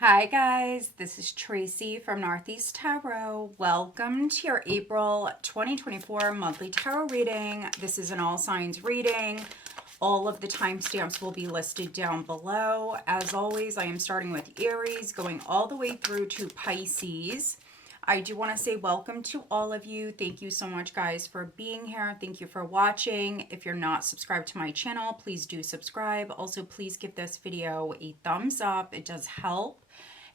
Hi guys, this is Tracy from Northeast Tarot. Welcome to your April 2024 monthly tarot reading. This is an all signs reading. All of the timestamps will be listed down below. As always, I am starting with Aries, going all the way through to Pisces. I do want to say welcome to all of you. Thank you so much, guys, for being here. Thank you for watching. If you're not subscribed to my channel, please do subscribe. Also, please give this video a thumbs up. It does help.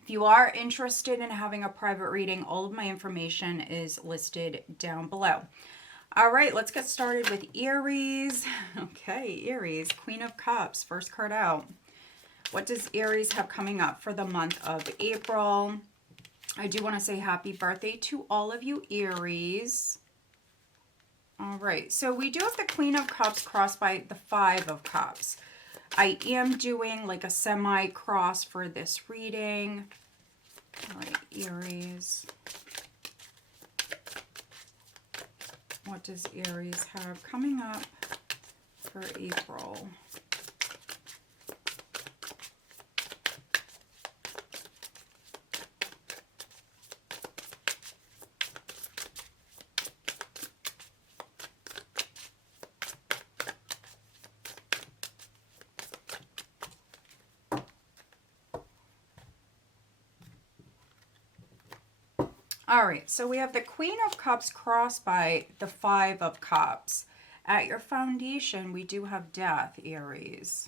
If you are interested in having a private reading, all of my information is listed down below. All right, let's get started with Aries. Okay, Aries, Queen of Cups, first card out. What does Aries have coming up for the month of April? I do want to say happy birthday to all of you Aries. All right, so we do have the Queen of Cups crossed by the Five of Cups. I am doing like a semi-cross for this reading. All right, Aries. What does Aries have coming up for April? All right, so we have the Queen of Cups crossed by the Five of Cups. At your foundation, we do have death, Aries.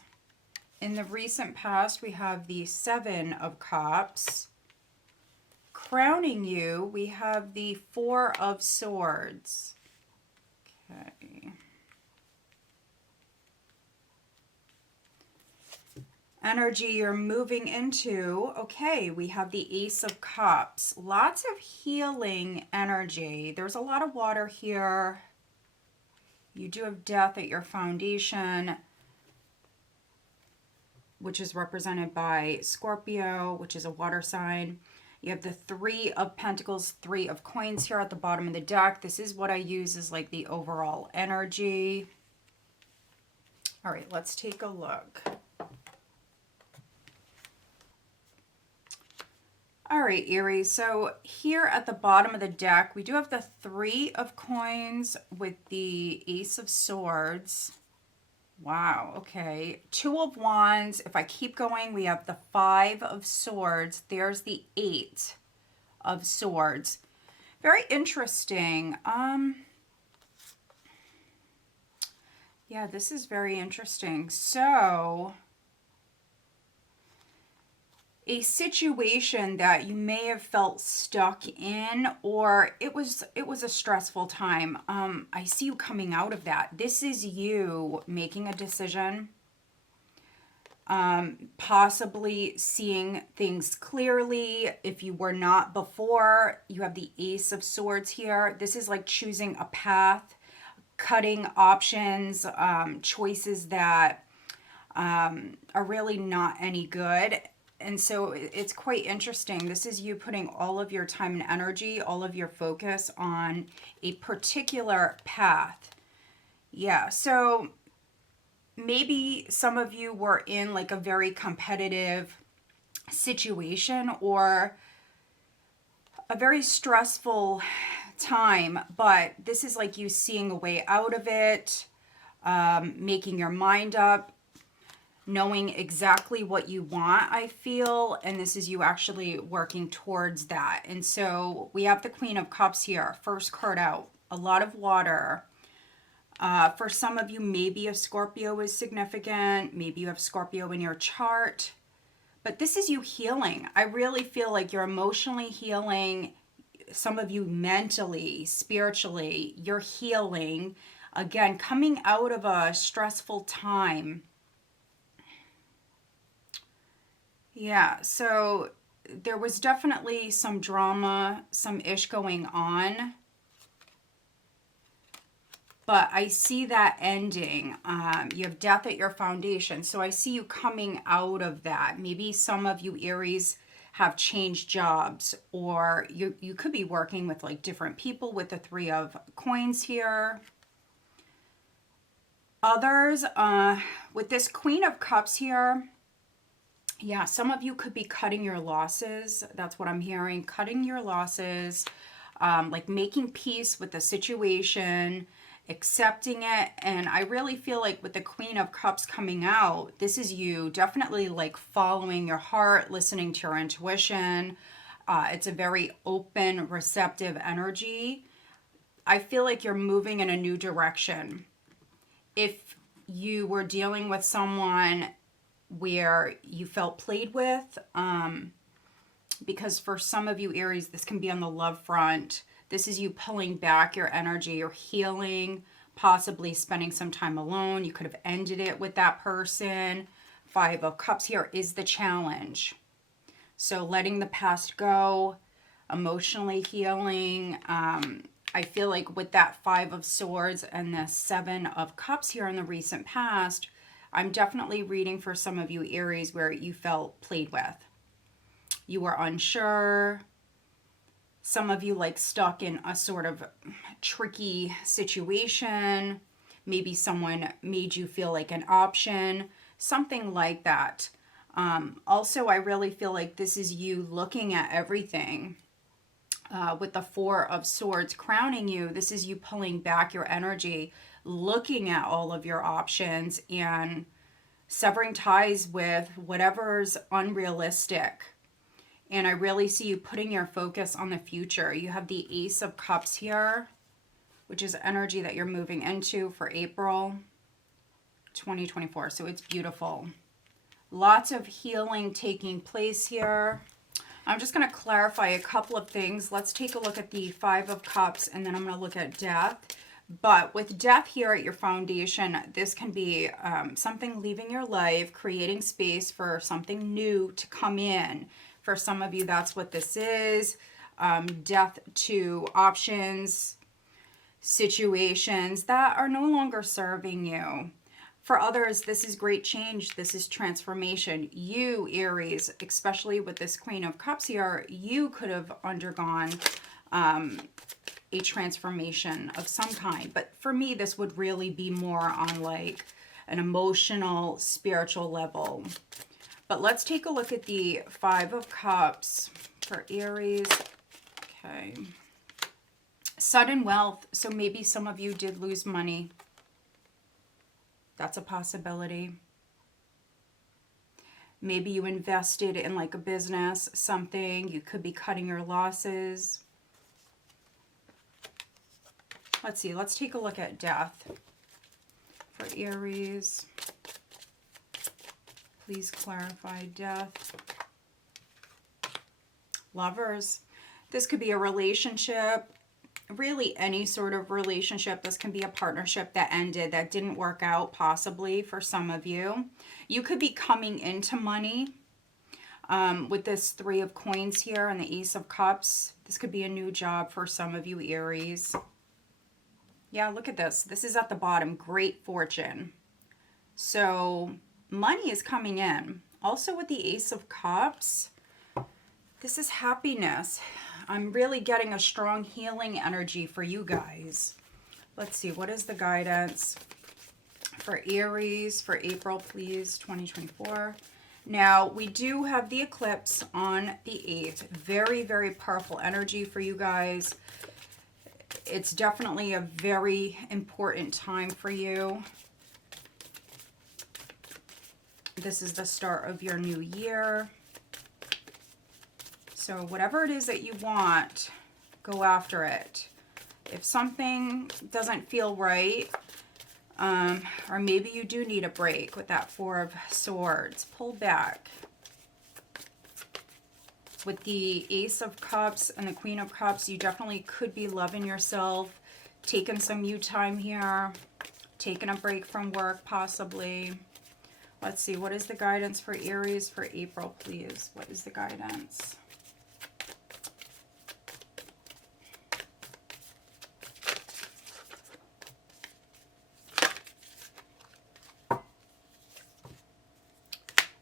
In the recent past, we have the Seven of Cups. Crowning you, we have the Four of Swords. Okay. Energy you're moving into, okay, we have the Ace of Cups. Lots of healing energy. There's a lot of water here. You do have death at your foundation, which is represented by Scorpio, which is a water sign. You have the Three of Pentacles, Three of Coins here at the bottom of the deck. This is what I use as like the overall energy. All right, let's take a look. All right, Aries, so here at the bottom of the deck, we do have the Three of Coins with the Ace of Swords. Wow, okay. Two of Wands. If I keep going, we have the Five of Swords. There's the Eight of Swords. Very interesting. Yeah, this is very interesting. So a situation that you may have felt stuck in, or it was a stressful time. I see you coming out of that. This is you making a decision, possibly seeing things clearly. If you were not before, you have the Ace of Swords here. This is like choosing a path, cutting options, choices that are really not any good. And so it's quite interesting. This is you putting all of your time and energy, all of your focus on a particular path. Yeah, so maybe some of you were in like a very competitive situation or a very stressful time, but this is like you seeing a way out of it, making your mind up, knowing exactly what you want, I feel, and this is you actually working towards that. And so we have the Queen of Cups here, first card out, a lot of water. For some of you, maybe a Scorpio is significant, maybe you have Scorpio in your chart, but this is you healing. I really feel like you're emotionally healing, some of you mentally, spiritually, you're healing. Again, coming out of a stressful time. Yeah, so there was definitely some drama, some ish going on. But I see that ending. You have death at your foundation. So I see you coming out of that. Maybe some of you Aries have changed jobs, or you could be working with like different people with the Three of Coins here. Others, with this Queen of Cups here, Yeah, some of you could be cutting your losses. That's what I'm hearing. Cutting your losses, like making peace with the situation, accepting it. And I really feel like with the Queen of Cups coming out, this is you definitely like following your heart, listening to your intuition. It's a very open, receptive energy. I feel like you're moving in a new direction. If you were dealing with someone where you felt played with, because for some of you Aries, this can be on the love front. This is you pulling back your energy, you're healing, possibly spending some time alone. You could have ended it with that person. Five of Cups here is the challenge. So letting the past go, emotionally healing. I feel like with that Five of Swords and the Seven of Cups here in the recent past, I'm definitely reading for some of you Aries where you felt played with. You were unsure. Some of you like stuck in a sort of tricky situation. Maybe someone made you feel like an option, something like that. Also, I really feel like this is you looking at everything. With the Four of Swords crowning you, this is you pulling back your energy, looking at all of your options and severing ties with whatever's unrealistic. And I really see you putting your focus on the future. You have the Ace of Cups here, which is energy that you're moving into for April 2024. So it's beautiful. Lots of healing taking place here. I'm just going to clarify a couple of things. Let's take a look at the Five of Cups, and then I'm going to look at death. But with death here at your foundation, this can be something leaving your life, creating space for something new to come in. For some of you, that's what this is. Death to options, situations that are no longer serving you. For others, this is great change. This is transformation. You, Aries, especially with this Queen of Cups here, you could have undergone a transformation of some kind. But for me, this would really be more on like an emotional, spiritual level. But let's take a look at the Five of Cups for Aries. Okay. Sudden wealth. So maybe some of you did lose money. That's a possibility. Maybe you invested in like a business, something. You could be cutting your losses. Let's see. Let's take a look at death for Aries. Please clarify death. Lovers. This could be a relationship. Really any sort of relationship. This can be a partnership that ended, that didn't work out, possibly for some of you. You could be coming into money with this Three of Coins here and the Ace of Cups. This could be a new job for some of you Aries. Yeah, look at this. This is at the bottom. Great fortune. So money is coming in. Also with the Ace of Cups, this is happiness. I'm really getting a strong healing energy for you guys. Let's see, what is the guidance for Aries for April, please, 2024? Now, we do have the eclipse on the 8th. Very, very powerful energy for you guys. It's definitely a very important time for you. This is the start of your new year. So whatever it is that you want, go after it. If something doesn't feel right, or maybe you do need a break with that Four of Swords, pull back. With the Ace of Cups and the Queen of Cups, you definitely could be loving yourself, taking some you time here, taking a break from work possibly. Let's see, what is the guidance for Aries for April, please? What is the guidance?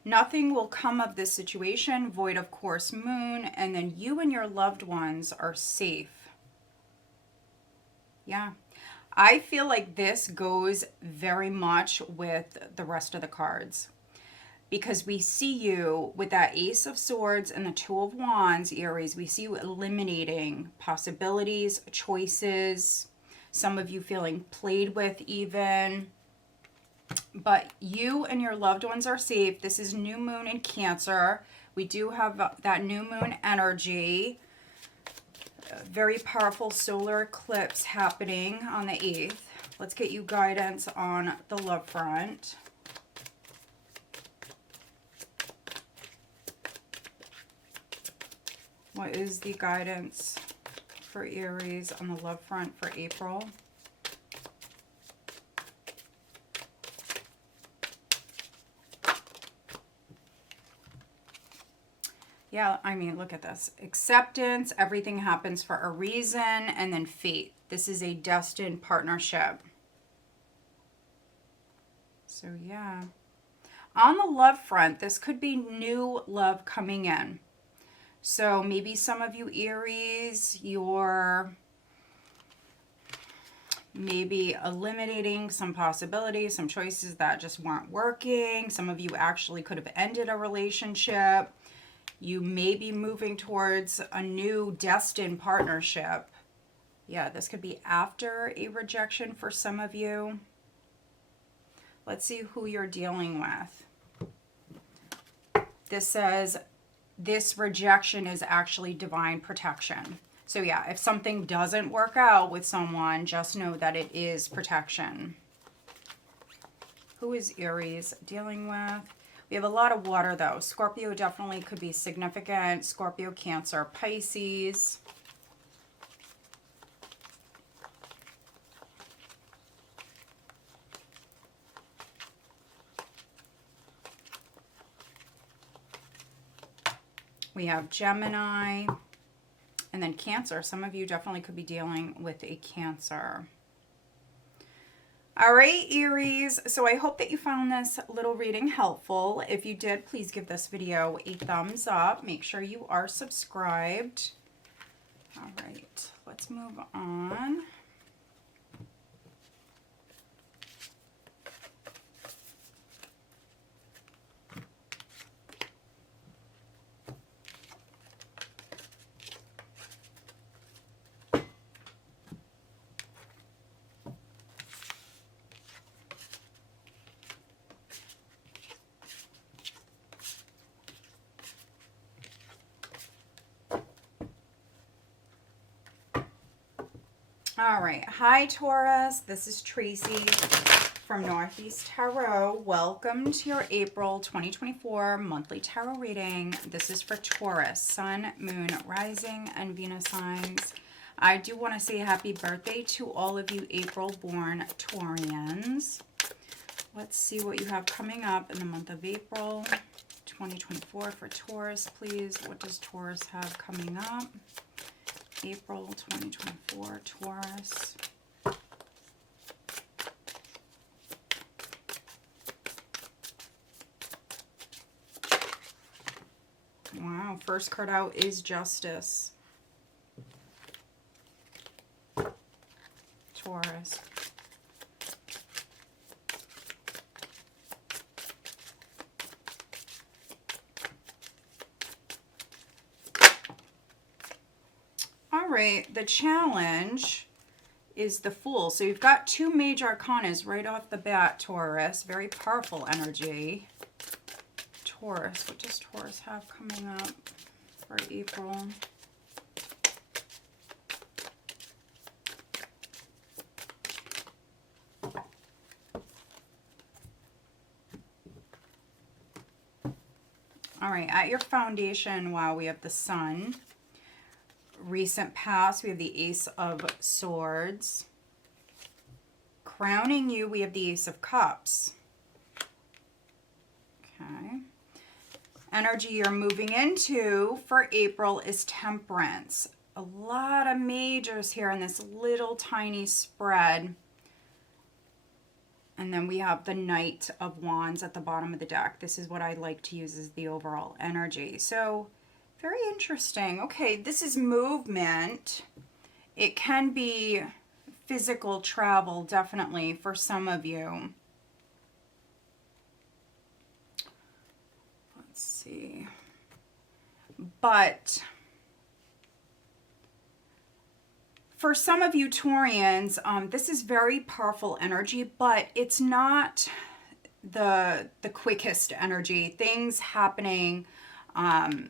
Nothing will come of this situation, void of course moon, and then you and your loved ones are safe. Yeah. I feel like this goes very much with the rest of the cards. because we see you with that Ace of Swords and the Two of Wands, Aries. We see you eliminating possibilities, choices, some of you feeling played with even. But you and your loved ones are safe. This is new moon in Cancer. We do have that new moon energy. A very powerful solar eclipse happening on the 8th. Let's get you guidance on the love front. What is the guidance for Aries on the love front for April? Yeah, I mean, look at this. Acceptance, everything happens for a reason, and then fate. This is a destined partnership. So, yeah. On the love front, this could be new love coming in. So maybe some of you Aries, you're maybe eliminating some possibilities, some choices that just weren't working. Some of you actually could have ended a relationship. You may be moving towards a new destined partnership. Yeah, this could be after a rejection for some of you. Let's see who you're dealing with. This says this rejection is actually divine protection. So yeah, if something doesn't work out with someone, just know that it is protection. Who is Aries dealing with? We have a lot of water though. Scorpio definitely could be significant. Scorpio, Cancer, Pisces. We have Gemini. And then Cancer. Some of you definitely could be dealing with a Cancer. All right, Aries. So I hope that you found this little reading helpful. If you did, please give this video a thumbs up. Make sure you are subscribed. All right, let's move on. All right. Hi, Taurus. This is Tracy from Northeast Tarot. Welcome to your April 2024 monthly tarot reading. This is for Taurus, Sun, Moon, Rising, and Venus signs. I do want to say happy birthday to all of you April-born Taurians. Let's see what you have coming up in the month of April 2024 for Taurus, please. What does Taurus have coming up? April 2024, Taurus. Wow, first card out is Justice. Taurus. All right, the challenge is the Fool. So you've got two major arcanas right off the bat, Taurus. Very powerful energy. Taurus, what does Taurus have coming up for April? All right, at your foundation, wow, we have the Sun. Recent past, we have the Ace of Swords. Crowning you, we have the Ace of Cups. Okay. Energy you're moving into for April is Temperance. A lot of majors here in this little tiny spread. And then we have the Knight of Wands at the bottom of the deck. This is what I like to use as the overall energy. So, very interesting. Okay, this is movement. It can be physical travel, definitely, for some of you. see. But for some of you Taurians, this is very powerful energy, but it's not the quickest energy. Things happening on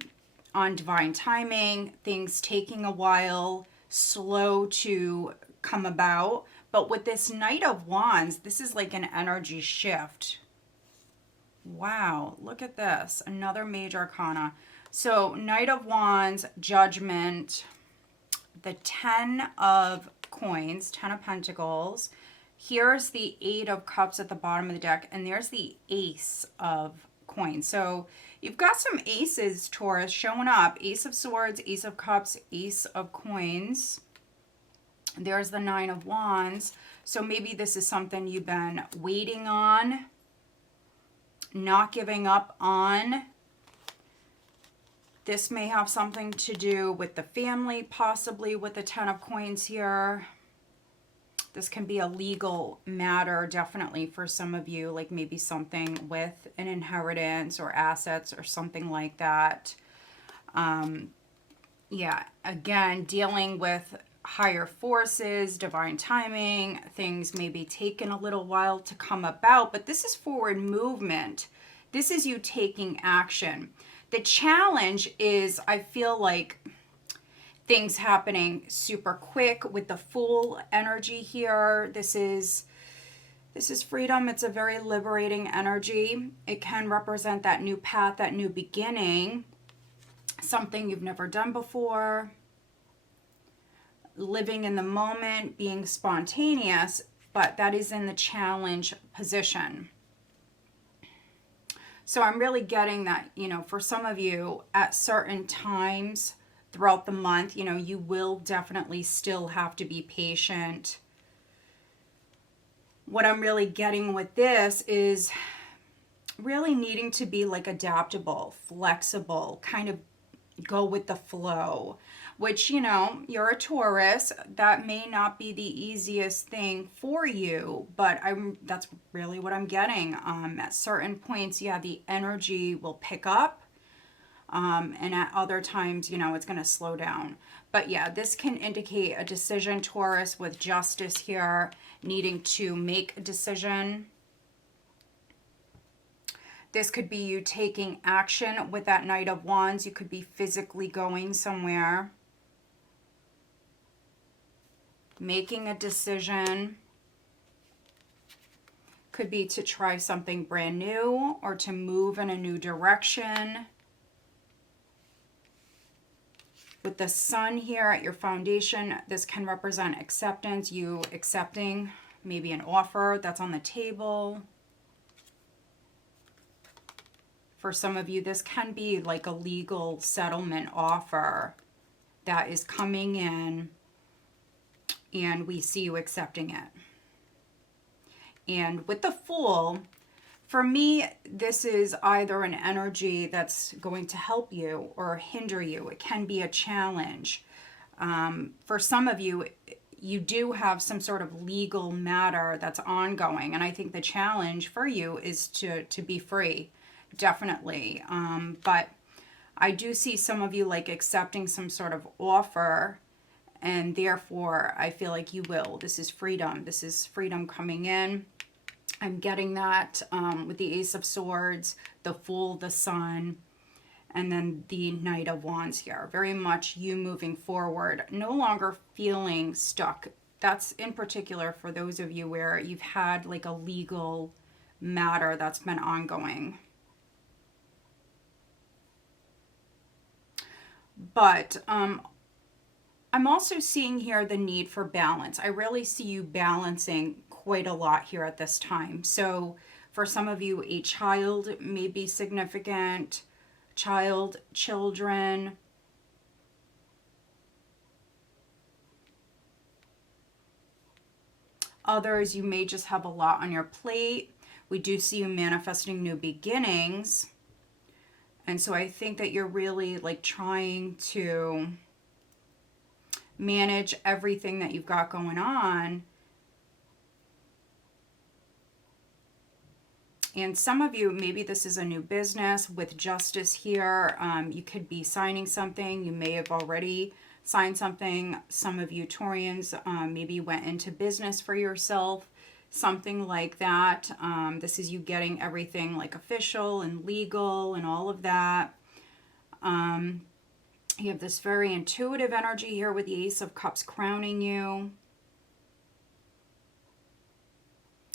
divine timing, things taking a while, slow to come about. But with this Knight of Wands, this is like an energy shift. Wow, look at this. Another major arcana. So Knight of Wands, Judgment, the 10 of Coins, 10 of Pentacles. Here's the 8 of Cups at the bottom of the deck, and there's the Ace of Coins. So you've got some aces, Taurus, showing up. Ace of Swords, Ace of Cups, Ace of Coins. There's the 9 of Wands. So maybe this is something you've been waiting on, not giving up on. This may have something to do with the family, possibly with the 10 of Coins here. This can be a legal matter, definitely for some of you, like maybe something with an inheritance or assets or something like that. Yeah, again, dealing with higher forces, divine timing, things may be taking a little while to come about, but this is forward movement. This is you taking action. The challenge is, I feel like, things happening super quick with the Fool energy here. This is freedom. It's a very liberating energy. It can represent that new path, that new beginning, something you've never done before. Living in the moment, being spontaneous, but that is in the challenge position. So I'm really getting that, you know, for some of you at certain times throughout the month, you know, you will definitely still have to be patient. What I'm really getting with this is really needing to be like adaptable, flexible, kind of go with the flow, which, you know, you're a Taurus. That may not be the easiest thing for you, but that's really what I'm getting. At certain points, yeah, the energy will pick up. And at other times, you know, it's going to slow down. But yeah, this can indicate a decision, Taurus, with justice here, needing to make a decision. This could be you taking action with that Knight of Wands. You could be physically going somewhere, making a decision. Could be to try something brand new or to move in a new direction. With the Sun here at your foundation, this can represent acceptance, you accepting maybe an offer that's on the table. For some of you, this can be like a legal settlement offer that is coming in, and we see you accepting it. And with the Fool, for me, this is either an energy that's going to help you or hinder you. It can be a challenge. For some of you, you do have some sort of legal matter that's ongoing. And I think the challenge for you is to be free, definitely. But I do see some of you like accepting some sort of offer, and therefore I feel like you will. This is freedom. This is freedom coming in. I'm getting that with the Ace of Swords, the Fool, the Sun, and then the Knight of Wands here. Very much you moving forward, no longer feeling stuck. That's in particular for those of you where you've had like a legal matter that's been ongoing. But I'm also seeing here the need for balance. I really see you balancing quite a lot here at this time. So for some of you, a child may be significant. Children. Others, you may just have a lot on your plate. We do see you manifesting new beginnings. And so I think that you're really like trying to manage everything that you've got going on. And some of you, maybe this is a new business with justice here. You could be signing something. You may have already signed something. Some of you Taurians maybe went into business for yourself, something like that. This is you getting everything like official and legal and all of that. You have this very intuitive energy here with the Ace of Cups crowning you.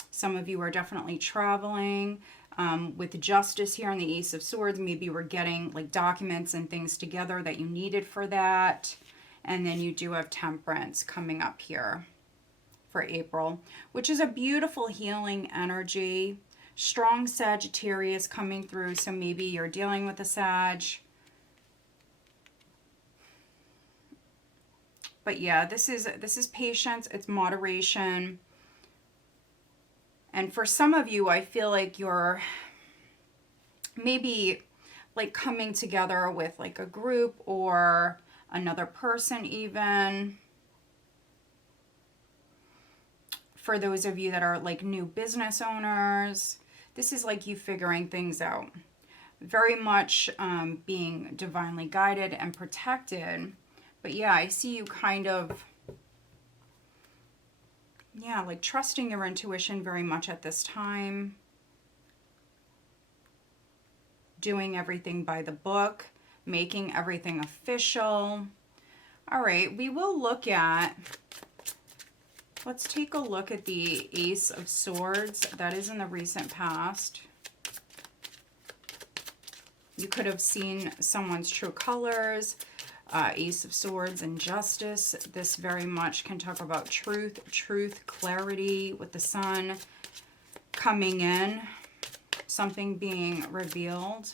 Some of you are definitely traveling. With justice here and the Ace of Swords, maybe we're getting like documents and things together that you needed for that. And then you do have Temperance coming up here for April, which is a beautiful healing energy. Strong Sagittarius coming through, so maybe you're dealing with a Sag. But yeah, this is patience, it's moderation. And for some of you, I feel like you're maybe like coming together with like a group or another person even. For those of you that are like new business owners, this is like you figuring things out. Very much being divinely guided and protected. But yeah, I see you kind of, yeah, like trusting your intuition very much at this time. Doing everything by the book, making everything official. All right, we will look at, let's take a look at the Ace of Swords. That is in the recent past. You could have seen someone's true colors. Ace of Swords and Justice. This very much can talk about truth, clarity with the Sun coming in, something being revealed.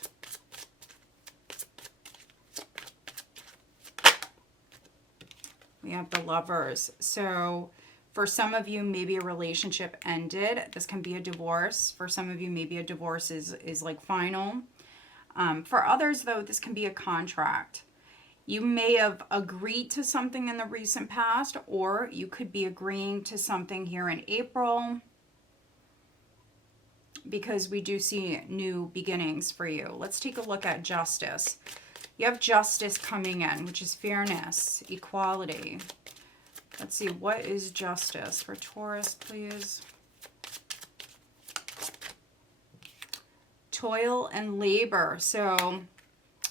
We have the Lovers. So for some of you, maybe a relationship ended. This can be a divorce. For some of you, maybe a divorce is like final. For others, though, this can be a contract. You may have agreed to something in the recent past, or you could be agreeing to something here in April, because we do see new beginnings for you. Let's take a look at Justice. You have Justice coming in, which is fairness, equality. Let's see, what is Justice for Taurus, please? Toil and labor. So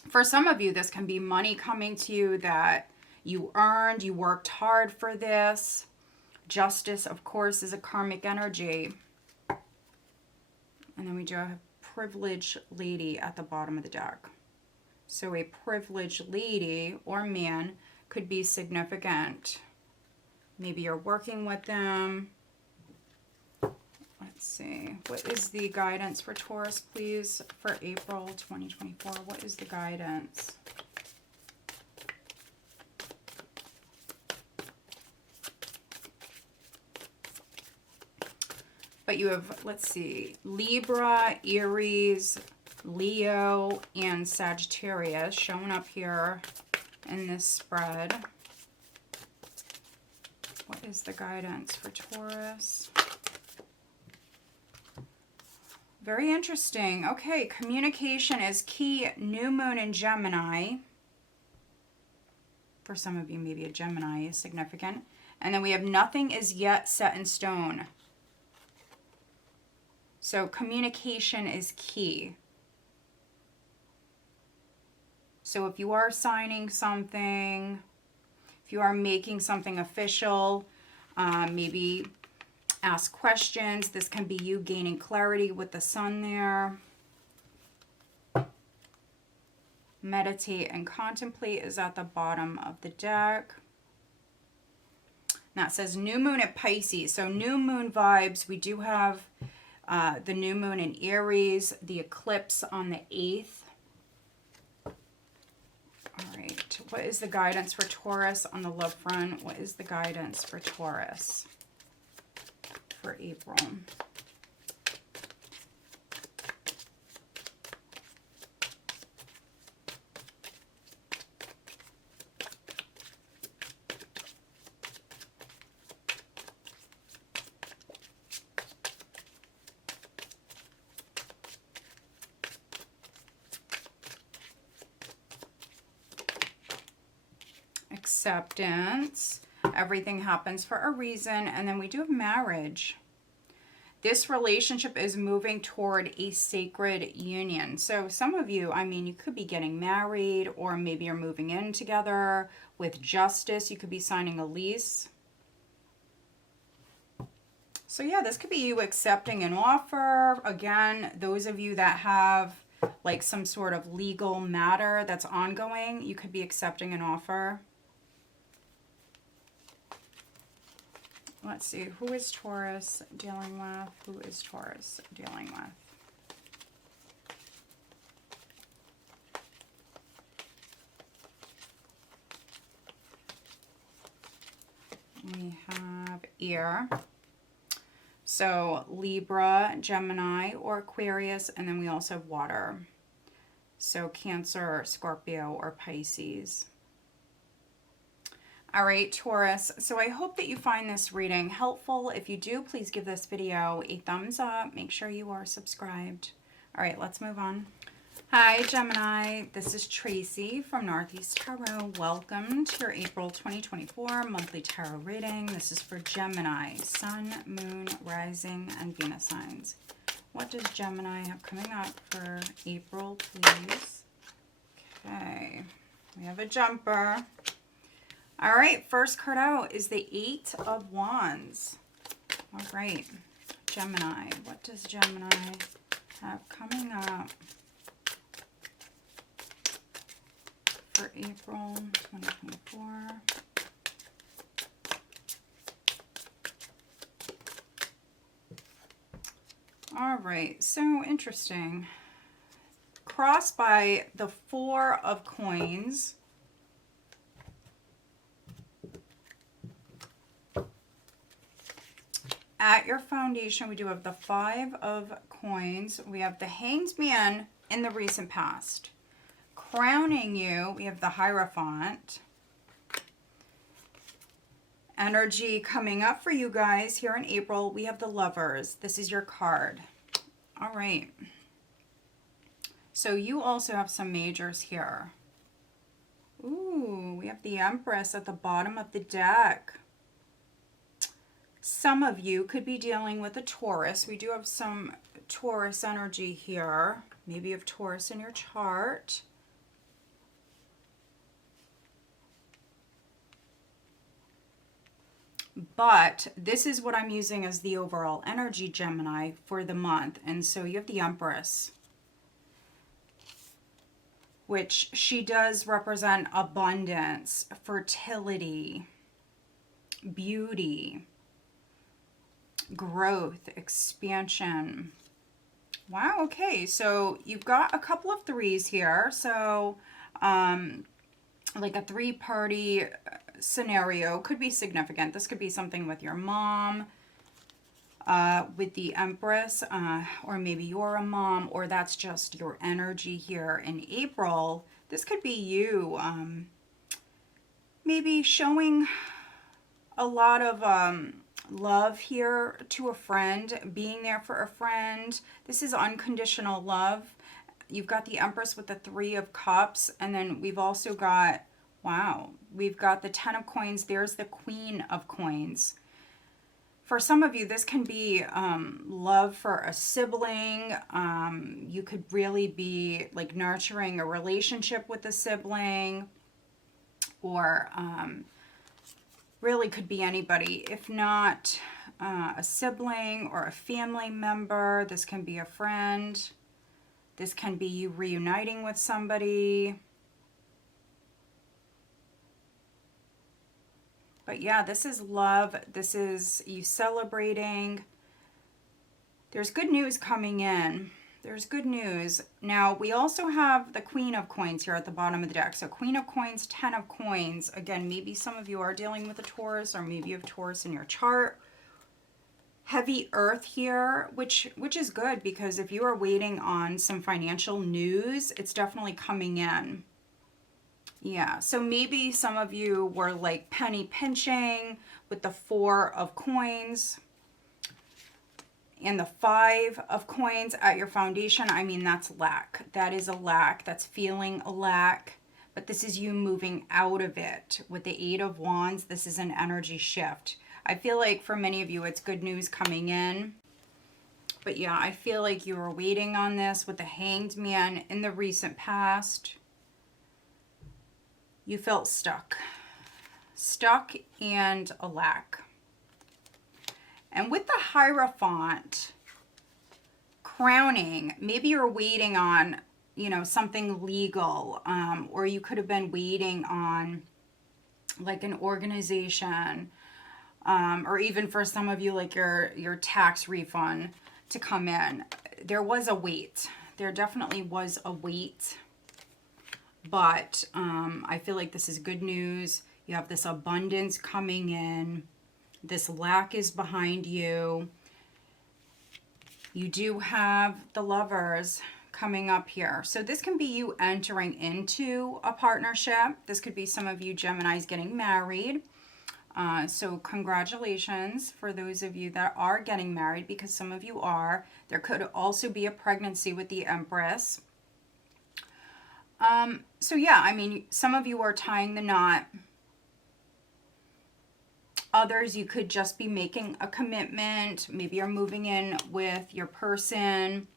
for some of you, this can be money coming to you that you earned, you worked hard for this. Justice, of course, is a karmic energy. And then we do have a privileged lady at the bottom of the deck. So a privileged lady or man could be significant. Maybe you're working with them. Let's see. What is the guidance for Taurus, please, for April 2024? What is the guidance? But you have, let's see, Libra, Aries, Leo, and Sagittarius showing up here in this spread. What is the guidance for Taurus? Very interesting. Okay, communication is key. New moon in Gemini. For some of you, maybe a Gemini is significant. And then we have nothing is yet set in stone. So communication is key. So if you are signing something, if you are making something official, maybe ask questions. This can be you gaining clarity with the Sun there. Meditate and contemplate is at the bottom of the deck. Now it says new moon at Pisces. So new moon vibes. We do have the new moon in Aries, the eclipse on the 8th. All right. What is the guidance for Taurus on the love front? What is the guidance for Taurus for April? acceptance. Everything happens for a reason. And then we do have marriage. This relationship is moving toward a sacred union. So some of you, I mean, you could be getting married, or maybe you're moving in together with justice. You could be signing a lease. So yeah, this could be you accepting an offer. Again, those of you that have like some sort of legal matter that's ongoing, you could be accepting an offer. Let's see, who is Taurus dealing with? Who is Taurus dealing with? We have air. So Libra, Gemini, or Aquarius, and then we also have water. So Cancer, Scorpio, or Pisces. All right, Taurus. So I hope that you find this reading helpful. If you do, please give this video a thumbs up. Make sure you are subscribed. All right, let's move on. Hi, Gemini. This is Tracy from Northeast Tarot. Welcome to your April 2024 monthly tarot reading. This is for Gemini, Sun, Moon, Rising, and Venus signs. What does Gemini have coming up for April, please? Okay, we have a jumper. All right, first card out is the Eight of Wands. All right, Gemini. What does Gemini have coming up for April 2024? All right, so interesting. Crossed by the Four of Coins. At your foundation, we do have the Five of Coins. We have the Hanged Man in the recent past. Crowning you, we have the Hierophant. Energy coming up for you guys here in April, we have the Lovers. This is your card. All right. So you also have some majors here. Ooh, we have the Empress at the bottom of the deck. Some of you could be dealing with a Taurus. We do have some Taurus energy here. Maybe you have Taurus in your chart. But this is what I'm using as the overall energy, Gemini, for the month. And so you have the Empress, which she does represent abundance, fertility, beauty, growth, expansion. Wow, okay, so you've got a couple of threes here. So like a three-party scenario could be significant. This could be something with your mom, with the Empress, or maybe you're a mom, or that's just your energy here in April. This could be you maybe showing a lot of love here to a friend, being there for a friend. This is unconditional love. You've got the Empress with the Three of Cups, and then we've also got, wow, we've got the Ten of Coins. There's the Queen of Coins. For some of you, this can be love for a sibling. You could really be like nurturing a relationship with a sibling, or really could be anybody. If not a sibling or a family member, this can be a friend. This can be you reuniting with somebody. But yeah, this is love. This is you celebrating. There's good news coming in. There's good news. Now, we also have the Queen of Coins here at the bottom of the deck. So Queen of Coins, Ten of Coins. Again, maybe some of you are dealing with a Taurus, or maybe you have Taurus in your chart. Heavy earth here, which is good, because if you are waiting on some financial news, it's definitely coming in. Yeah, so maybe some of you were like penny pinching with the Four of Coins and the Five of Coins at your foundation. I mean, that's lack. That is a lack. That's feeling a lack. but this is you moving out of it. With the Eight of Wands, this is an energy shift. I feel like for many of you, it's good news coming in. But yeah, I feel like you were waiting on this with the Hanged Man in the recent past. You felt stuck. Stuck and a lack. And with the Hierophant crowning, maybe you're waiting on, you know, something legal, or you could have been waiting on like an organization, or even for some of you, like your tax refund to come in. There was a wait. There definitely was a wait. But I feel like this is good news. You have this abundance coming in. This lack is behind you. You do have the Lovers coming up here. So this can be you entering into a partnership. This could be some of you Geminis getting married. So congratulations for those of you that are getting married, because some of you are. There could also be a pregnancy with the Empress. So yeah, I mean, some of you are tying the knot. Others, you could just be making a commitment. Maybe you're moving in with your person.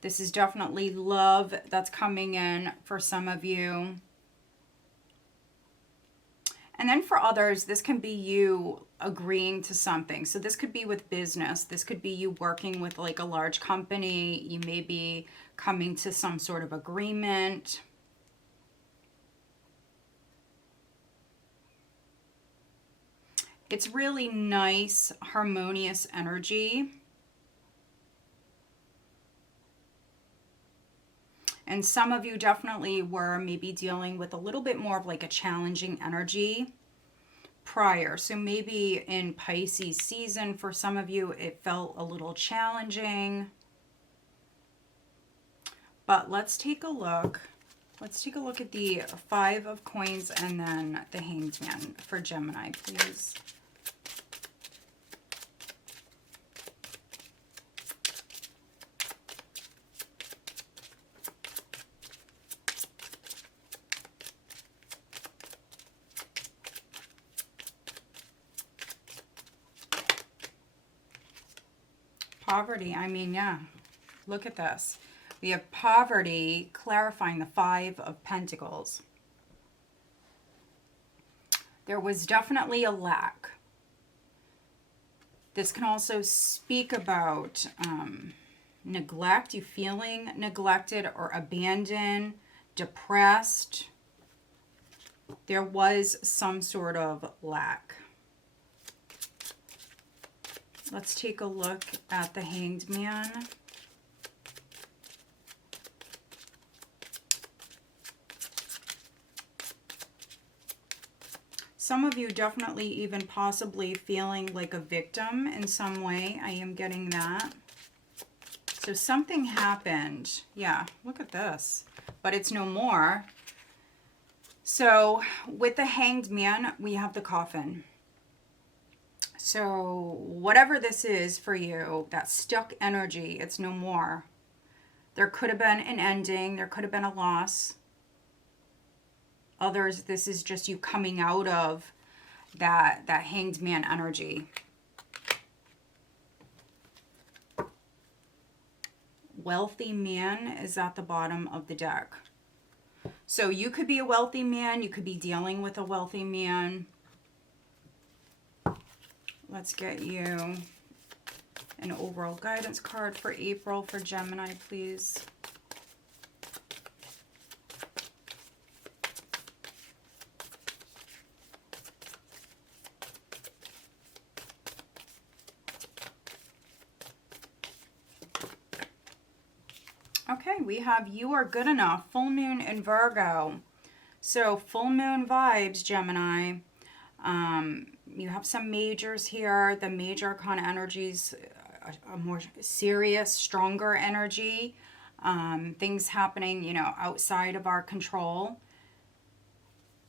This is definitely love that's coming in for some of you. And then for others, this can be you agreeing to something. So this could be with business. This could be you working with like a large company. You may be coming to some sort of agreement. It's really nice, harmonious energy. And some of you definitely were maybe dealing with a little bit more of like a challenging energy prior. So maybe in Pisces season, for some of you, it felt a little challenging. But let's take a look. Let's take a look at the Five of Coins and then the Hanged Man for Gemini, please. Poverty, I mean, yeah, look at this. We have poverty clarifying the Five of Pentacles. There was definitely a lack. This can also speak about neglect, you feeling neglected or abandoned, depressed. There was some sort of lack. Let's take a look at the Hanged Man. Some of you definitely even possibly feeling like a victim in some way. I am getting that. So something happened. Yeah, look at this. But it's no more. So with the Hanged Man, we have the Coffin. So whatever this is for you, that stuck energy, it's no more. There could have been an ending. There could have been a loss. Others, this is just you coming out of that Hanged Man energy. Wealthy Man is at the bottom of the deck. So you could be a wealthy man. You could be dealing with a wealthy man. Let's get you an overall guidance card for April for Gemini, please. Okay, we have You Are Good Enough, full moon in Virgo. So full moon vibes, Gemini. You have some majors here. The major arcana energies, a more serious, stronger energy. Things happening, you know, outside of our control.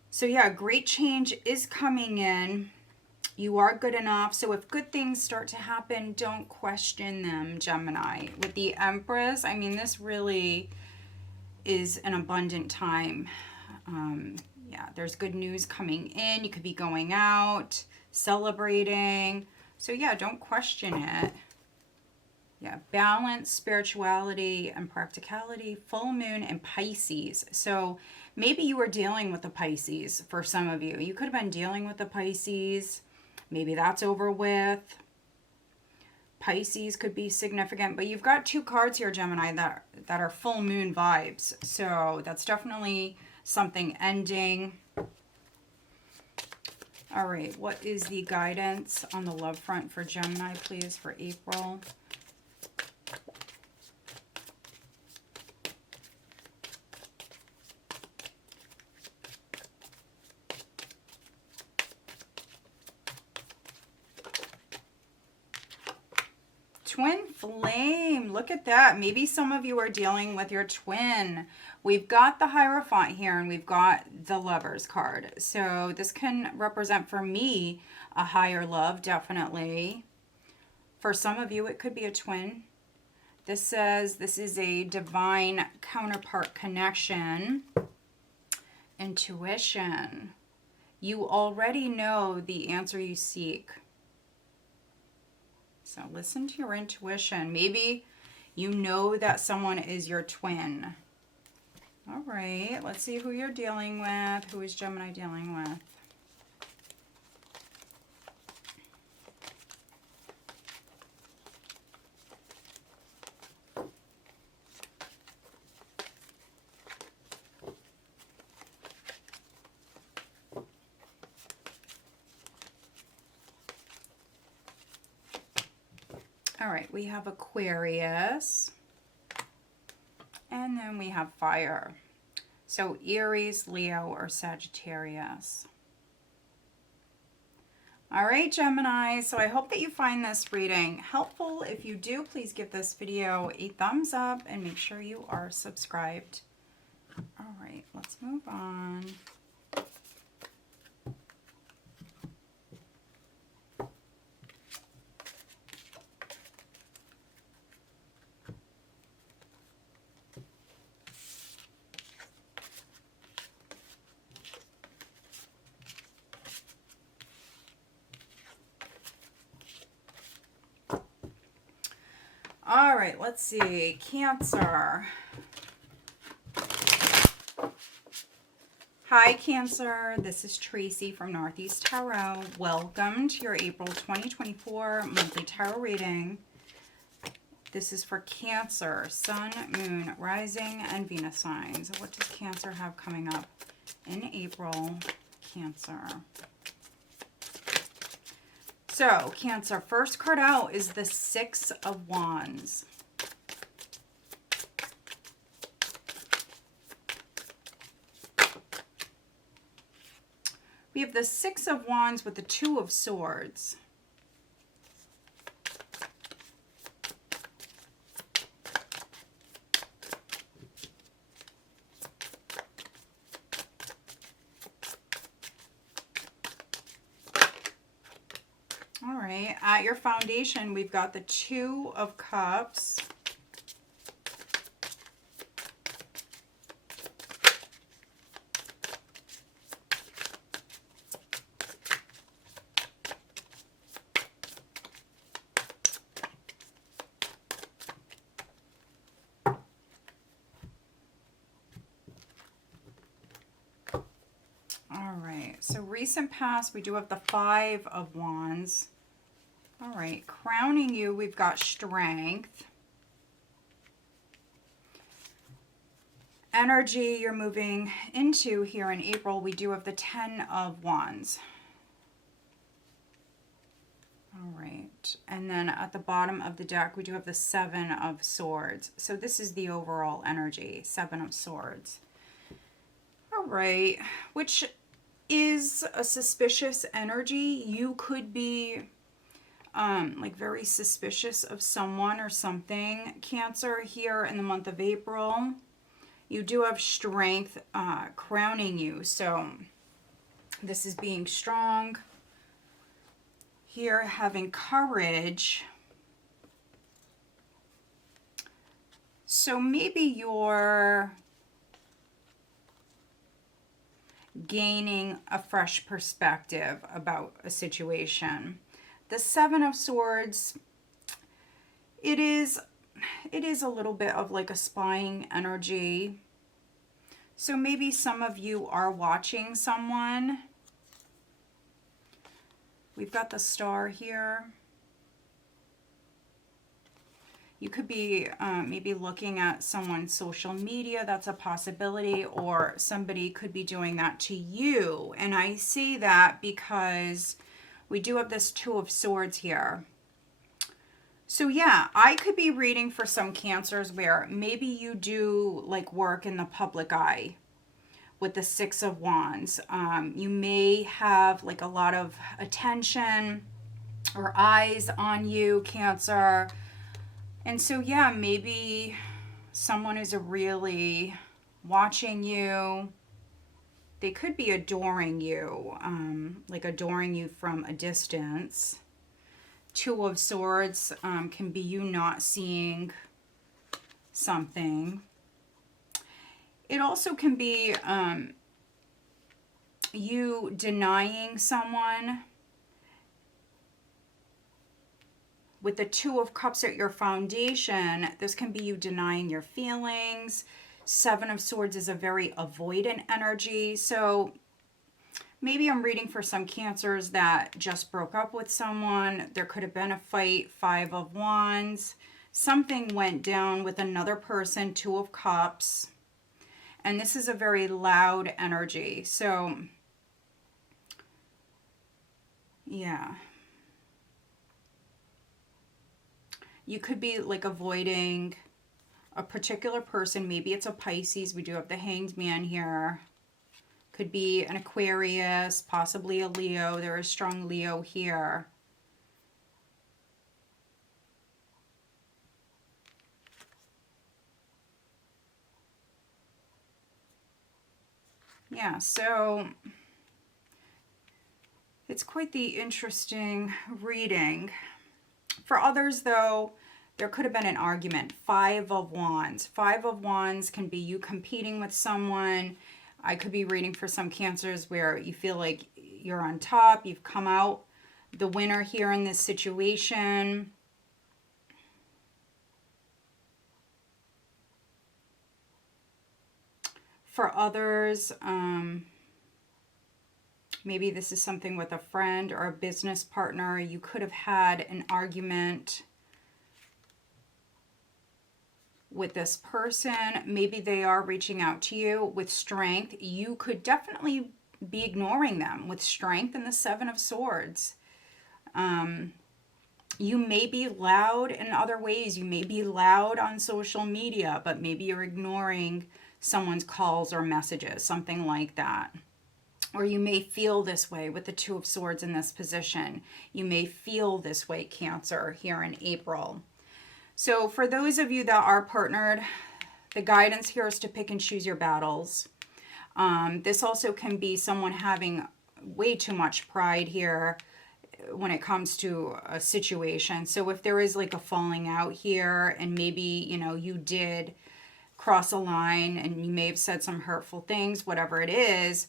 So yeah, great change is coming in. You are good enough. So if good things start to happen, don't question them, Gemini. With the Empress, I mean, this really is an abundant time. Yeah, there's good news coming in. You could be going out, celebrating. So yeah, don't question it. Yeah, balance, spirituality, and practicality, full moon and Pisces. So maybe you were dealing with the Pisces for some of you. You could have been dealing with the Pisces. Maybe that's over with. Pisces could be significant, but you've got 2 cards here, Gemini, that are full moon vibes. So that's definitely something ending. All right, what is the guidance on the love front for Gemini, please, for April? Twin flame, look at that. Maybe some of you are dealing with your twin. We've got the Hierophant here and we've got the Lovers card. So this can represent for me a higher love, definitely. For some of you, it could be a twin. This says this is a divine counterpart connection. Intuition. You already know the answer you seek. So listen to your intuition. Maybe you know that someone is your twin. All right, let's see who you're dealing with. Who is Gemini dealing with? All right, we have Aquarius, and then we have fire. So Aries, Leo, or Sagittarius. All right, Gemini, so I hope that you find this reading helpful. If you do, please give this video a thumbs up and make sure you are subscribed. All right, let's move on. All right, let's see. Cancer. Hi, Cancer. This is Tracy from Northeast Tarot. Welcome to your April 2024 monthly tarot reading. This is for Cancer, Sun, Moon, Rising, and Venus signs. What does Cancer have coming up in April? Cancer. So, Cancer, first card out is the Six of Wands. We have the Six of Wands with the Two of Swords. All right, at your foundation, we've got the Two of Cups. All right, so recent past, we do have the Five of Wands. All right, crowning you, we've got Strength. Energy you're moving into here in April, we do have the Ten of Wands. All right, and then at the bottom of the deck, we do have the Seven of Swords. So this is the overall energy, Seven of Swords. All right, which is a suspicious energy. You could be like very suspicious of someone or something. Cancer, here in the month of April, you do have Strength crowning you. So this is being strong. Here, having courage. So maybe you're gaining a fresh perspective about a situation. The Seven of Swords, it is a little bit of like a spying energy. So maybe some of you are watching someone. We've got the Star here. You could be maybe looking at someone's social media. That's a possibility. Or somebody could be doing that to you. And I say that because we do have this Two of Swords here. So yeah, I could be reading for some Cancers where maybe you do like work in the public eye with the Six of Wands. You may have like a lot of attention or eyes on you, Cancer. And so, yeah, maybe someone is really watching you. They could be adoring you, like adoring you from a distance. Two of Swords can be you not seeing something. It also can be you denying someone. With the Two of Cups at your foundation, this can be you denying your feelings. Seven of Swords is a very avoidant energy. So maybe I'm reading for some Cancers that just broke up with someone. There could have been a fight. Five of Wands. Something went down with another person. Two of Cups. And this is a very loud energy. So, yeah. You could be like avoiding a particular person. Maybe it's a Pisces. We do have the Hanged Man here. Could be an Aquarius, possibly a Leo. There is strong Leo here. Yeah, so it's quite the interesting reading. For others, though, there could have been an argument. Five of Wands. Five of Wands can be you competing with someone. I could be reading for some Cancers where you feel like you're on top. You've come out the winner here in this situation. For others, maybe this is something with a friend or a business partner. You could have had an argument with this person. Maybe they are reaching out to you with strength. You could definitely be ignoring them with strength and the Seven of Swords. You may be loud in other ways. You may be loud on social media, but maybe you're ignoring someone's calls or messages, something like that. Or you may feel this way with the Two of Swords in this position. You may feel this way, Cancer, here in April. So for those of you that are partnered, the guidance here is to pick and choose your battles. This also can be someone having way too much pride here when it comes to a situation. So if there is like a falling out here and maybe, you know, you did cross a line and you may have said some hurtful things, whatever it is,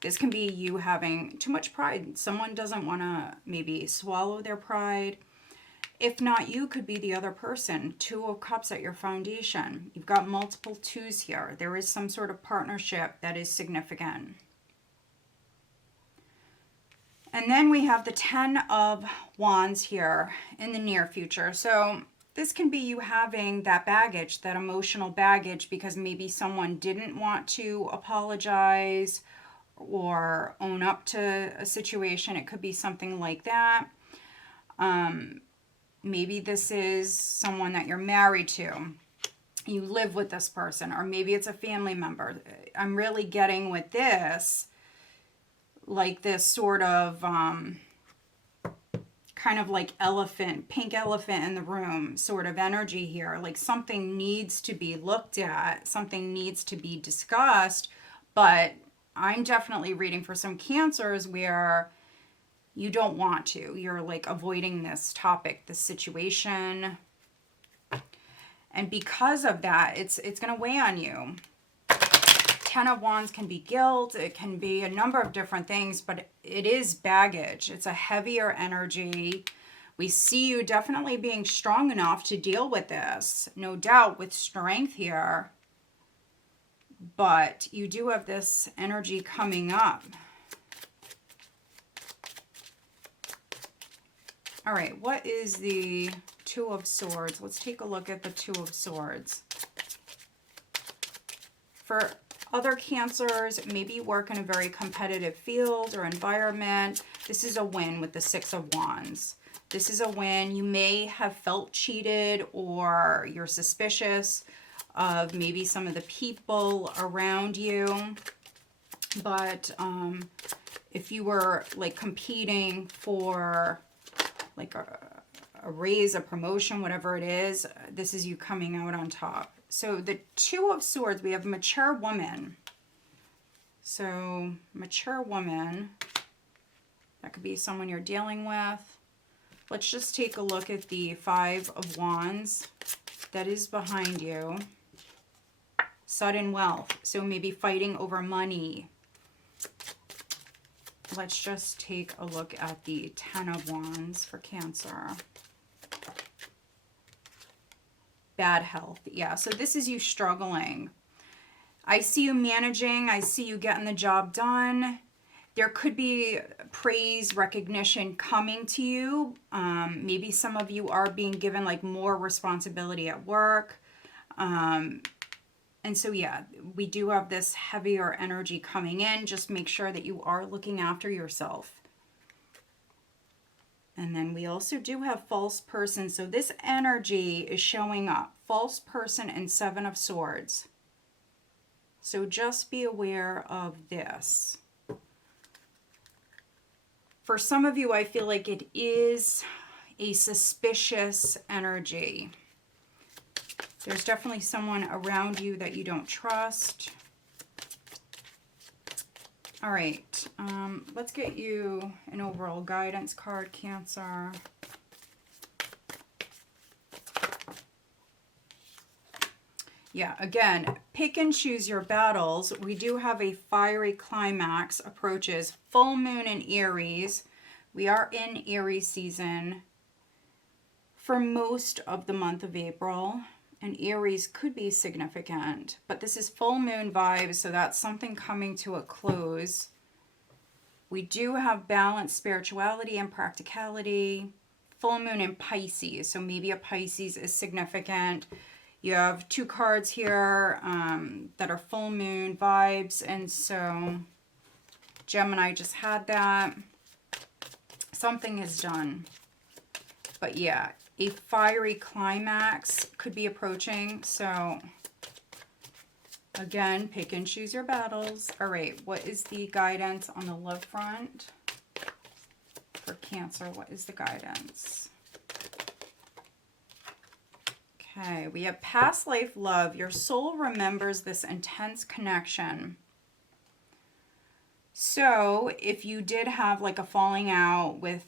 this can be you having too much pride. Someone doesn't want to maybe swallow their pride. If not, you could be the other person. Two of Cups at your foundation. You've got multiple twos here. There is some sort of partnership that is significant. And then we have the Ten of Wands here in the near future. So this can be you having that baggage, that emotional baggage, because maybe someone didn't want to apologize or own up to a situation. It could be something like that. Maybe this is someone that you're married to. You live with this person, or maybe it's a family member. I'm really getting with this, like this sort of kind of like elephant, pink elephant in the room sort of energy here. Like something needs to be looked at, something needs to be discussed, but I'm definitely reading for some Cancers where you don't want to. You're like avoiding this topic, this situation. And because of that, it's going to weigh on you. Ten of Wands can be guilt. It can be a number of different things, but it is baggage. It's a heavier energy. We see you definitely being strong enough to deal with this, no doubt, with strength here. But you do have this energy coming up. All right, what is the Two of Swords? Let's take a look at the Two of Swords. For other Cancers, maybe you work in a very competitive field or environment. This is a win with the Six of Wands. This is a win. You may have felt cheated, or you're suspicious of maybe some of the people around you. But if you were like competing for like a raise, a promotion, whatever it is, this is you coming out on top. So the Two of Swords, we have mature woman. So mature woman, that could be someone you're dealing with. Let's just take a look at the Five of Wands that is behind you. Sudden wealth, so maybe fighting over money. Let's just take a look at the Ten of Wands for Cancer. Bad health. Yeah, so this is you struggling. I see you managing. I see you getting the job done. There could be praise, recognition coming to you. Maybe some of you are being given like more responsibility at work. And so, yeah, we do have this heavier energy coming in. Just make sure that you are looking after yourself. And then we also do have false person. So this energy is showing up. False person and Seven of Swords. So just be aware of this. For some of you, I feel like it is a suspicious energy. There's definitely someone around you that you don't trust. All right, let's get you an overall guidance card, Cancer. Yeah, again, pick and choose your battles. We do have a fiery climax approaches. Full moon in Aries. We are in Aries season for most of the month of April. And Aries could be significant, but this is full moon vibes, so that's something coming to a close. We do have balanced spirituality and practicality. Full moon in Pisces, so maybe a Pisces is significant. You have two cards here that are full moon vibes, and so Gemini just had that. Something is done. But yeah, a fiery climax could be approaching. So again, pick and choose your battles. All right, what is the guidance on the love front for Cancer? What is the guidance? Okay, we have past life love. Your soul remembers this intense connection. So if you did have like a falling out with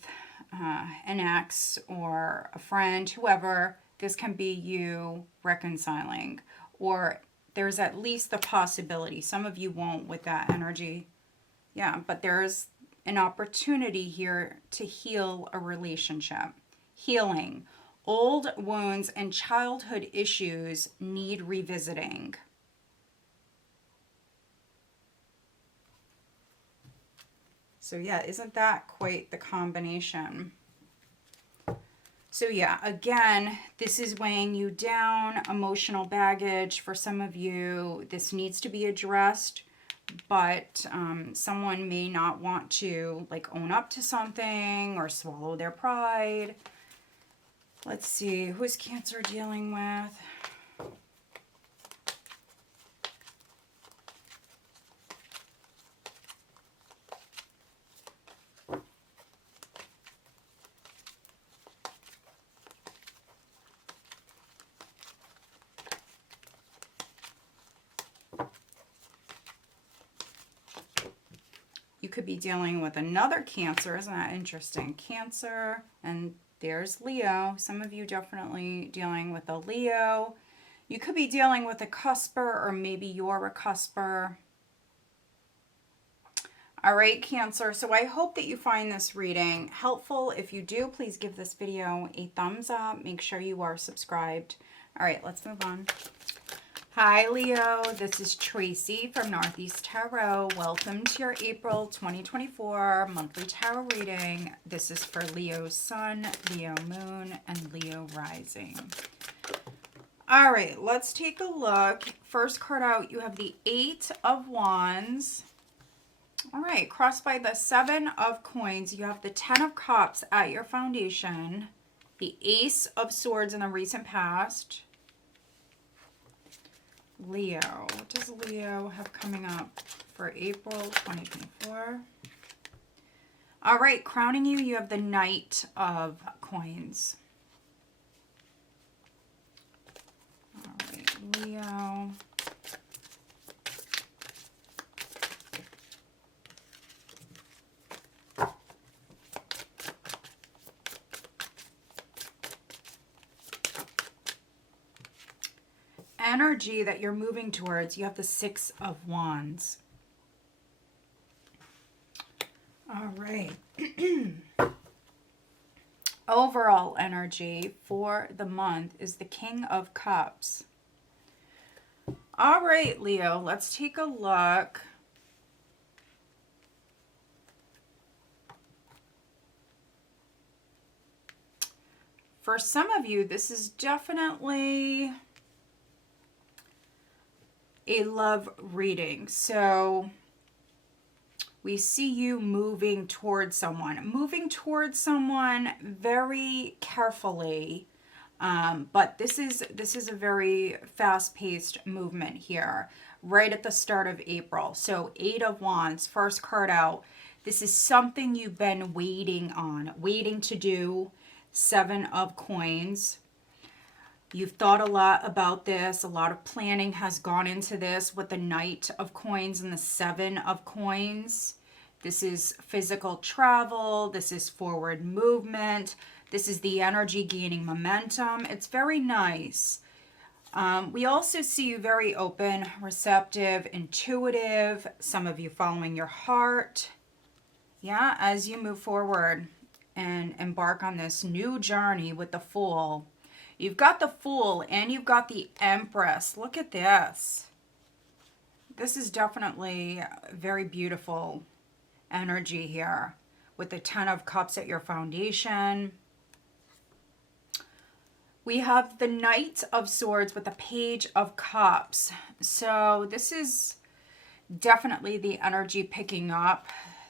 an ex or a friend, whoever, this can be you reconciling, or there's at least the possibility. Some of you won't with that energy. Yeah, but there's an opportunity here to heal a relationship. Healing. Old wounds and childhood issues need revisiting. So yeah, isn't that quite the combination? So yeah, again, this is weighing you down, emotional baggage. For some of you, this needs to be addressed, but someone may not want to like own up to something or swallow their pride. Let's see, who's Cancer dealing with? You could be dealing with another Cancer. Isn't that interesting? Cancer, and there's Leo. Some of you definitely dealing with a Leo. You could be dealing with a cusper, or maybe you're a cusper. All right, Cancer. So I hope that you find this reading helpful. If you do, please give this video a thumbs up. Make sure you are subscribed. All right, let's move on. Hi, Leo. This is Tracy from Northeast Tarot. Welcome to your April 2024 monthly tarot reading. This is for Leo Sun, Leo Moon, and Leo Rising. All right, let's take a look. First card out, you have the Eight of Wands. All right, crossed by the Seven of Coins, you have the Ten of Cups at your foundation, the Ace of Swords in the recent past. Leo, what does Leo have coming up for April 2024? All right, crowning you, you have the Knight of Coins. All right, Leo. Energy that you're moving towards, you have the Six of Wands. All right. Overall energy for the month is the King of Cups. All right, Leo, let's take a look. For some of you, this is definitely a love reading. So we see you moving towards someone very carefully. But this is a very fast-paced movement here, right at the start of April. So Eight of Wands, first card out. This is something you've been waiting on, waiting to do. Seven of Coins. You've thought a lot about this. A lot of planning has gone into this with the Knight of Coins and the Seven of Coins. This is physical travel. This is forward movement. This is the energy gaining momentum. It's very nice. We also see you very open, receptive, intuitive. Some of you following your heart. Yeah, as you move forward and embark on this new journey with the Fool. You've got the Fool and you've got the Empress. Look at this. This is definitely very beautiful energy here with the Ten of Cups at your foundation. We have the Knight of Swords with the Page of Cups. So this is definitely the energy picking up.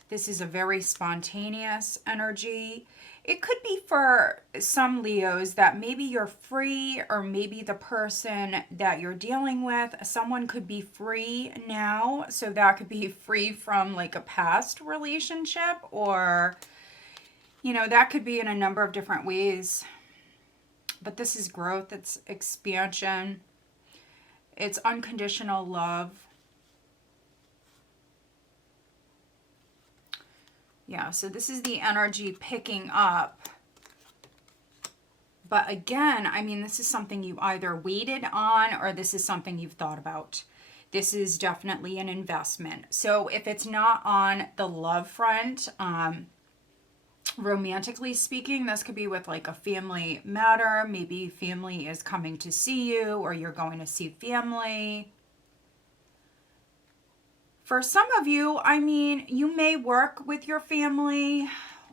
This is a very spontaneous energy. It could be for some Leos that maybe you're free, or maybe the person that you're dealing with, someone could be free now. So that could be free from like a past relationship, or, you know, that could be in a number of different ways. But this is growth, it's expansion, it's unconditional love. Yeah, so this is the energy picking up. But again, I mean, this is something you either waited on or this is something you've thought about. This is definitely an investment. So if it's not on the love front, romantically speaking, this could be with like a family matter. Maybe family is coming to see you or you're going to see family. For some of you, I mean, you may work with your family,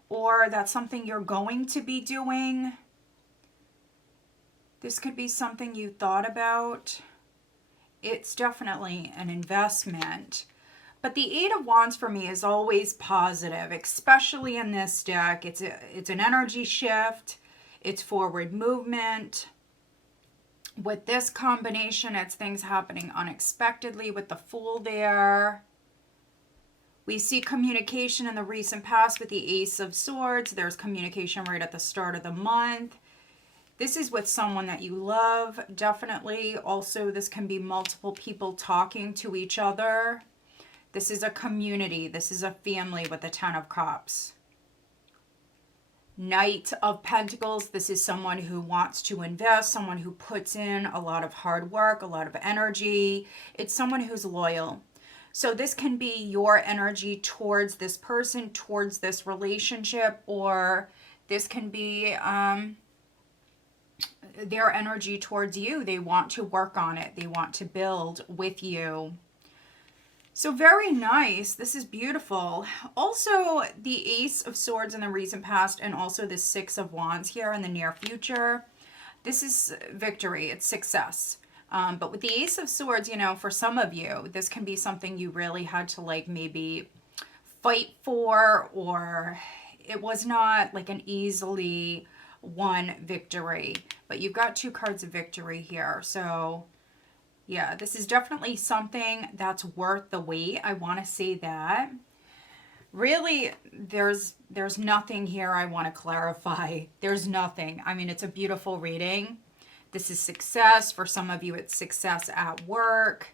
or that's something you're going to be doing. This could be something you thought about. It's definitely an investment. But the Eight of Wands for me is always positive, especially in this deck. It's an energy shift. It's forward movement. With this combination, it's things happening unexpectedly with the Fool there. We see communication in the recent past with the Ace of Swords. There's communication right at the start of the month. This is with someone that you love, definitely. Also, this can be multiple people talking to each other. This is a community. This is a family with the Ten of Cups. Knight of Pentacles. This is someone who wants to invest, someone who puts in a lot of hard work, a lot of energy. It's someone who's loyal. So this can be your energy towards this person, towards this relationship, or this can be their energy towards you. They want to work on it. They want to build with you. So very nice. This is beautiful. Also, the Ace of Swords in the recent past and also the Six of Wands here in the near future. This is victory. It's success. But with the Ace of Swords, you know, for some of you, this can be something you really had to like maybe fight for, or it was not like an easily won victory. But you've got 2 cards of victory here. So yeah, this is definitely something that's worth the wait. I want to say that. Really, there's nothing here I want to clarify. There's nothing. I mean, it's a beautiful reading. This is success. For some of you, it's success at work.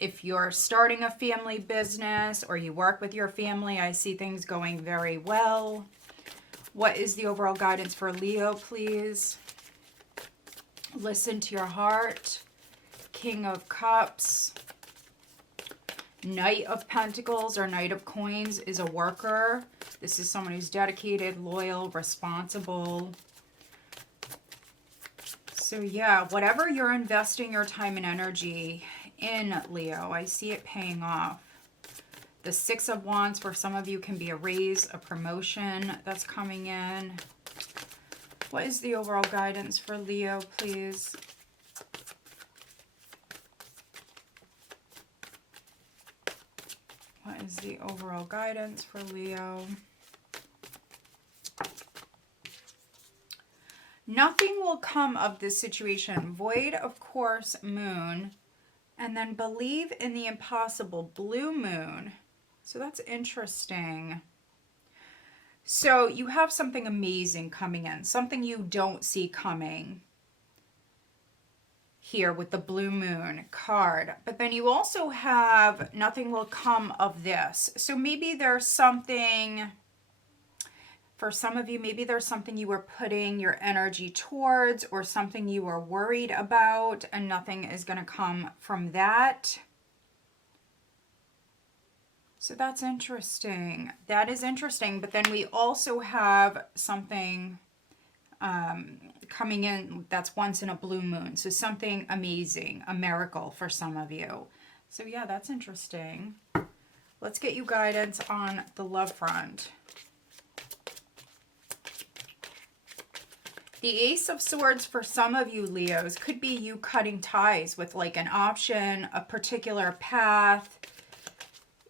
If you're starting a family business or you work with your family, I see things going very well. What is the overall guidance for Leo, please? Listen to your heart. King of Cups. Knight of Pentacles or Knight of Coins is a worker. This is someone who's dedicated, loyal, responsible. So yeah, whatever you're investing your time and energy in, Leo, I see it paying off. The Six of Wands for some of you can be a raise, a promotion that's coming in. What is the overall guidance for Leo, please? What is the overall guidance for Leo? Nothing will come of this situation. Void, of course, moon. And then believe in the impossible, blue moon. So that's interesting. So you have something amazing coming in. Something you don't see coming. Here with the blue moon card. But then you also have nothing will come of this. So maybe there's something, for some of you, maybe there's something you were putting your energy towards or something you were worried about and nothing is going to come from that. So that's interesting. That is interesting. But then we also have something coming in that's once in a blue moon. So something amazing, a miracle for some of you. So yeah, that's interesting. Let's get you guidance on the love front. The Ace of Swords for some of you, Leos, could be you cutting ties with like an option, a particular path,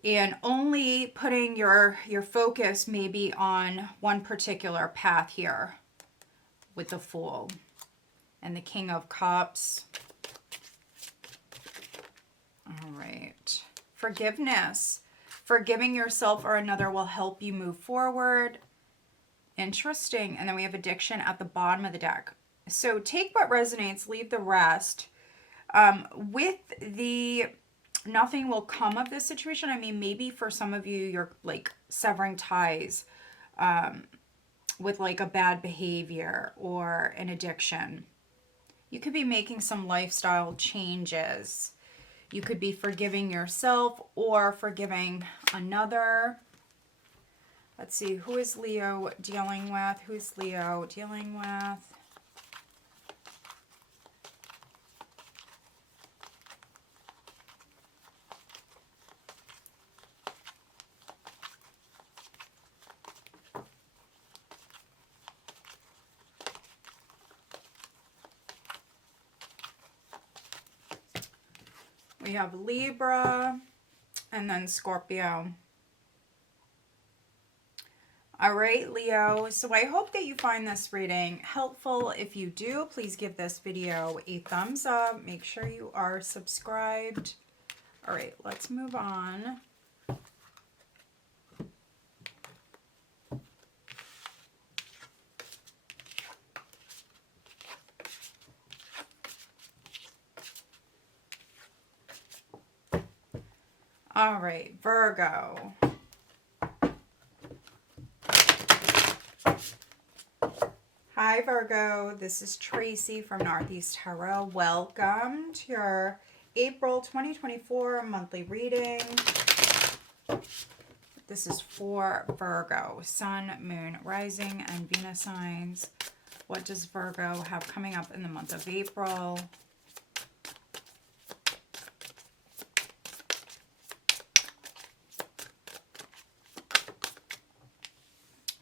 and only putting your focus maybe on one particular path here with the Fool and the King of Cups. All right. Forgiveness. Forgiving yourself or another will help you move forward. Interesting. And then we have addiction at the bottom of the deck. So take what resonates, leave the rest. With the nothing will come of this situation, I mean, maybe for some of you, you're like severing ties with like a bad behavior or an addiction. You could be making some lifestyle changes. You could be forgiving yourself or forgiving another. Let's see, who is Leo dealing with? Who's Leo dealing with? We have Libra and then Scorpio. All right, Leo. So I hope that you find this reading helpful. If you do, please give this video a thumbs up. Make sure you are subscribed. All right, let's move on. All right, Virgo. Hi, Virgo. This is Tracy from Northeast Tarot. Welcome to your April 2024 monthly reading. This is for Virgo, Sun, Moon, Rising, and Venus signs. What does Virgo have coming up in the month of April?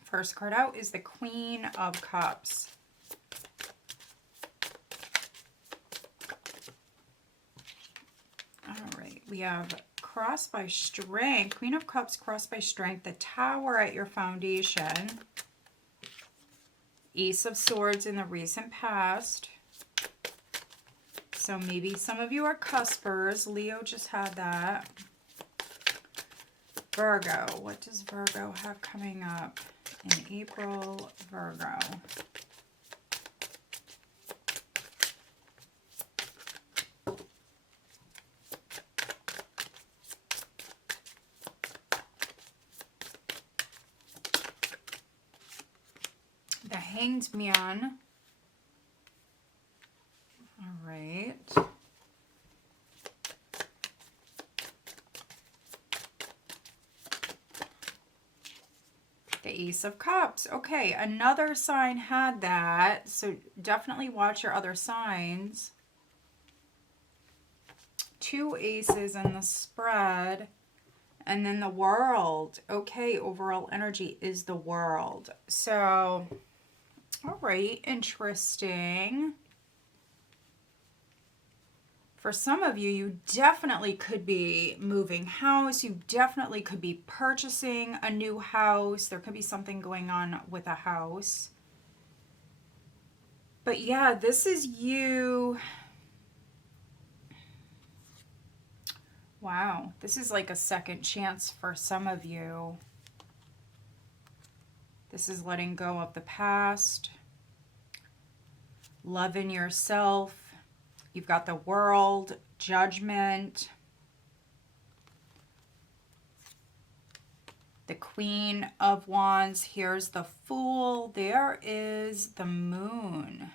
First card out is the Queen of Cups. All right, we have crossed by strength, Queen of Cups crossed by strength, the Tower at your foundation, Ace of Swords in the recent past. So maybe some of you are cuspers. Leo just had that. Virgo, what does Virgo have coming up in April? Virgo. The Hanged Man. All right. The Ace of Cups. Okay, another sign had that, so definitely watch your other signs. 2 aces in the spread. And then the World. Okay, overall energy is the World. So, all right, interesting. For some of you, you definitely could be moving house. You definitely could be purchasing a new house. There could be something going on with a house. But yeah, this is you. Wow, this is like a second chance for some of you. This is letting go of the past. Loving yourself. You've got the World, Judgment, the Queen of Wands. Here's the Fool. There is the Moon.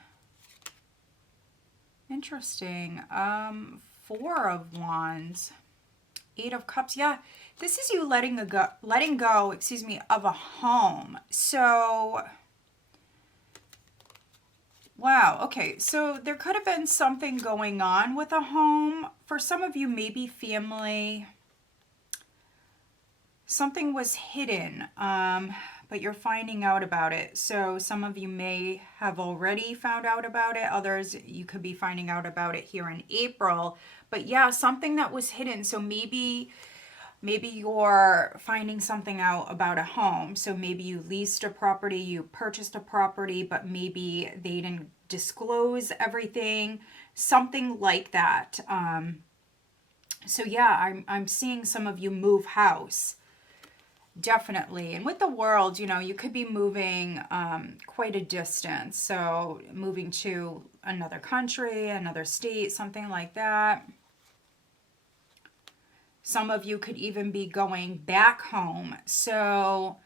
Interesting. 4 of Wands, 8 of Cups. Yeah, this is you letting go, excuse me, of a home. So wow, okay, so there could have been something going on with a home. For some of you, maybe family. Something was hidden, but you're finding out about it. So some of you may have already found out about it. Others, you could be finding out about it here in April. But yeah, something that was hidden. So maybe you're finding something out about a home. So maybe you leased a property, you purchased a property, but maybe they didn't disclose everything, something like that. So yeah, I'm seeing some of you move house, definitely. And with the World, you know, you could be moving quite a distance. So moving to another country, another state, something like that. Some of you could even be going back home. So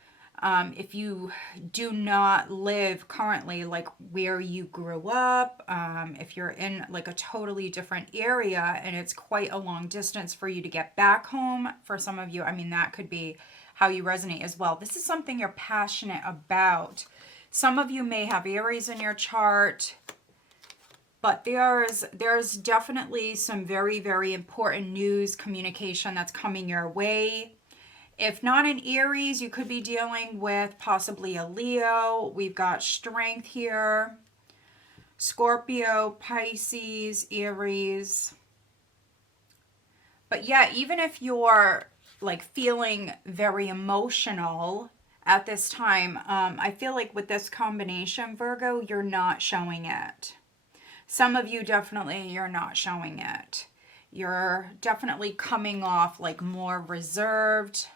if you do not live currently like where you grew up, if you're in like a totally different area and it's quite a long distance for you to get back home, for some of you, I mean, that could be how you resonate as well. This is something you're passionate about. Some of you may have Aries in your chart. But there's definitely some very, very important news, communication that's coming your way. If not an Aries, you could be dealing with possibly a Leo. We've got strength here. Scorpio, Pisces, Aries. But yeah, even if you're like feeling very emotional at this time, I feel like with this combination, Virgo, you're not showing it. Some of you definitely, you're not showing it. You're definitely coming off like more reserved,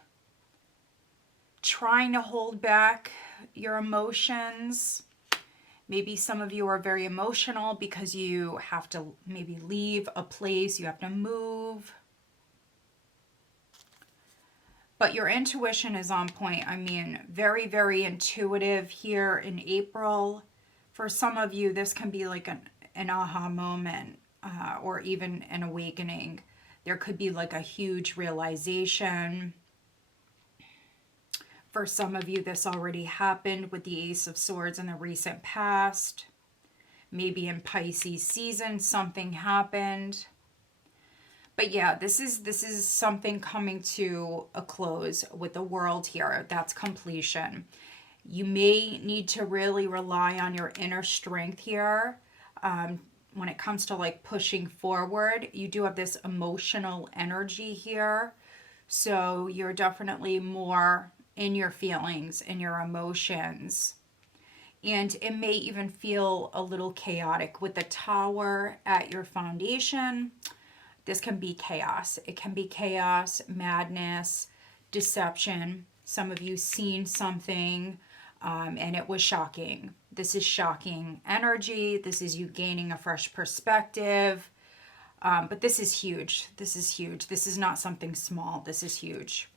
trying to hold back your emotions. Maybe some of you are very emotional because you have to maybe leave a place, you have to move. But your intuition is on point. I mean, very, very intuitive here in April. For some of you, this can be like an aha moment or even an awakening. There could be like a huge realization. For some of you, this already happened with the Ace of Swords in the recent past. Maybe in Pisces season, something happened. But yeah, this is something coming to a close with the World here. That's completion. You may need to really rely on your inner strength here. When it comes to like pushing forward, you do have this emotional energy here. So you're definitely more in your feelings and your emotions. And it may even feel a little chaotic with the Tower at your foundation. This can be chaos. It can be chaos, madness, deception. Some of you seen something and it was shocking. This is shocking energy. This is you gaining a fresh perspective. But this is huge. This is huge. This is not something small. This is huge.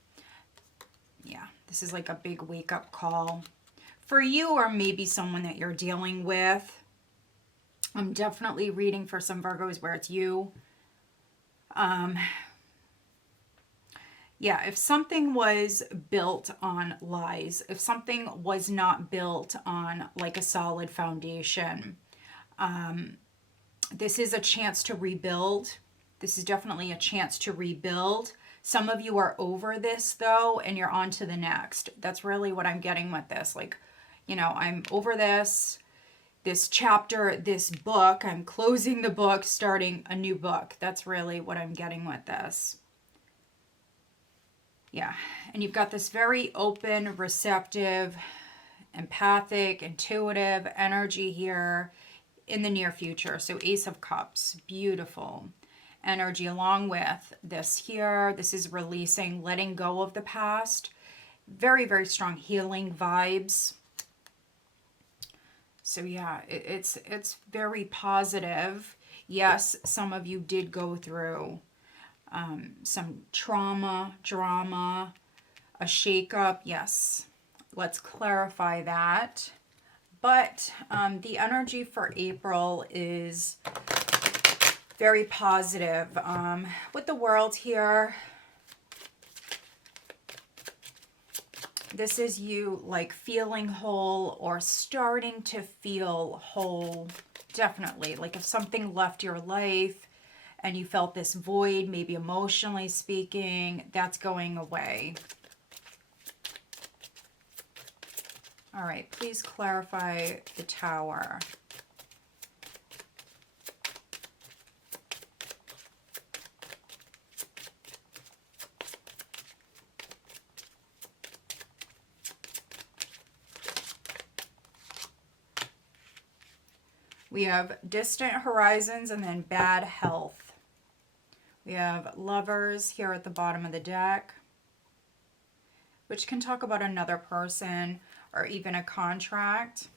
Yeah, this is like a big wake-up call for you or maybe someone that you're dealing with. I'm definitely reading for some Virgos where it's you. Yeah, if something was built on lies, if something was not built on like a solid foundation, this is a chance to rebuild. This is definitely a chance to rebuild. Some of you are over this though, and you're on to the next. That's really what I'm getting with this. Like, you know, I'm over this chapter, this book. I'm closing the book, starting a new book. That's really what I'm getting with this. Yeah, and you've got this very open, receptive, empathic, intuitive energy here in the near future. So Ace of Cups, beautiful energy along with this here. This is releasing, letting go of the past. Very, very strong healing vibes. So yeah, it's very positive. Yes, some of you did go through some trauma, drama, a shakeup. Yes, let's clarify that. But the energy for April is very positive. With the World here, this is you like feeling whole or starting to feel whole. Definitely. Like if something left your life and you felt this void, maybe emotionally speaking, that's going away. All right, please clarify the Tower. We have distant horizons and then bad health. We have Lovers here at the bottom of the deck, which can talk about another person or even a contract.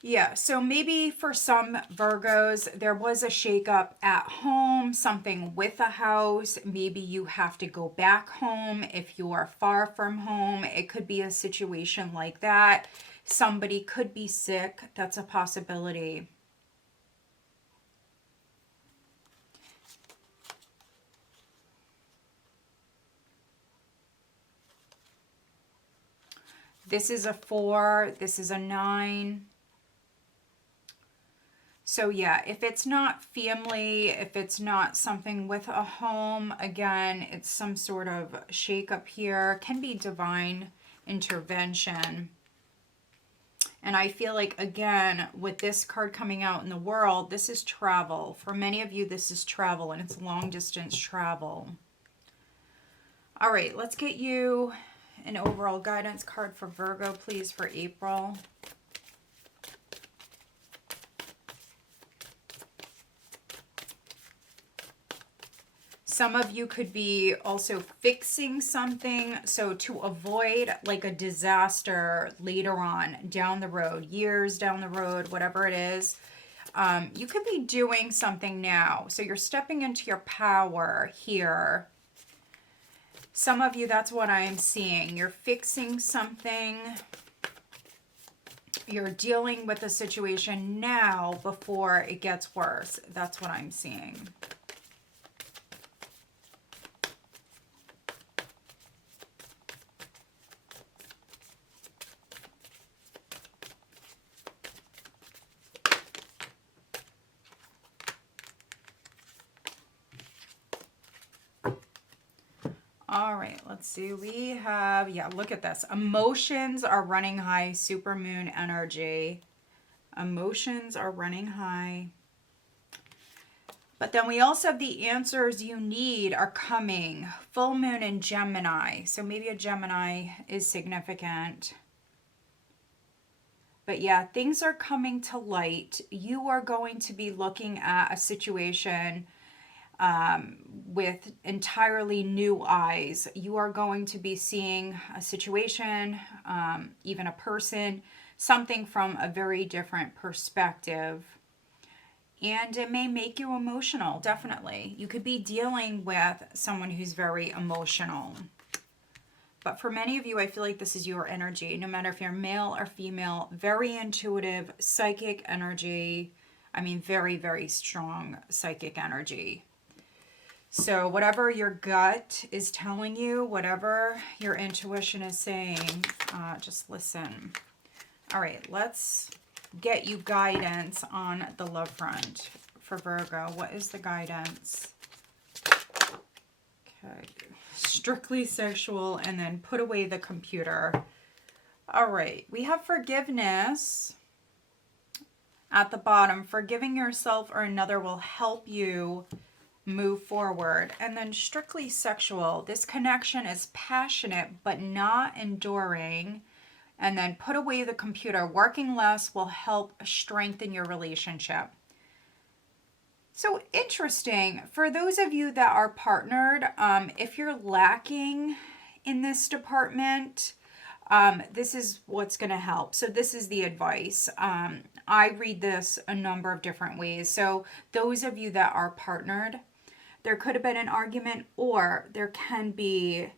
Yeah, so maybe for some Virgos, there was a shakeup at home, something with a house. Maybe you have to go back home if you are far from home. It could be a situation like that. Somebody could be sick. That's a possibility. This is a 4. This is a 9. So yeah, if it's not family, if it's not something with a home, again, it's some sort of shakeup here. Can be divine intervention. And I feel like, again, with this card coming out in the World, this is travel. For many of you, this is travel, and it's long distance travel. All right, let's get you an overall guidance card for Virgo, please, for April. Some of you could be also fixing something, so to avoid like a disaster later on down the road, years down the road, whatever it is, you could be doing something now. So you're stepping into your power here. Some of you, that's what I am seeing. You're fixing something. You're dealing with a situation now before it gets worse. That's what I'm seeing. All right, let's see. We have, yeah, look at this. Emotions are running high, supermoon energy. Emotions are running high. But then we also have the answers you need are coming. Full moon in Gemini. So maybe a Gemini is significant. But yeah, things are coming to light. You are going to be looking at a situation with entirely new eyes. You are going to be seeing a situation, even a person, something from a very different perspective. And it may make you emotional, definitely. You could be dealing with someone who's very emotional. But for many of you, I feel like this is your energy. No matter if you're male or female, very intuitive, psychic energy. I mean, very, very strong psychic energy. So whatever your gut is telling you, whatever your intuition is saying, just listen. All right, let's get you guidance on the love front for Virgo. What is the guidance? Okay, strictly sexual, and then put away the computer. All right, we have forgiveness at the bottom. Forgiving yourself or another will help you move forward. And then strictly sexual. This connection is passionate but not enduring. And then put away the computer. Working less will help strengthen your relationship. So interesting. For those of you that are partnered, if you're lacking in this department, this is what's going to help. So this is the advice. I read this a number of different ways. So those of you that are partnered, there could have been an argument, or there can be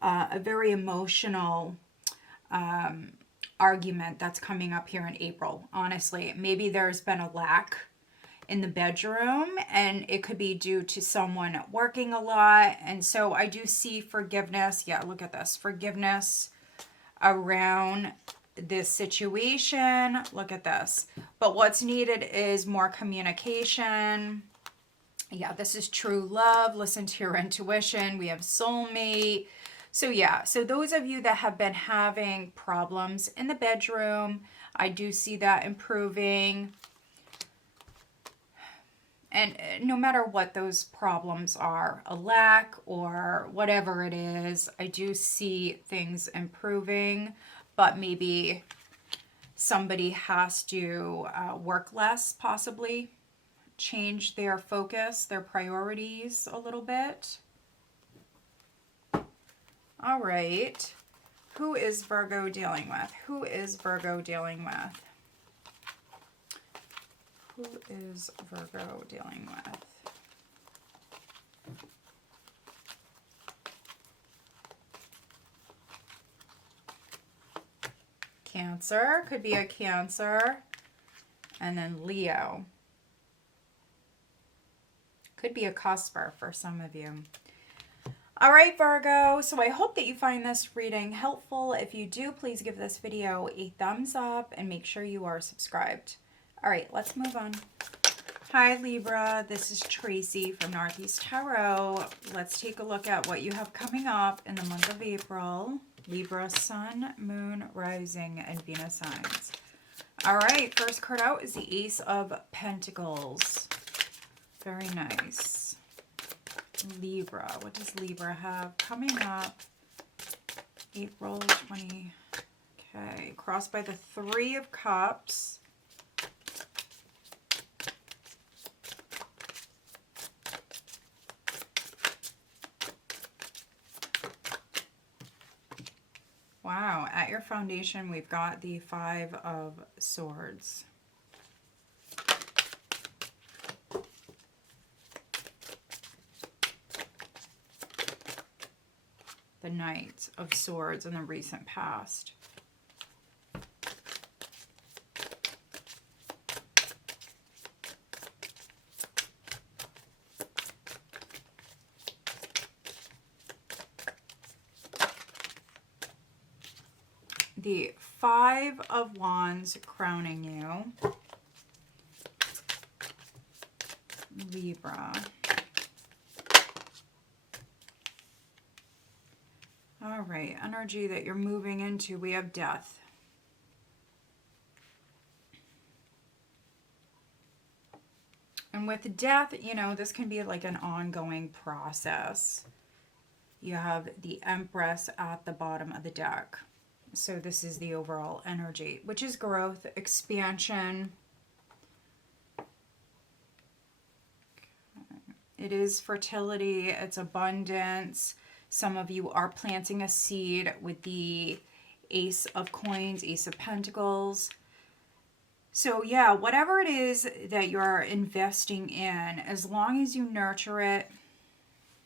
a very emotional argument that's coming up here in April. Honestly, maybe there's been a lack in the bedroom, and it could be due to someone working a lot. And so I do see forgiveness. Yeah, look at this. Forgiveness around this situation. Look at this. But what's needed is more communication. Yeah, this is true love. Listen to your intuition. We have soulmate. So yeah, so those of you that have been having problems in the bedroom, I do see that improving. And no matter what those problems are, a lack or whatever it is, I do see things improving, but maybe somebody has to work less, possibly change their focus, their priorities a little bit. All right. Who is Virgo dealing with? Who is Virgo dealing with? Who is Virgo dealing with? Cancer. Could be a Cancer. And then Leo. Could be a cusper for some of you. All right, Virgo. So I hope that you find this reading helpful. If you do, please give this video a thumbs up and make sure you are subscribed. All right, let's move on. Hi, Libra. This is Tracy from Northeast Tarot. Let's take a look at what you have coming up in the month of April. Libra, Sun, Moon, Rising, and Venus signs. All right, first card out is the Ace of Pentacles. Very nice. Libra. What does Libra have coming up? April 20. Okay, crossed by the Three of Cups. Wow, at your foundation, we've got the Five of Swords. The Knight of Swords in the recent past. The Five of Wands crowning you. Libra. All right, energy that you're moving into, we have death. And with death, you know, this can be like an ongoing process. You have the Empress at the bottom of the deck. So this is the overall energy, which is growth, expansion. It is fertility, it's abundance. Some of you are planting a seed with the Ace of Coins, Ace of Pentacles. So yeah, whatever it is that you're investing in, as long as you nurture it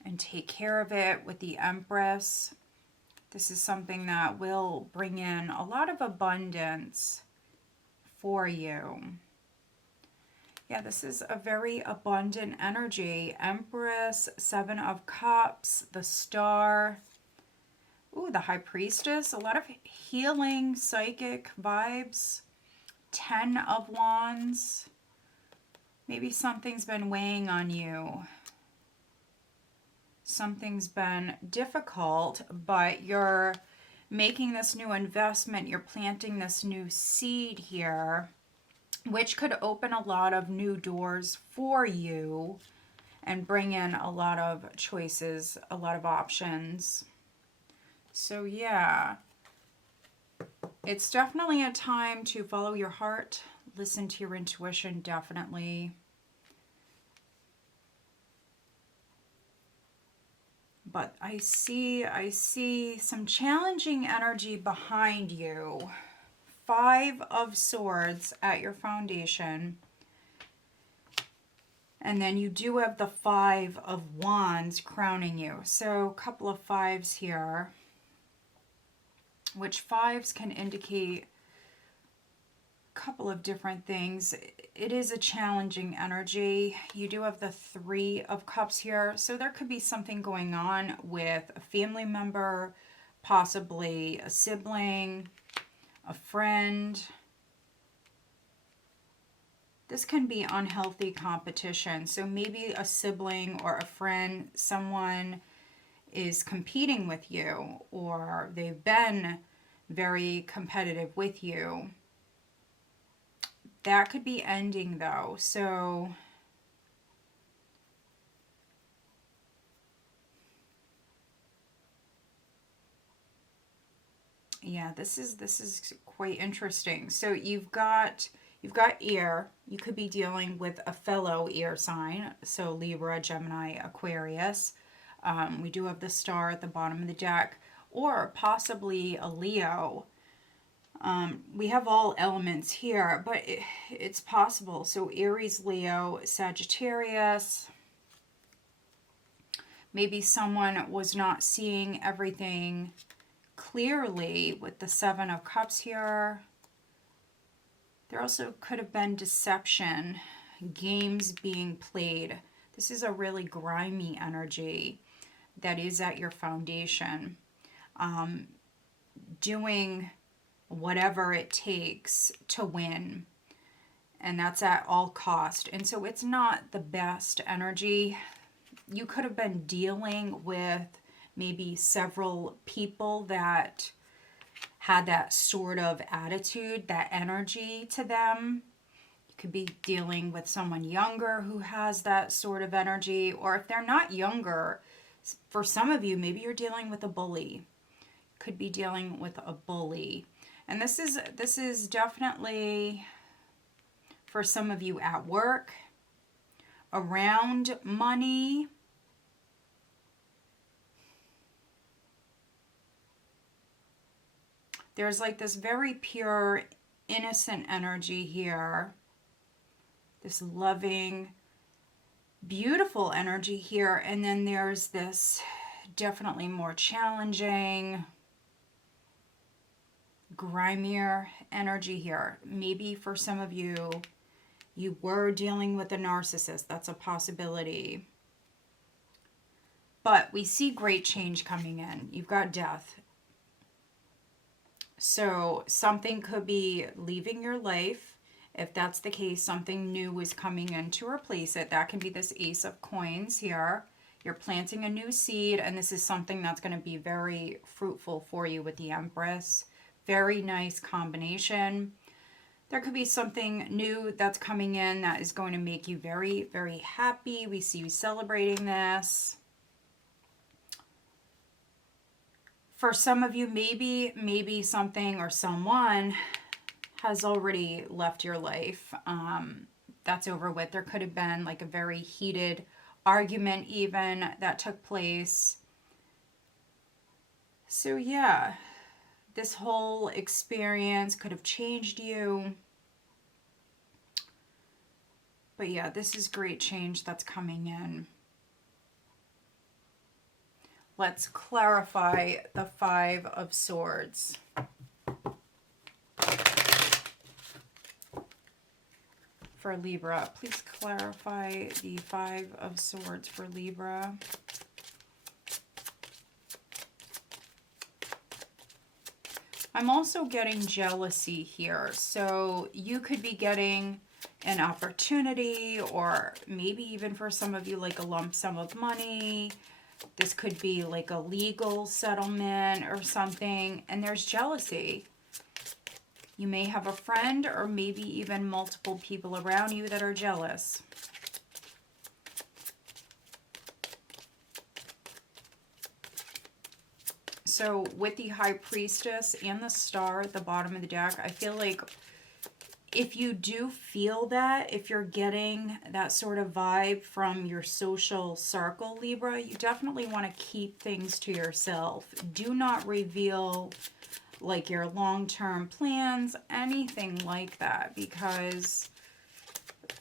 and take care of it with the Empress, this is something that will bring in a lot of abundance for you. Yeah, this is a very abundant energy. Empress, Seven of Cups, the Star. Ooh, the High Priestess. A lot of healing, psychic vibes. 10 of Wands. Maybe something's been weighing on you. Something's been difficult, but you're making this new investment. You're planting this new seed here, which could open a lot of new doors for you and bring in a lot of choices, a lot of options. So yeah, it's definitely a time to follow your heart, listen to your intuition, definitely. But I see some challenging energy behind you. 5 of Swords at your foundation. And then you do have the 5 of Wands crowning you. So a couple of 5s here, which 5s can indicate a couple of different things. It is a challenging energy. You do have the 3 of Cups here. So there could be something going on with a family member, possibly a sibling, a friend. This can be unhealthy competition. So maybe a sibling or a friend, someone is competing with you, or they've been very competitive with you. That could be ending though. So yeah, this is quite interesting. So you've got air. You could be dealing with a fellow air sign. So Libra, Gemini, Aquarius. We do have the Star at the bottom of the deck, or possibly a Leo. We have all elements here, but it's possible. So Aries, Leo, Sagittarius. Maybe someone was not seeing everything clearly with the 7 of Cups here. There also could have been deception, games being played. This is a really grimy energy that is at your foundation. Doing whatever it takes to win. And that's at all cost. And so it's not the best energy. You could have been dealing with maybe several people that had that sort of attitude, that energy to them. You could be dealing with someone younger who has that sort of energy. Or if they're not younger, for some of you, maybe you're dealing with a bully. Could be dealing with a bully. And this is definitely for some of you at work, around money. There's like this very pure, innocent energy here. This loving, beautiful energy here. And then there's this definitely more challenging, grimier energy here. Maybe for some of you, you were dealing with a narcissist. That's a possibility. But we see great change coming in. You've got death. So something could be leaving your life. If that's the case, something new is coming in to replace it. That can be this Ace of Coins here. You're planting a new seed, and this is something that's going to be very fruitful for you with the Empress. Very nice combination. There could be something new that's coming in that is going to make you very, very happy. We see you celebrating this. For some of you, maybe something or someone has already left your life. That's over with. There could have been like a very heated argument even that took place. So yeah, this whole experience could have changed you. But yeah, this is great change that's coming in. Let's clarify the Five of Swords. For Libra, please clarify the Five of Swords for Libra. I'm also getting jealousy here. So you could be getting an opportunity, or maybe even for some of you like a lump sum of money. This could be like a legal settlement or something, and there's jealousy. You may have a friend or maybe even multiple people around you that are jealous. So with the High Priestess and the Star at the bottom of the deck, I feel like if you do feel that, if you're getting that sort of vibe from your social circle, Libra, you definitely want to keep things to yourself. Do not reveal like your long-term plans, anything like that, because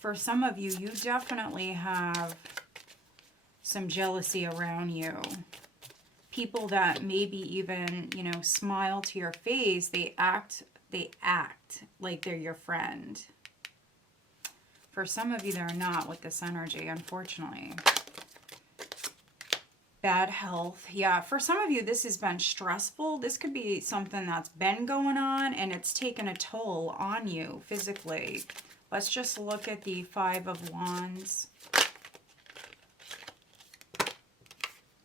for some of you, you definitely have some jealousy around you. People that maybe even, you know, smile to your face, they act like they're your friend. For some of you, they're not with this energy, unfortunately. Bad health. Yeah, for some of you, this has been stressful. This could be something that's been going on and it's taken a toll on you physically. Let's just look at the Five of Wands.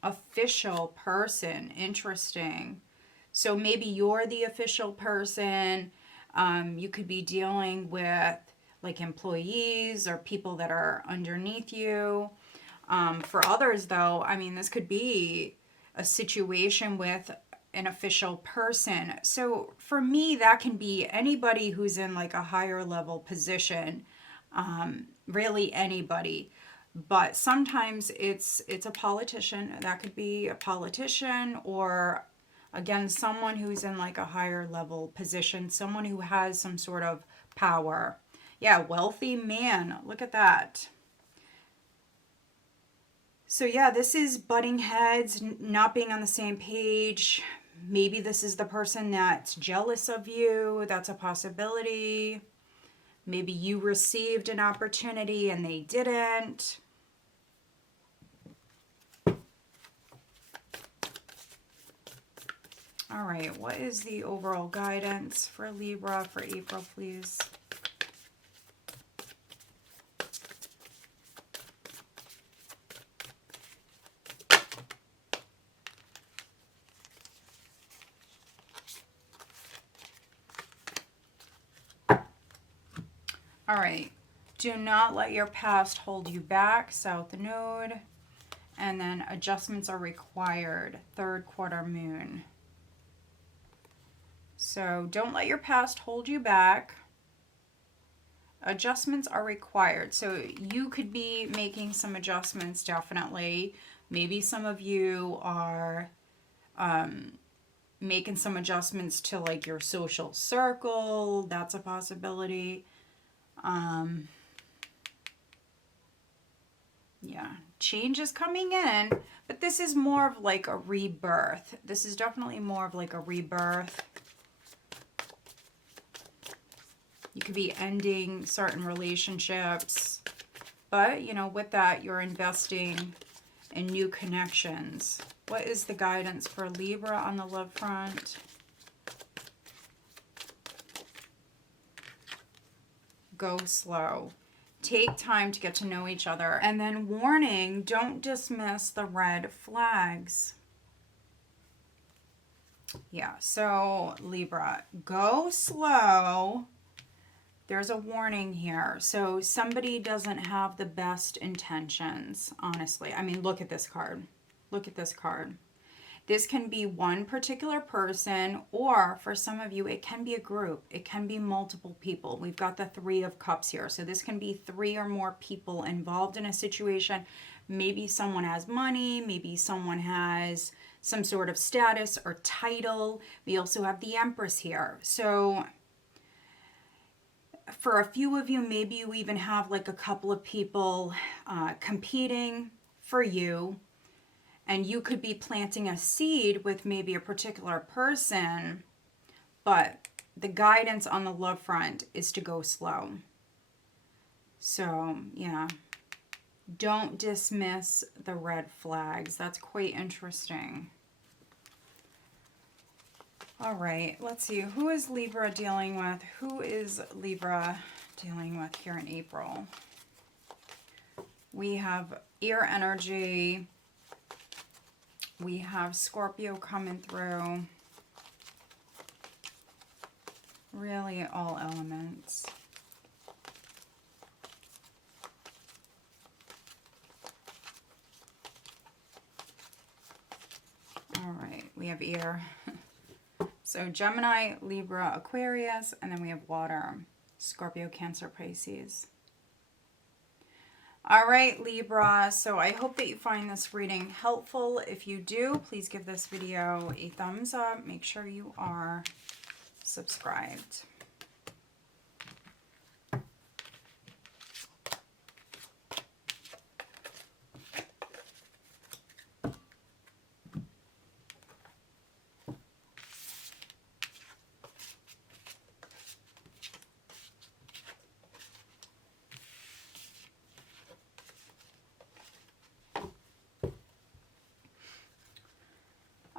Official person. Interesting. So maybe you're the official person. You could be dealing with like employees or people that are underneath you. For others, though, I mean, this could be a situation with an official person. So for me, that can be anybody who's in like a higher level position, really anybody. But sometimes it's a politician. That could be a politician, or again, someone who's in like a higher level position, someone who has some sort of power. Yeah, wealthy man. Look at that. So yeah, this is butting heads, not being on the same page. Maybe this is the person that's jealous of you. That's a possibility. Maybe you received an opportunity and they didn't. All right, what is the overall guidance for Libra for April, please? All right, do not let your past hold you back, South Node. And then adjustments are required, third quarter moon. So don't let your past hold you back. Adjustments are required. So you could be making some adjustments, definitely. Maybe some of you are making some adjustments to like your social circle. That's a possibility. Yeah, change is coming in, but this is more of like a rebirth. This is definitely more of like a rebirth. You could be ending certain relationships, but you know, with that, you're investing in new connections. What is the guidance for Libra on the love front? Go slow. Take time to get to know each other. And then warning, don't dismiss the red flags. Yeah, so Libra, go slow. There's a warning here. So somebody doesn't have the best intentions, honestly. I mean, look at this card. Look at this card. This can be one particular person, or for some of you, it can be a group. It can be multiple people. We've got the Three of Cups here. So this can be 3 or more people involved in a situation. Maybe someone has money. Maybe someone has some sort of status or title. We also have the Empress here. So for a few of you, maybe you even have like a couple of people competing for you. And you could be planting a seed with maybe a particular person, but the guidance on the love front is to go slow. So, yeah, don't dismiss the red flags. That's quite interesting. All right, let's see. Who is Libra dealing with? Who is Libra dealing with here in April? We have air energy. We have Scorpio coming through. Really all elements. All right, we have air. So Gemini, Libra, Aquarius, and then we have water. Scorpio, Cancer, Pisces. All right, Libra, so I hope that you find this reading helpful. If you do, please give this video a thumbs up. Make sure you are subscribed.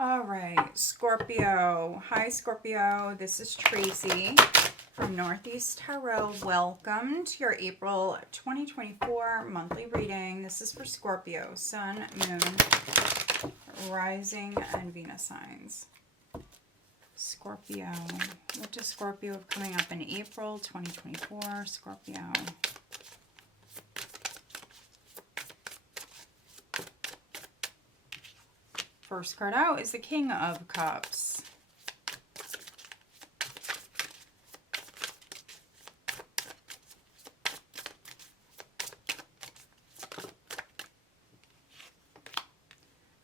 All right, Scorpio. Hi, Scorpio. This is Tracy from Northeast Tarot. Welcome to your April 2024 monthly reading. This is for Scorpio, Sun, Moon, Rising, and Venus signs. Scorpio. What does Scorpio have coming up in April 2024? Scorpio. First card out is the King of Cups.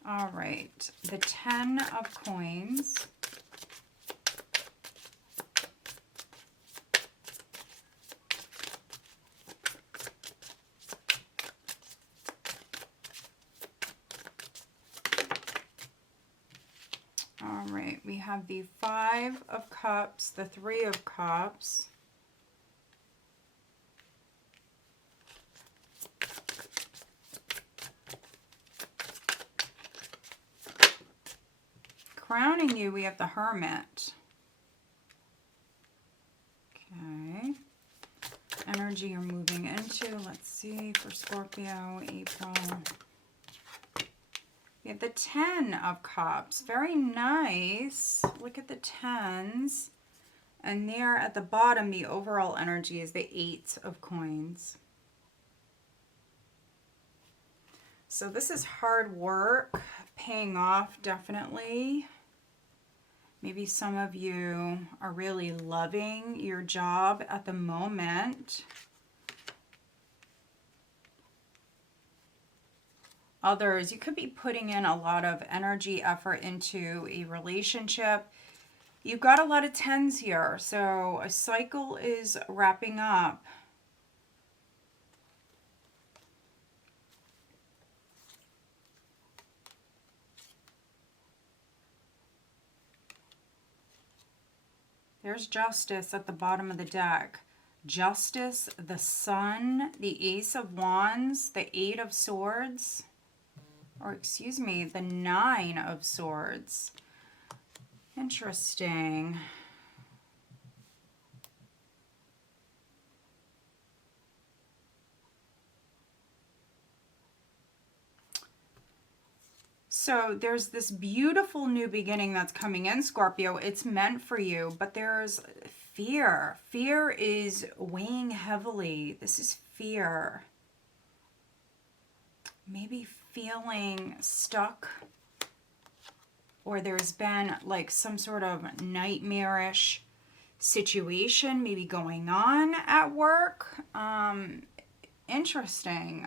All right, the 10 of Coins. All right, we have the 5 of Cups, the 3 of Cups. Crowning you, we have the Hermit. Okay. Energy you're moving into, let's see, for Scorpio, April. We have the 10 of Cups. Very nice. Look at the 10s. And there at the bottom, the overall energy is the 8 of Coins. So this is hard work, paying off definitely. Maybe some of you are really loving your job at the moment. Others, you could be putting in a lot of energy, effort into a relationship. You've got a lot of 10s here, so a cycle is wrapping up. There's Justice at the bottom of the deck. Justice, the Sun, the Ace of Wands, the 8 of Swords. Or excuse me, the 9 of Swords. Interesting. So there's this beautiful new beginning that's coming in, Scorpio. It's meant for you, but there's fear. Fear is weighing heavily. This is fear. Maybe feeling stuck, or there's been like some sort of nightmarish situation maybe going on at work. Interesting.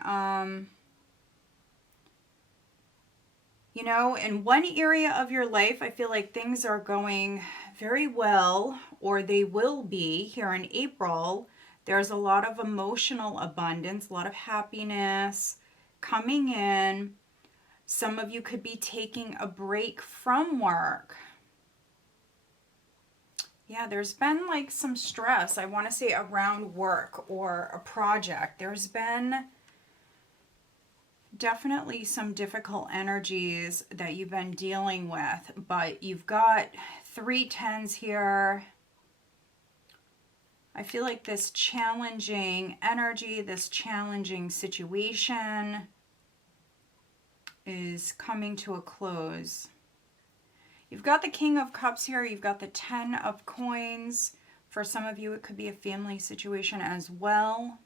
You know, in one area of your life, I feel like things are going very well, or they will be here in April. There's a lot of emotional abundance, a lot of happiness coming in. Some of you could be taking a break from work. Yeah, there's been like some stress, I want to say, around work or a project. There's been definitely some difficult energies that you've been dealing with, but you've got 3 10s here. I feel like this challenging energy, this challenging situation is coming to a close. You've got the King of Cups here. You've got the 10 of Coins. For some of you, it could be a family situation as well.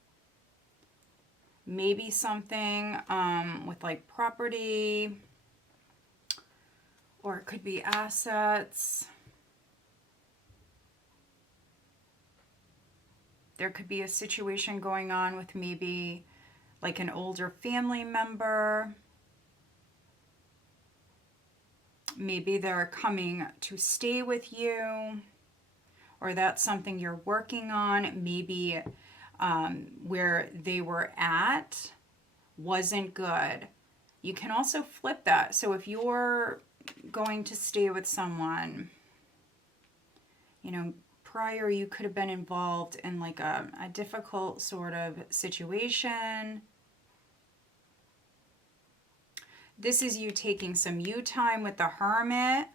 Maybe something with like property, or it could be assets. There could be a situation going on with maybe like an older family member. Maybe they're coming to stay with you, or that's something you're working on. Maybe where they were at wasn't good. You can also flip that. So if you're going to stay with someone, you know, prior you could have been involved in like a difficult sort of situation. This is you taking some you time with the Hermit.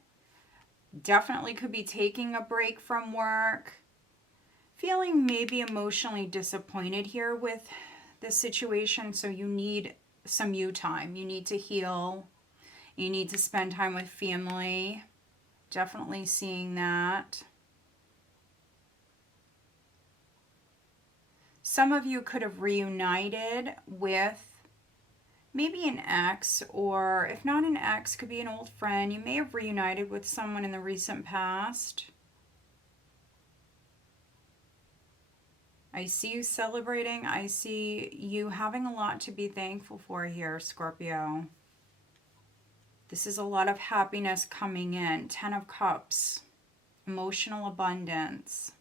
Definitely could be taking a break from work. Feeling maybe emotionally disappointed here with the situation, so you need some you time. You need to heal. You need to spend time with family. Definitely seeing that. Some of you could have reunited with maybe an ex, or if not an ex, could be an old friend. You may have reunited with someone in the recent past. I see you celebrating. I see you having a lot to be thankful for here, Scorpio. This is a lot of happiness coming in. 10 of Cups. Emotional abundance.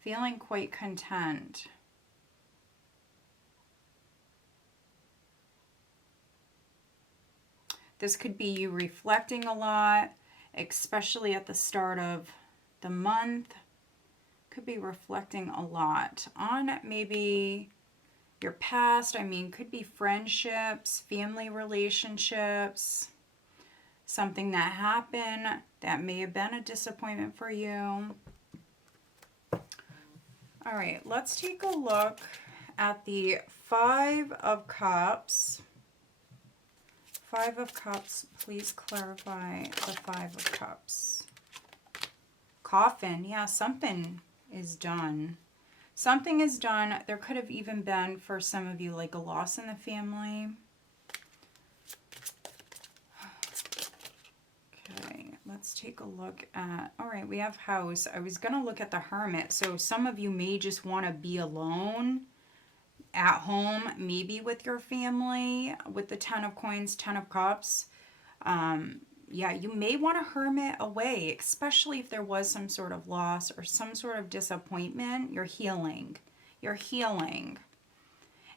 Feeling quite content. This could be you reflecting a lot, especially at the start of the month. Could be reflecting a lot on maybe your past. I mean, could be friendships, family relationships, something that happened that may have been a disappointment for you. All right, let's take a look at the 5 of Cups. 5 of Cups, please clarify the 5 of Cups. Coffin, yeah, something is done. Something is done. There could have even been, for some of you, like a loss in the family. Okay, let's take a look at, all right, we have House. I was going to look at the Hermit. So some of you may just want to be alone at home, maybe with your family, with the 10 of Coins, 10 of Cups. Yeah, you may want to hermit away, especially if there was some sort of loss or some sort of disappointment. You're healing. You're healing.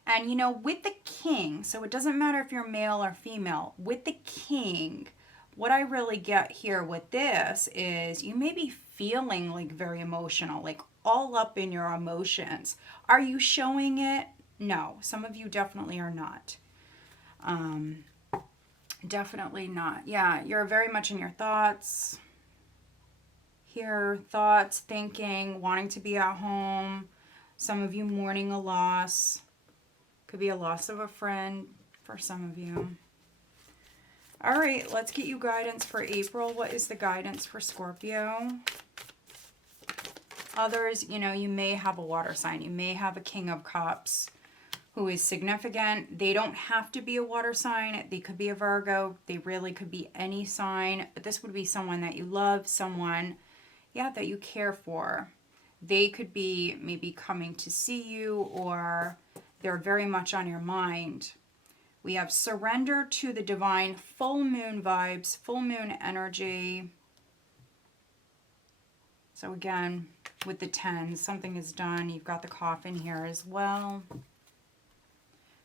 And, you know, with the King, so it doesn't matter if you're male or female, with the King, what I really get here with this is you may be feeling like very emotional, like all up in your emotions. Are you showing it? No, some of you definitely are not. Definitely not. Yeah, you're very much in your thoughts. Here, thoughts, thinking, wanting to be at home. Some of you mourning a loss. Could be a loss of a friend for some of you. All right, let's get you guidance for April. What is the guidance for Scorpio? Others, you know, you may have a water sign. You may have a King of Cups who is significant. They don't have to be a water sign. They could be a Virgo. They really could be any sign. But this would be someone that you love, someone, yeah, that you care for. They could be maybe coming to see you, or they're very much on your mind. We have surrender to the divine, full moon vibes, full moon energy. So again, with the 10, something is done. You've got the coffin here as well.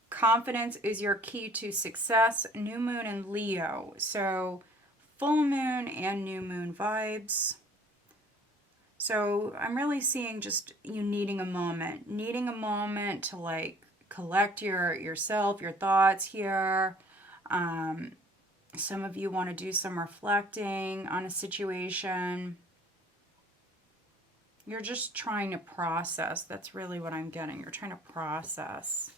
Confidence is your key to success. New moon in Leo. So full moon and new moon vibes. So I'm really seeing just you needing a moment to like collect yourself, your thoughts here. Some of you want to do some reflecting on a situation. You're just trying to process. That's really what I'm getting. You're trying to process.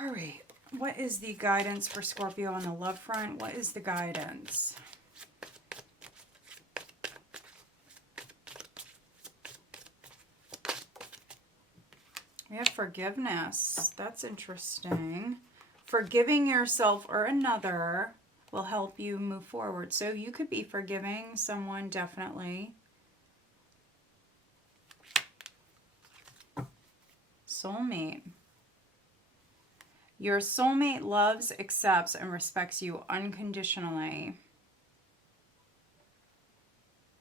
All right. What is the guidance for Scorpio on the love front? What is the guidance? We have forgiveness. That's interesting. Forgiving yourself or another will help you move forward. So you could be forgiving someone, definitely. Soulmate. Your soulmate loves, accepts, and respects you unconditionally.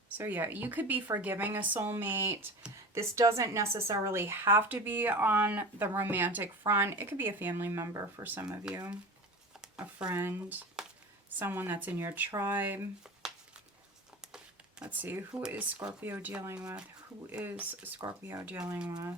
So yeah, you could be forgiving a soulmate. This doesn't necessarily have to be on the romantic front. It could be a family member for some of you, a friend, someone that's in your tribe. Let's see, who is Scorpio dealing with? Who is Scorpio dealing with?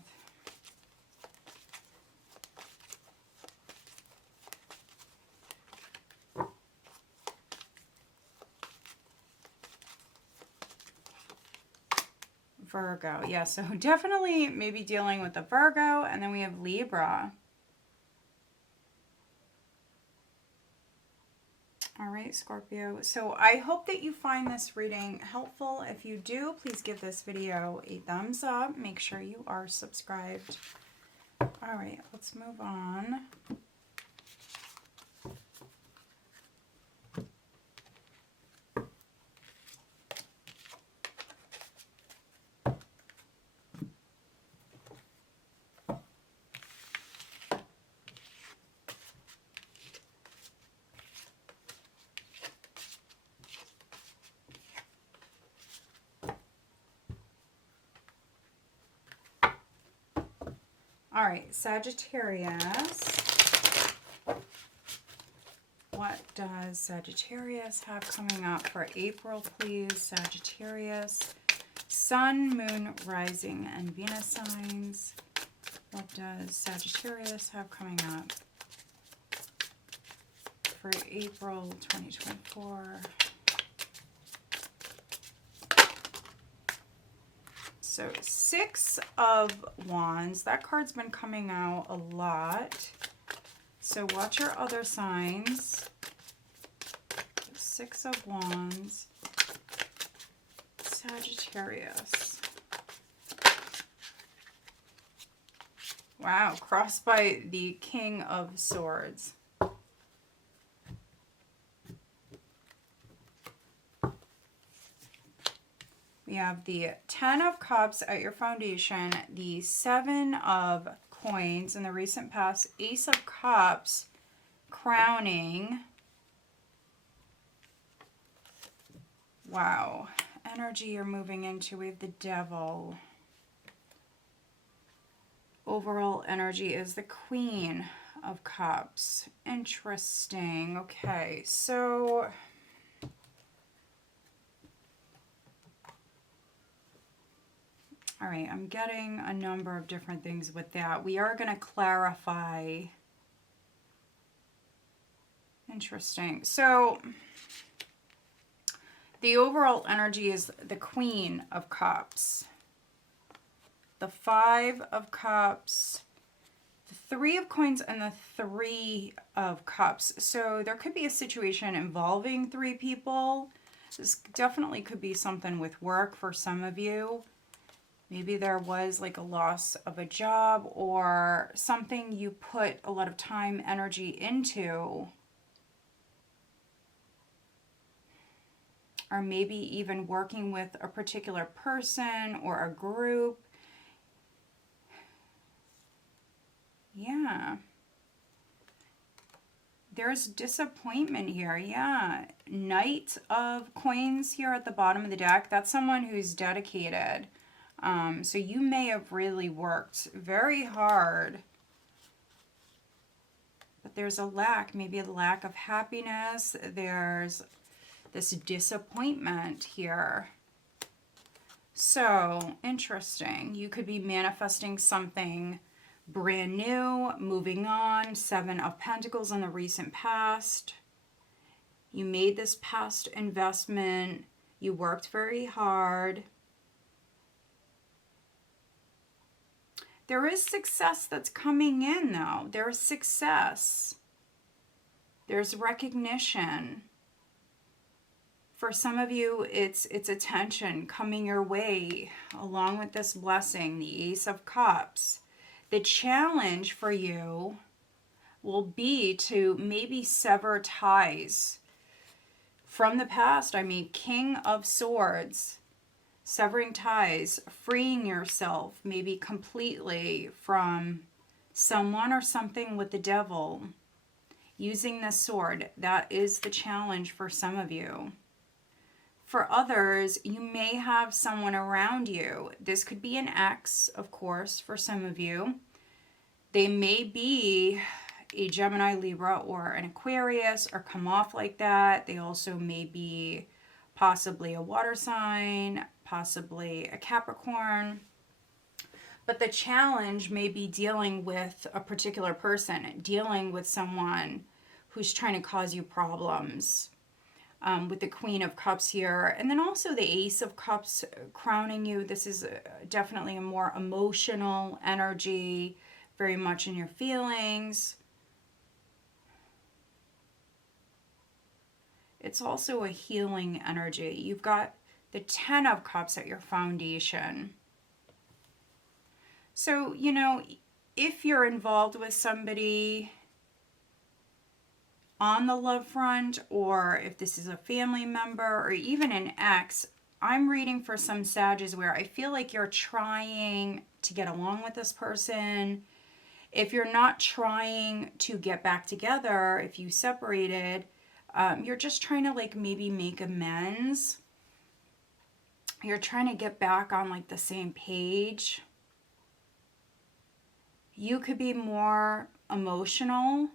Virgo. Yeah, so definitely maybe dealing with the Virgo, and then we have Libra. All right, Scorpio. So I hope that you find this reading helpful. If you do, please give this video a thumbs up. Make sure you are subscribed. All right, let's move on. All right, Sagittarius. What does Sagittarius have coming up for April, please? Sagittarius. Sun, Moon, Rising, and Venus signs. What does Sagittarius have coming up for April 2024? So 6 of Wands. That card's been coming out a lot. So watch your other signs. 6 of Wands. Sagittarius. Wow, crossed by the King of Swords. We have the 10 of Cups at your foundation, the 7 of Coins in the recent past, Ace of Cups crowning. Wow, energy you're moving into. We have the Devil. Overall energy is the Queen of Cups. Interesting. Okay, so all right, I'm getting a number of different things with that. We are going to clarify. Interesting. So the overall energy is the Queen of Cups, the 5 of Cups, the Three of Coins and the Three of Cups. So there could be a situation involving three people. This definitely could be something with work for some of you. Maybe there was like a loss of a job or something you put a lot of time, energy into. Or maybe even working with a particular person or a group. Yeah. There's disappointment here. Yeah. Knight of Coins here at the bottom of the deck. That's someone who's dedicated. So you may have really worked very hard. But there's a lack, maybe a lack of happiness. There's this disappointment here. So, interesting. You could be manifesting something brand new, moving on. Seven of Pentacles in the recent past. You made this past investment. You worked very hard. There is success that's coming in, though. There's success. There's recognition. For some of you, it's attention coming your way along with this blessing, the Ace of Cups. The challenge for you will be to maybe sever ties from the past. I mean, King of Swords. Severing ties, freeing yourself maybe completely from someone or something with the devil. Using the sword, that is the challenge for some of you. For others, you may have someone around you. This could be an ex, of course, for some of you. They may be a Gemini, Libra, or an Aquarius, or come off like that. They also may be possibly a water sign, possibly a Capricorn. But the challenge may be dealing with a particular person, dealing with someone who's trying to cause you problems. With the Queen of Cups here. And then also the Ace of Cups crowning you. This is definitely a more emotional energy, very much in your feelings. It's also a healing energy. You've got the Ten of Cups at your foundation. So, you know, if you're involved with somebody on the love front, or if this is a family member or even an ex, I'm reading for some Sages where I feel like you're trying to get along with this person. If you're not trying to get back together, if you separated, you're just trying to like maybe make amends. You're trying to get back on like the same page. You could be more emotional,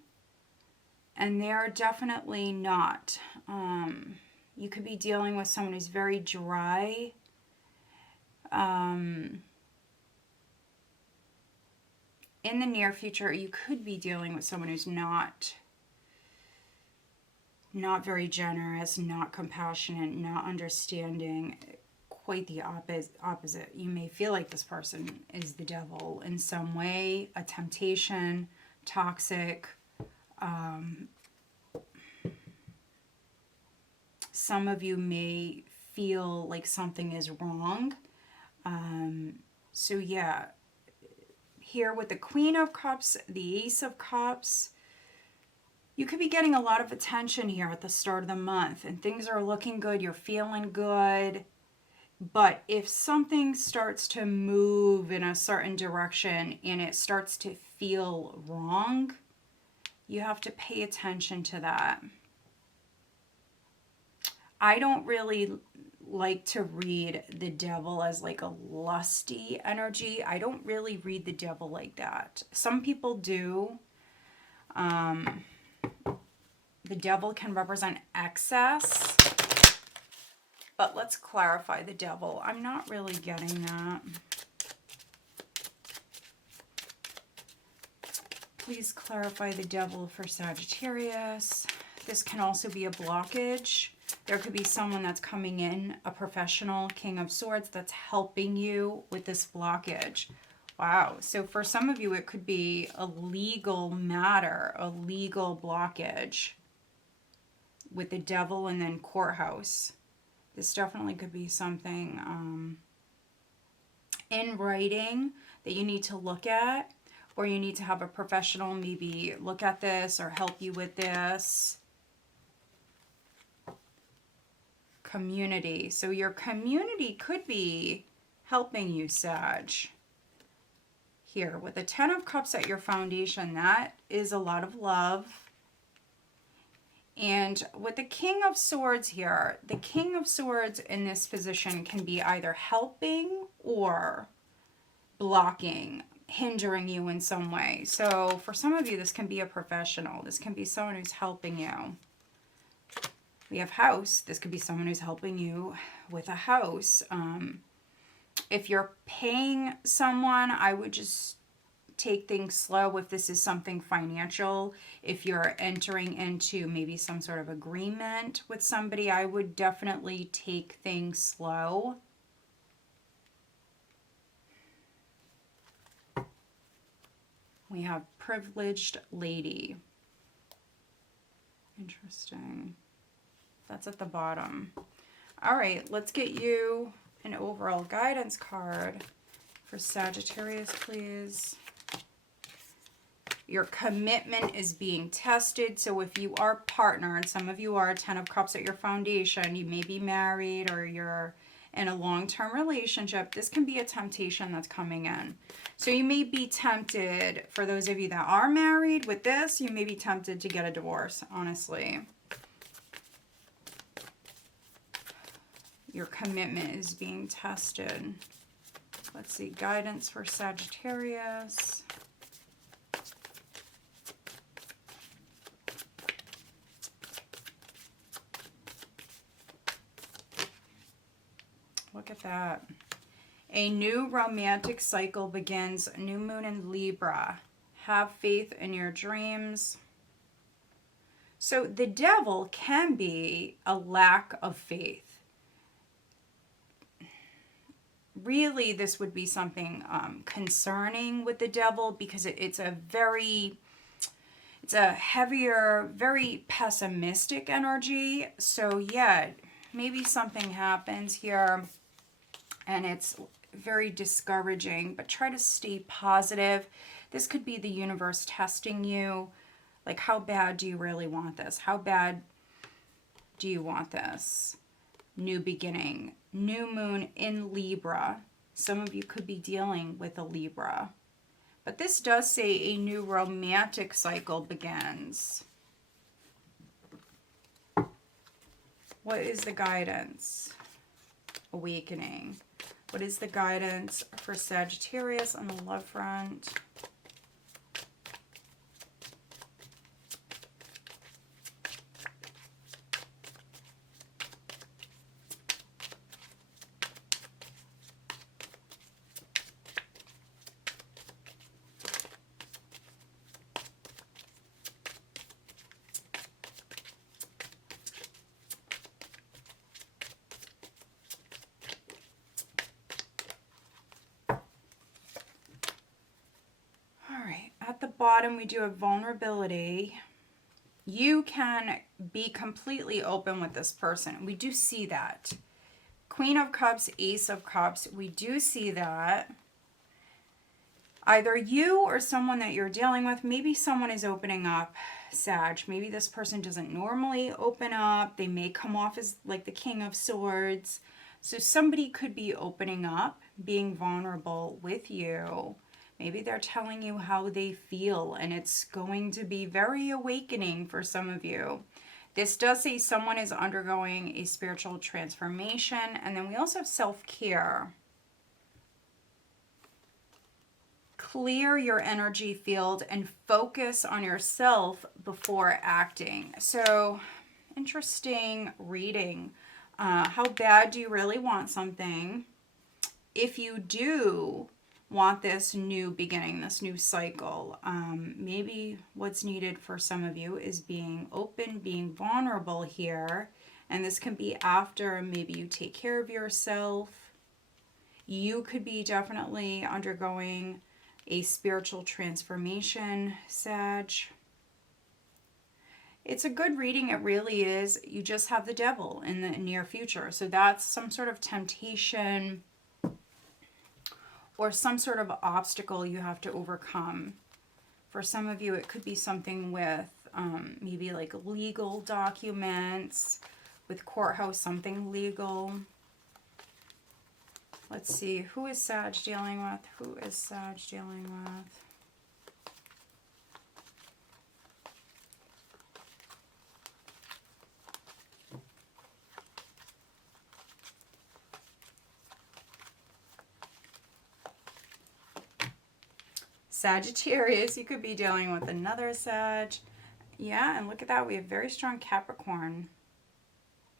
and they're definitely not. You could be dealing with someone who's very dry. In the near future, you could be dealing with someone who's not very generous, not compassionate, not understanding. Quite the opposite. You may feel like this person is the devil in some way, a temptation, toxic. Some of you may feel like something is wrong. So yeah, here with the Queen of Cups, the Ace of Cups, you could be getting a lot of attention here at the start of the month, and things are looking good, you're feeling good. But if something starts to move in a certain direction and it starts to feel wrong, you have to pay attention to that. I don't really like to read the devil as like a lusty energy. I don't really read the devil like that. Some people do. The devil can represent excess. But let's clarify the devil. I'm not really getting that. Please clarify the devil for Sagittarius. This can also be a blockage. There could be someone that's coming in, a professional, King of Swords, that's helping you with this blockage. Wow. So for some of you, it could be a legal matter, a legal blockage with the devil and then courthouse. This definitely could be something in writing that you need to look at, or you need to have a professional maybe look at this or help you with this. Community. So your community could be helping you, Sag. Here, with the 10 of Cups at your foundation, that is a lot of love. And with the King of Swords here, the King of Swords in this position can be either helping or blocking, hindering you in some way. So for some of you, this can be a professional. This can be someone who's helping you. We have house. This could be someone who's helping you with a house. If you're paying someone, I would just take things slow if this is something financial. If you're entering into maybe some sort of agreement with somebody, I would definitely take things slow. We have privileged lady. Interesting. That's at the bottom. All right, let's get you an overall guidance card for Sagittarius, please. Your commitment is being tested. So if you are partnered, some of you are 10 of Cups at your foundation, you may be married or you're in a long-term relationship, this can be a temptation that's coming in. So you may be tempted, for those of you that are married with this, you may be tempted to get a divorce, honestly. Your commitment is being tested. Let's see, guidance for Sagittarius. Look at that. A new romantic cycle begins. New moon in Libra. Have faith in your dreams. So the devil can be a lack of faith. Really, this would be something concerning with the devil, because it's a heavier, very pessimistic energy. So yeah, maybe something happens here and it's very discouraging, but try to stay positive. This could be the universe testing you. Like, how bad do you really want this? How bad do you want this? New beginning. New moon in Libra. Some of you could be dealing with a Libra. But this does say a new romantic cycle begins. What is the guidance? Awakening. What is the guidance for Sagittarius on the love front? At the bottom, we do have vulnerability. You can be completely open with this person. We do see that. Queen of Cups, Ace of Cups. We do see that. Either you or someone that you're dealing with, maybe someone is opening up, Sag. Maybe this person doesn't normally open up. They may come off as like the King of Swords. So somebody could be opening up, being vulnerable with you. Maybe they're telling you how they feel, and it's going to be very awakening for some of you. This does say someone is undergoing a spiritual transformation, and then we also have self-care. Clear your energy field and focus on yourself before acting. So, interesting reading. How bad do you really want something? If you do want this new beginning, this new cycle, maybe what's needed for some of you is being open, being vulnerable here. And this can be after maybe you take care of yourself. You could be definitely undergoing a spiritual transformation, Sag. It's a good reading, it really is. You just have the devil in the near future. So that's some sort of temptation or some sort of obstacle you have to overcome. For some of you, it could be something with maybe like legal documents, with courthouse, something legal. Let's see, who is Sag dealing with? Who is Sag dealing with? Sagittarius, you could be dealing with another Sag. Yeah, and look at that. We have very strong Capricorn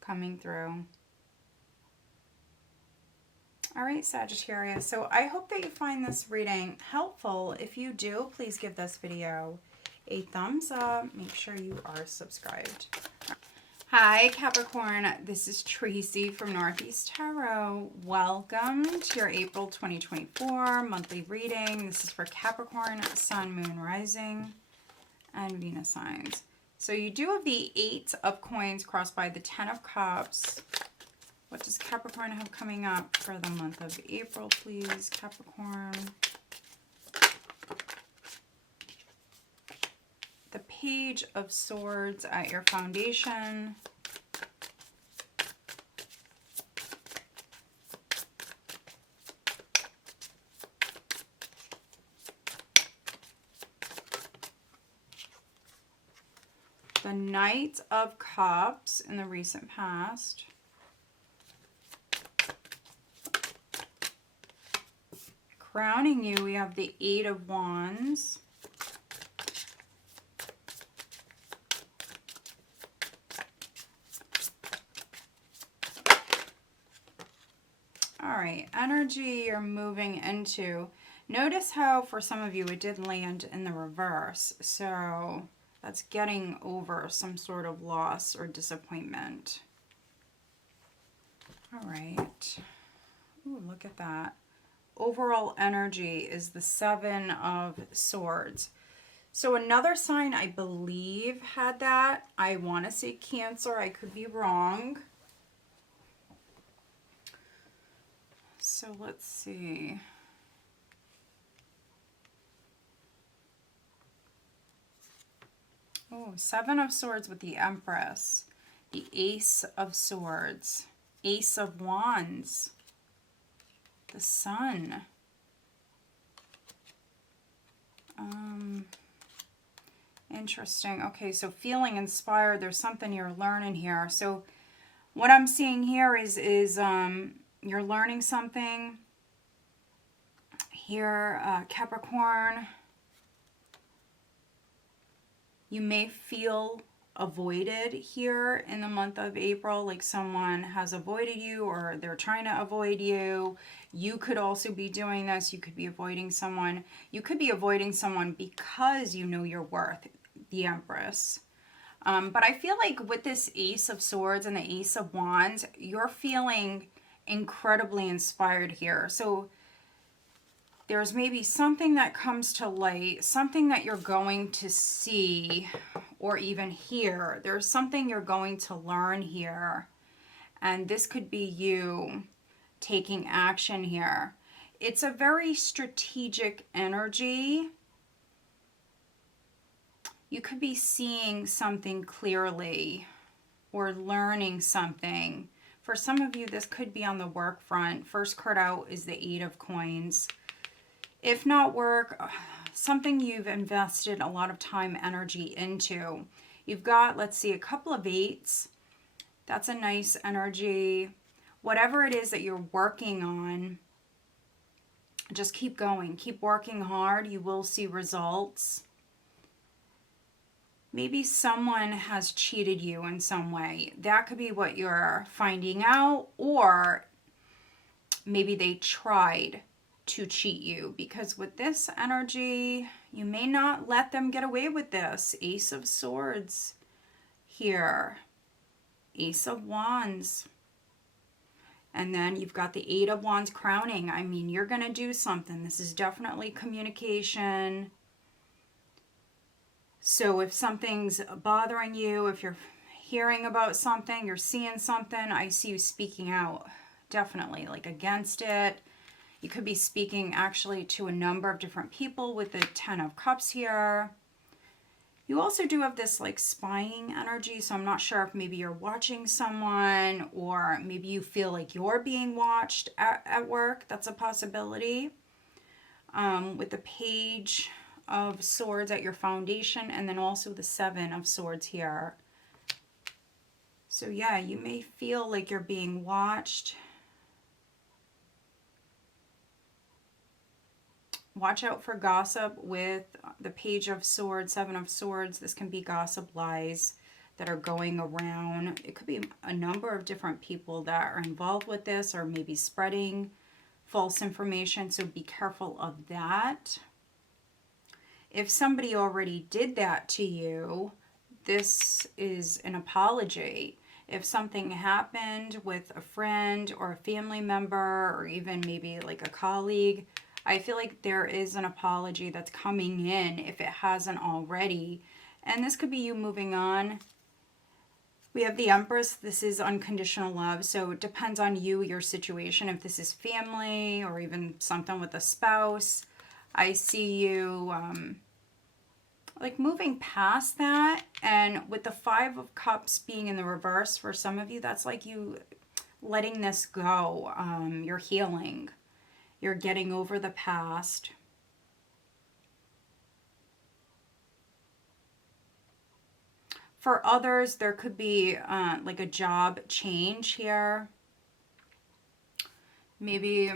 coming through. All right, Sagittarius. So I hope that you find this reading helpful. If you do, please give this video a thumbs up. Make sure you are subscribed. Hi, Capricorn. This is Tracy from Northeast Tarot. Welcome to your April 2024 monthly reading. This is for Capricorn, Sun, Moon, Rising, and Venus signs. So you do have the 8 of coins crossed by the 10 of cups. What does Capricorn have coming up for the month of April, please, Capricorn? The Page of Swords at your foundation. The Knight of Cups in the recent past. Crowning you, we have the 8 of Wands. All right, energy you're moving into. Notice how for some of you it did land in the reverse. So that's getting over some sort of loss or disappointment. All right. Ooh, look at that. Overall energy is the 7 of Swords. So another sign I believe had that. I want to say Cancer. I could be wrong. So let's see. Oh, 7 of Swords with the Empress. The Ace of Swords. Ace of Wands. The Sun. Interesting. Okay, so feeling inspired. There's something you're learning here. So what I'm seeing here is you're learning something here, Capricorn. You may feel avoided here in the month of April, like someone has avoided you or they're trying to avoid you. You could also be doing this. You could be avoiding someone. You could be avoiding someone because you know your worth, the Empress. But I feel like with this Ace of Swords and the Ace of Wands, you're feeling incredibly inspired here. So there's maybe something that comes to light, something that you're going to see or even hear. There's something you're going to learn here. And this could be you taking action here. It's a very strategic energy. You could be seeing something clearly or learning something. For some of you, this could be on the work front. First card out is the 8 of Coins. If not work, something you've invested a lot of time, energy into. You've got, let's see, a couple of 8s. That's a nice energy. Whatever it is that you're working on, just keep going. Keep working hard. You will see results. Maybe someone has cheated you in some way. That could be what you're finding out. Or maybe they tried to cheat you, because with this energy, you may not let them get away with this. Ace of Swords here. Ace of Wands. And then you've got the Eight of Wands crowning. I mean, you're going to do something. This is definitely communication. So if something's bothering you, if you're hearing about something, you're seeing something, I see you speaking out. Definitely, like against it. You could be speaking actually to a number of different people with the Ten of Cups here. You also do have this like spying energy, so I'm not sure if maybe you're watching someone or maybe you feel like you're being watched at work. That's a possibility. With the Page of Swords at your foundation, and then also the Seven of Swords here. So yeah, you may feel like you're being watched. Watch out for gossip with the Page of Swords, Seven of Swords. This can be gossip, lies that are going around. It could be a number of different people that are involved with this or maybe spreading false information, so be careful of that. If somebody already did that to you, this is an apology. If something happened with a friend or a family member or even maybe like a colleague, I feel like there is an apology that's coming in if it hasn't already. And this could be you moving on. We have the Empress. This is unconditional love. So it depends on you, your situation. If this is family or even something with a spouse, I see you like moving past that. And with the Five of Cups being in the reverse for some of you, that's like you letting this go. You're healing. You're getting over the past. For others, there could be like a job change here. Maybe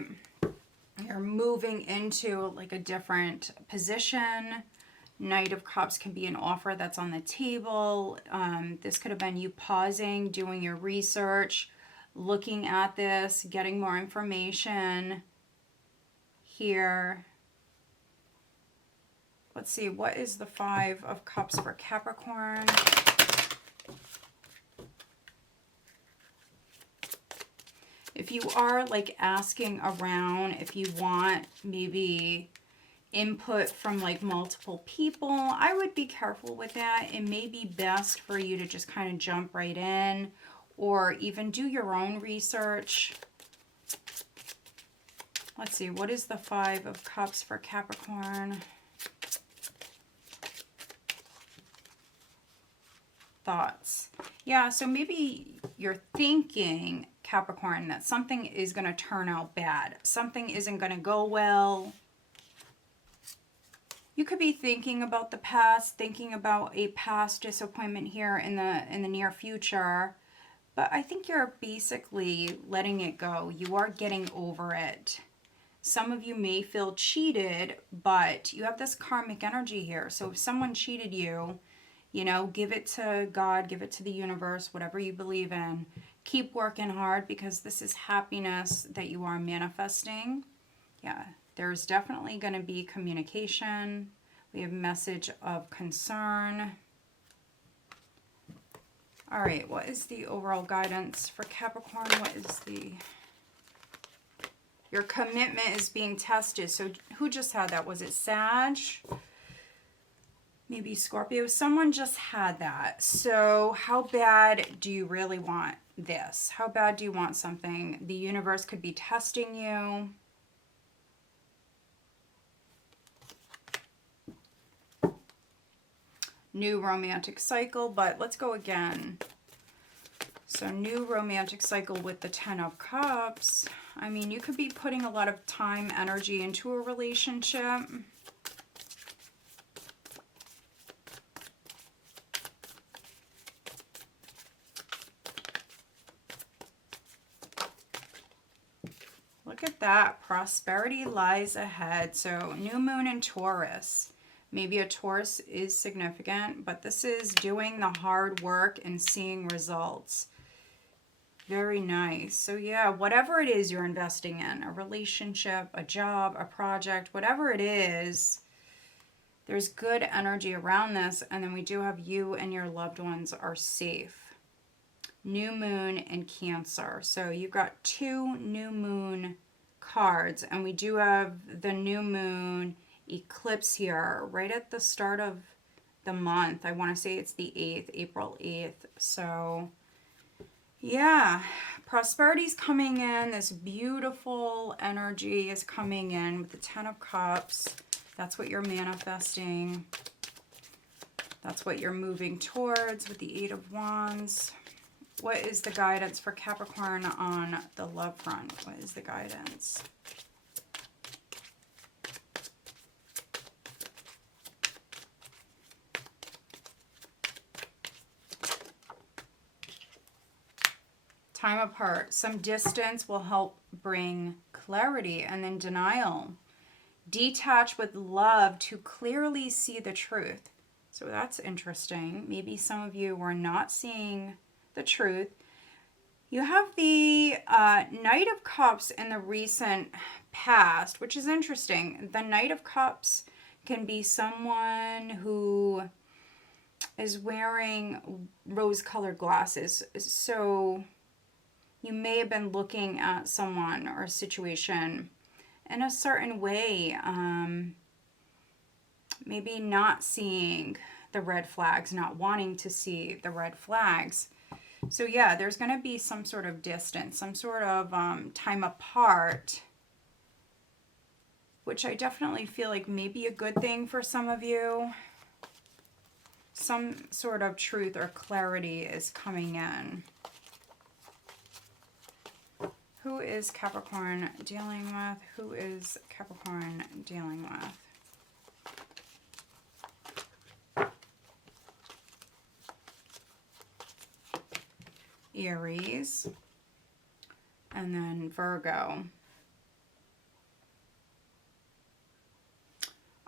you're moving into like a different position. Knight of Cups can be an offer that's on the table. This could have been you pausing, doing your research, looking at this, getting more information here. Let's see, what is the Five of Cups for Capricorn? If you are like asking around, if you want maybe input from like multiple people, I would be careful with that. It may be best for you to just kind of jump right in or even do your own research. Let's see, what is the Five of Cups for Capricorn? Thoughts. Yeah, so maybe you're thinking, Capricorn, that something is going to turn out bad. Something isn't going to go well. You could be thinking about the past, thinking about a past disappointment here in the near future. But I think you're basically letting it go. You are getting over it. Some of you may feel cheated, but you have this karmic energy here. So if someone cheated you, you know, give it to God, give it to the universe, whatever you believe in. Keep working hard because this is happiness that you are manifesting. Yeah, there's definitely going to be communication. We have message of concern. All right, what is the overall guidance for Capricorn? What is the... Your commitment is being tested. So who just had that? Was it Sag? Maybe Scorpio. Someone just had that. So how bad do you really want this? How bad do you want something? The universe could be testing you. New romantic cycle, but let's go again. So new romantic cycle with the Ten of Cups. I mean, you could be putting a lot of time, energy into a relationship. Look at that. Prosperity lies ahead. So new moon in Taurus. Maybe a Taurus is significant, but this is doing the hard work and seeing results. Very nice. So yeah, whatever it is you're investing in, a relationship, a job, a project, whatever it is, there's good energy around this. And then we do have you and your loved ones are safe. new moon, and Cancer. So you've got 2 new moon cards, and we do have the new moon eclipse here right at the start of the month. I want to say it's the 8th, April 8th. So yeah, prosperity's coming in. This beautiful energy is coming in with the 10 of Cups. That's what you're manifesting. That's what you're moving towards with the 8 of Wands. What is the guidance for Capricorn on the love front? What is the guidance? Time apart. Some distance will help bring clarity, and then denial. Detach with love to clearly see the truth. So that's interesting. Maybe some of you were not seeing the truth. You have the Knight of Cups in the recent past, which is interesting. The Knight of Cups can be someone who is wearing rose-colored glasses. So you may have been looking at someone or a situation in a certain way, maybe not seeing the red flags, not wanting to see the red flags. So yeah, there's going to be some sort of distance, some sort of time apart, which I definitely feel like may be a good thing for some of you. Some sort of truth or clarity is coming in. Who is Capricorn dealing with? Who is Capricorn dealing with? Aries, and then Virgo.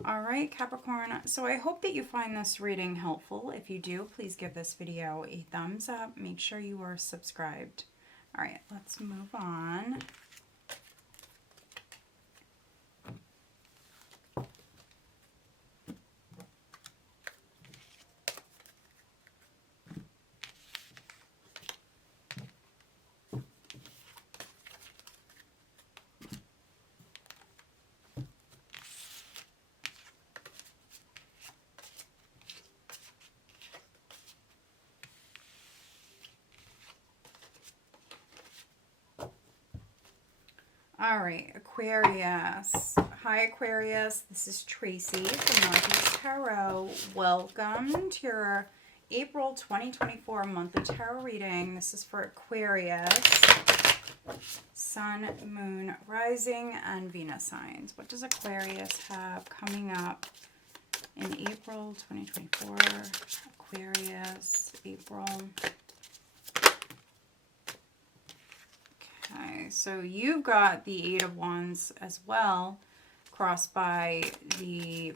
All right, Capricorn. So I hope that you find this reading helpful. If you do, please give this video a thumbs up. Make sure you are subscribed. All right, let's move on. All right, Aquarius. Hi, Aquarius. This is Tracy from Northeast Tarot. Welcome to your April 2024 monthly tarot reading. This is for Aquarius. Sun, Moon, Rising, and Venus signs. What does Aquarius have coming up in April 2024? Aquarius, April. Okay, so you've got the 8 of Wands as well, crossed by the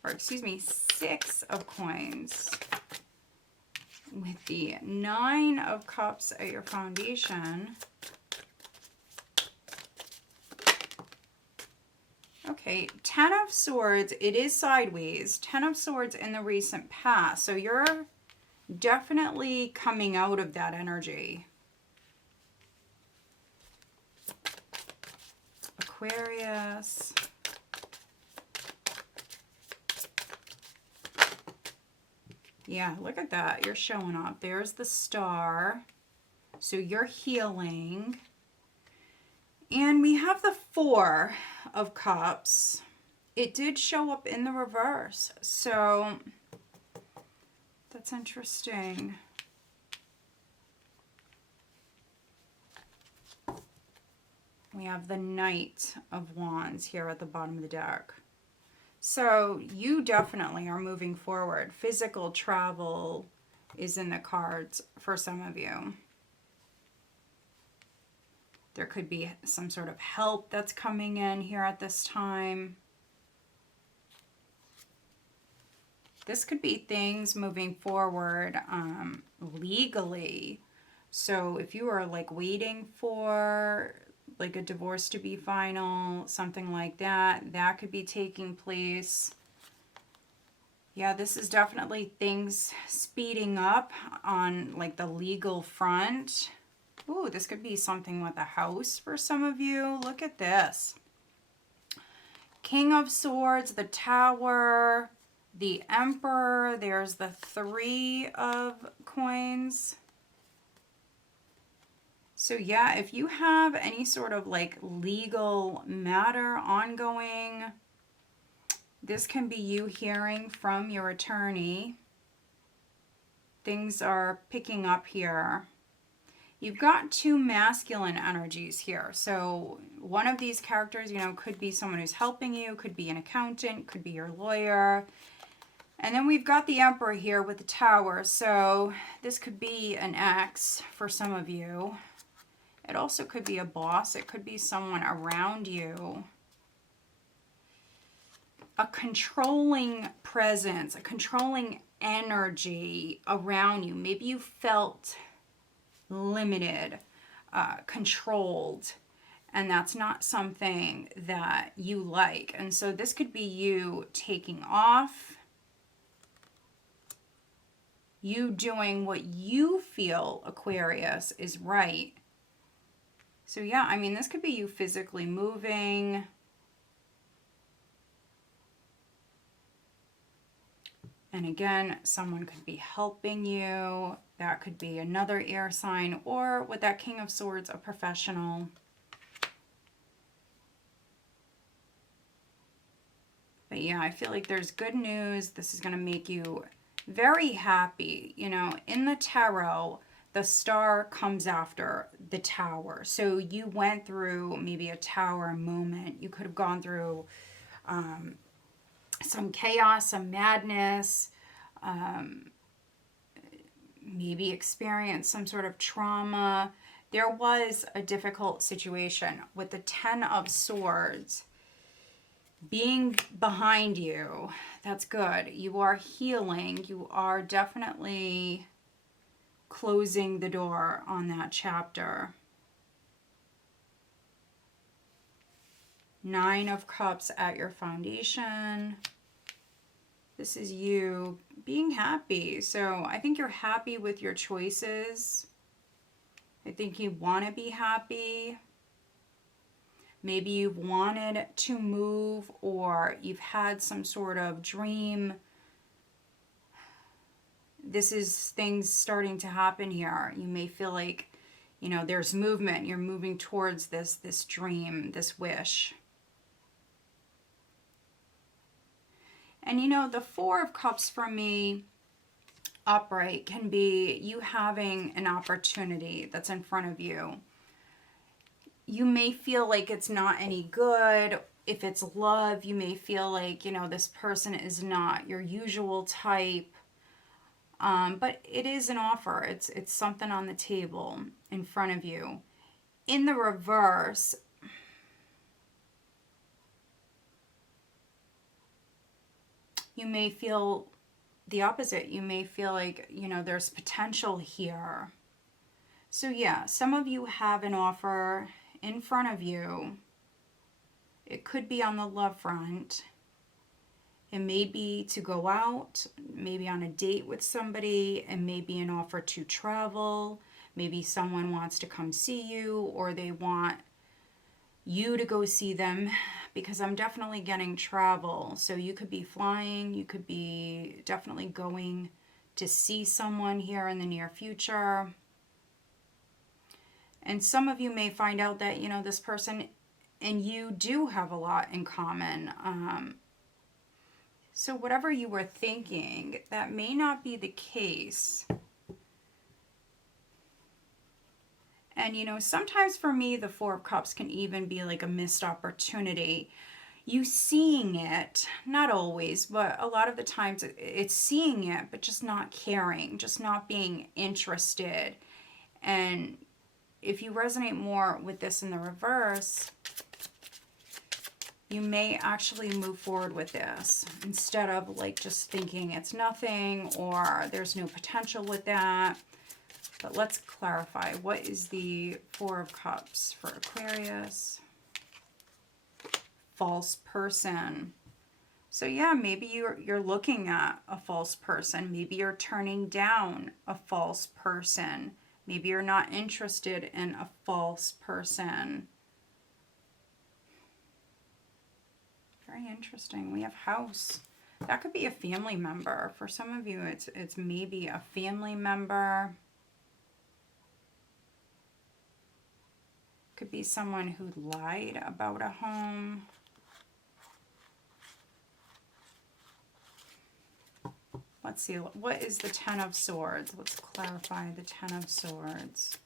6 of Coins, with the 9 of Cups at your foundation. Okay, 10 of Swords, it is sideways. 10 of Swords in the recent past, so you're definitely coming out of that energy. Aquarius. Yeah, look at that. You're showing up. There's the star. So you're healing. And we have the 4 of Cups. It did show up in the reverse. So that's interesting. We have the Knight of Wands here at the bottom of the deck. So you definitely are moving forward. Physical travel is in the cards for some of you. There could be some sort of help that's coming in here at this time. This could be things moving forward legally. So if you are like waiting for like a divorce to be final, something like that, that could be taking place. Yeah, this is definitely things speeding up on like the legal front. Ooh, this could be something with a house for some of you. Look at this. King of Swords, the Tower, the Emperor. There's the Three of Coins. So yeah, if you have any sort of like legal matter ongoing, this can be you hearing from your attorney. Things are picking up here. You've got two masculine energies here. So one of these characters, you know, could be someone who's helping you, could be an accountant, could be your lawyer. And then we've got the Emperor here with the Tower. So this could be an ex for some of you. It also could be a boss. It could be someone around you. A controlling presence, a controlling energy around you. Maybe you felt limited, controlled, and that's not something that you like. And so this could be you taking off, you doing what you feel, Aquarius, is right. So yeah, I mean, this could be you physically moving. And again, someone could be helping you. That could be another air sign, or with that King of Swords, a professional. But yeah, I feel like there's good news. This is going to make you very happy. You know, in the tarot, the star comes after the tower. So you went through maybe a tower moment. You could have gone through some chaos, some madness, maybe experienced some sort of trauma. There was a difficult situation with the Ten of Swords being behind you. That's good. You are healing. You are definitely closing the door on that chapter. Nine of Cups at your foundation. This is you being happy. So I think you're happy with your choices. I think you want to be happy. Maybe you've wanted to move, or you've had some sort of dream. This is things starting to happen here. You may feel like, you know, there's movement. You're moving towards this dream, this wish. And you know, the Four of Cups for me, upright, can be you having an opportunity that's in front of you. You may feel like it's not any good. If it's love, you may feel like, you know, this person is not your usual type. But it is an offer. It's something on the table in front of you. In the reverse, you may feel the opposite. You may feel like, you know, there's potential here. So yeah, some of you have an offer in front of you. It could be on the love front. It may be to go out, maybe on a date with somebody, and maybe an offer to travel. Maybe someone wants to come see you, or they want you to go see them, because I'm definitely getting travel. So you could be flying, you could be definitely going to see someone here in the near future. And some of you may find out that, you know, this person and you do have a lot in common. So whatever you were thinking, that may not be the case. And, you know, sometimes for me, the Four of Cups can even be like a missed opportunity. You seeing it, not always, but a lot of the times it's seeing it, but just not caring, just not being interested. And if you resonate more with this in the reverse, you may actually move forward with this instead of like just thinking it's nothing or there's no potential with that. But let's clarify. What is the Four of Cups for Aquarius? False person. So yeah, maybe you're looking at a false person. Maybe you're turning down a false person. Maybe you're not interested in a false person. Very interesting. We have house. That could be a family member. For some of you, it's maybe a family member. Could be someone who lied about a home. Let's see, what is the Ten of Swords? Let's clarify the Ten of Swords.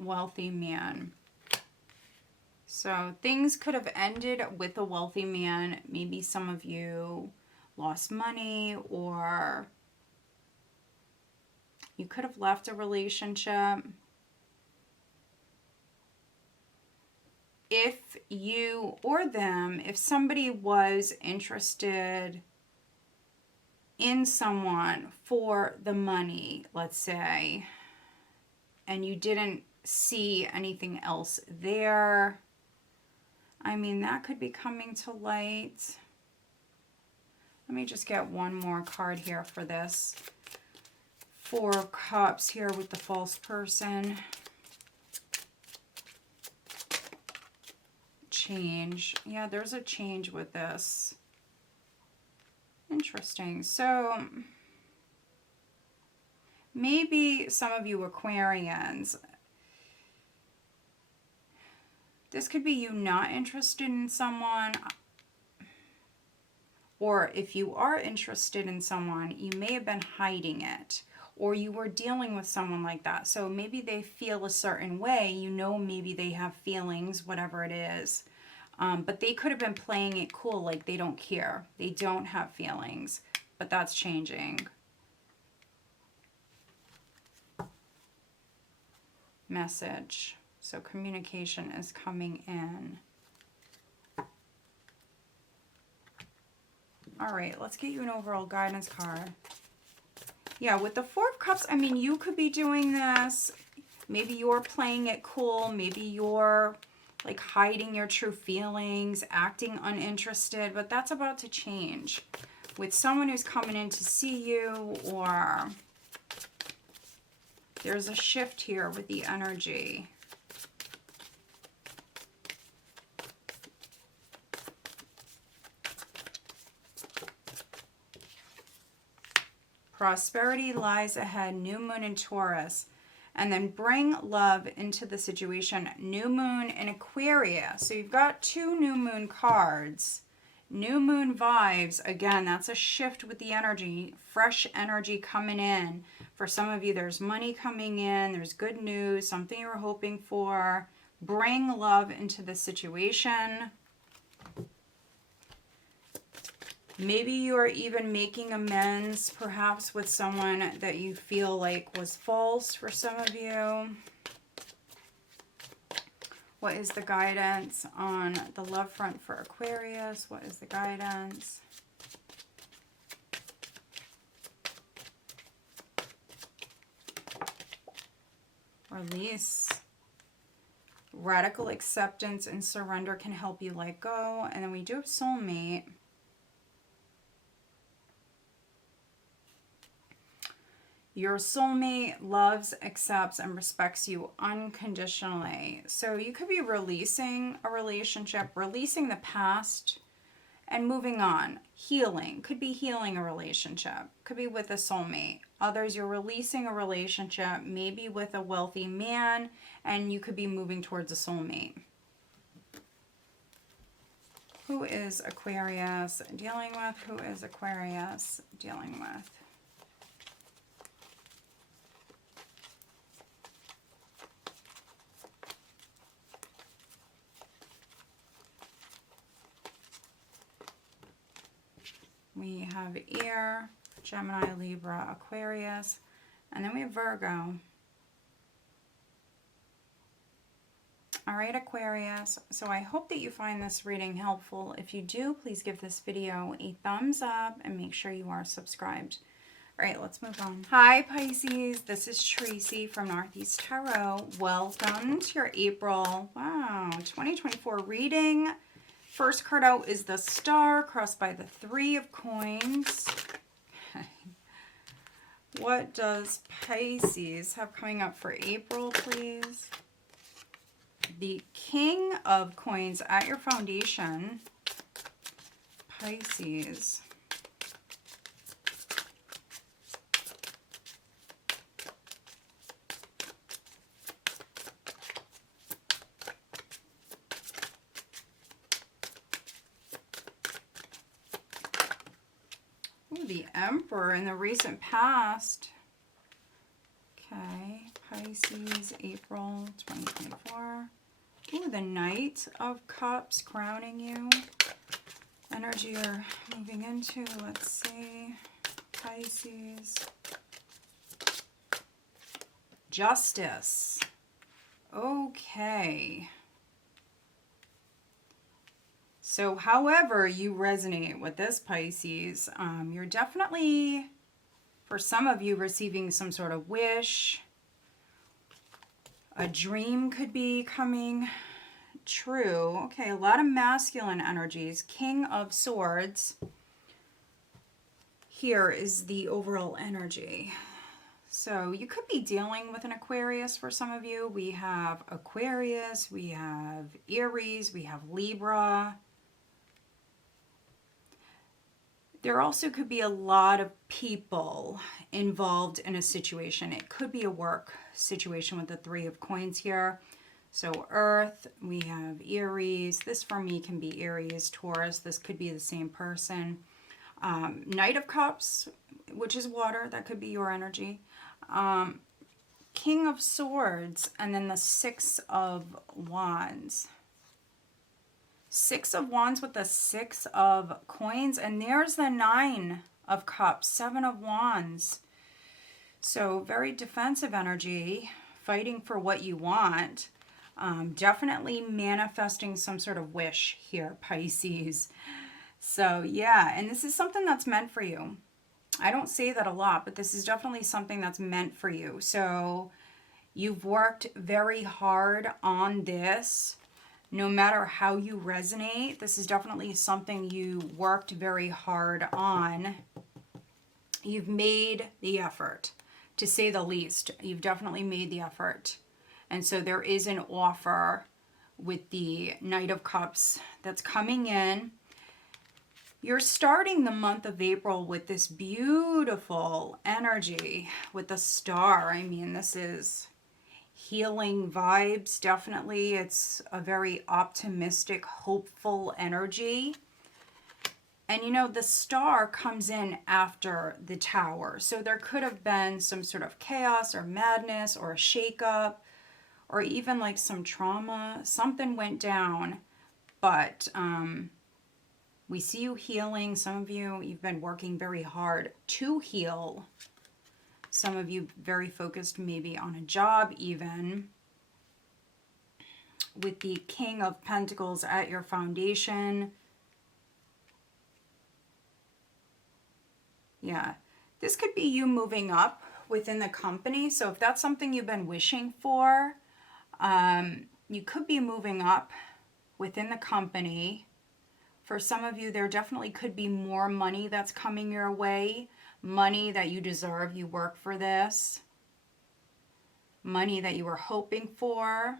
Wealthy man. So things could have ended with a wealthy man. Maybe some of you lost money, or you could have left a relationship. If you or them, if somebody was interested in someone for the money, let's say, and you didn't see anything else there, I mean, that could be coming to light. Let me just get one more card here for this. Four of Cups here with the false person. Change. Yeah, there's a change with this. Interesting. So maybe some of you Aquarians, this could be you not interested in someone, or if you are interested in someone, you may have been hiding it, or you were dealing with someone like that. So maybe they feel a certain way, you know, maybe they have feelings, whatever it is. But they could have been playing it cool, like they don't care. They don't have feelings, but that's changing. Message. So communication is coming in. All right, let's get you an overall guidance card. Yeah, with the Four of Cups, I mean, you could be doing this. Maybe you're playing it cool. Maybe you're like hiding your true feelings, acting uninterested, but that's about to change with someone who's coming in to see you, or there's a shift here with the energy. Prosperity lies ahead, new moon in Taurus. And then bring love into the situation, new moon in Aquarius. So you've got two new moon cards. New moon vibes, again, that's a shift with the energy, fresh energy coming in. For some of you, there's money coming in, there's good news, something you were hoping for. Bring love into the situation. Maybe you are even making amends, perhaps with someone that you feel like was false for some of you. What is the guidance on the love front for Aquarius? What is the guidance? Release. Radical acceptance and surrender can help you let go. And then we do have soulmate. Your soulmate loves, accepts, and respects you unconditionally. So you could be releasing a relationship, releasing the past, and moving on. Healing. Could be healing a relationship. Could be with a soulmate. Others, you're releasing a relationship, maybe with a wealthy man, and you could be moving towards a soulmate. Who is Aquarius dealing with? Who is Aquarius dealing with? We have Air, Gemini, Libra, Aquarius, and then we have Virgo. All right, Aquarius. So I hope that you find this reading helpful. If you do, please give this video a thumbs up and make sure you are subscribed. All right, let's move on. Hi, Pisces. This is Tracy from Northeast Tarot. Welcome to your April, 2024 reading. First card out is the Star, crossed by the Three of Coins. What does Pisces have coming up for April, please? The King of Coins at your foundation, Pisces. Ooh, the Emperor in the recent past. Okay, Pisces, April 2024. Ooh, the Knight of Cups crowning you. Energy you're moving into, let's see. Pisces. Justice. Okay. So however you resonate with this, Pisces, you're definitely, for some of you, receiving some sort of wish. A dream could be coming true. Okay, a lot of masculine energies. King of Swords. Here is the overall energy. So you could be dealing with an Aquarius for some of you. We have Aquarius, we have Aries, we have Libra. There also could be a lot of people involved in a situation. It could be a work situation with the Three of Coins here. So Earth, we have Aries. This for me can be Aries, Taurus. This could be the same person. Knight of Cups, which is water. That could be your energy. King of Swords, and then the Six of Wands. Six of Wands with the Six of Coins, and there's the Nine of Cups, Seven of Wands. So very defensive energy, fighting for what you want. Definitely manifesting some sort of wish here, Pisces. So yeah, and this is something that's meant for you. I don't say that a lot, but this is definitely something that's meant for you. So you've worked very hard on this. No matter how you resonate, this is definitely something you worked very hard on. You've made the effort, to say the least. You've definitely made the effort. And so there is an offer with the Knight of Cups that's coming in. You're starting the month of April with this beautiful energy with the Star. I mean, this is healing vibes, definitely. It's a very optimistic, hopeful energy. And you know, the Star comes in after the Tower. So there could have been some sort of chaos or madness or a shakeup or even like some trauma. Something went down, but we see you healing. Some of you, you've been working very hard to heal. Some of you very focused maybe on a job even. With the King of Pentacles at your foundation. Yeah, this could be you moving up within the company. So if that's something you've been wishing for, you could be moving up within the company. For some of you, there definitely could be more money that's coming your way. Money that you deserve. You work for this. Money that you were hoping for.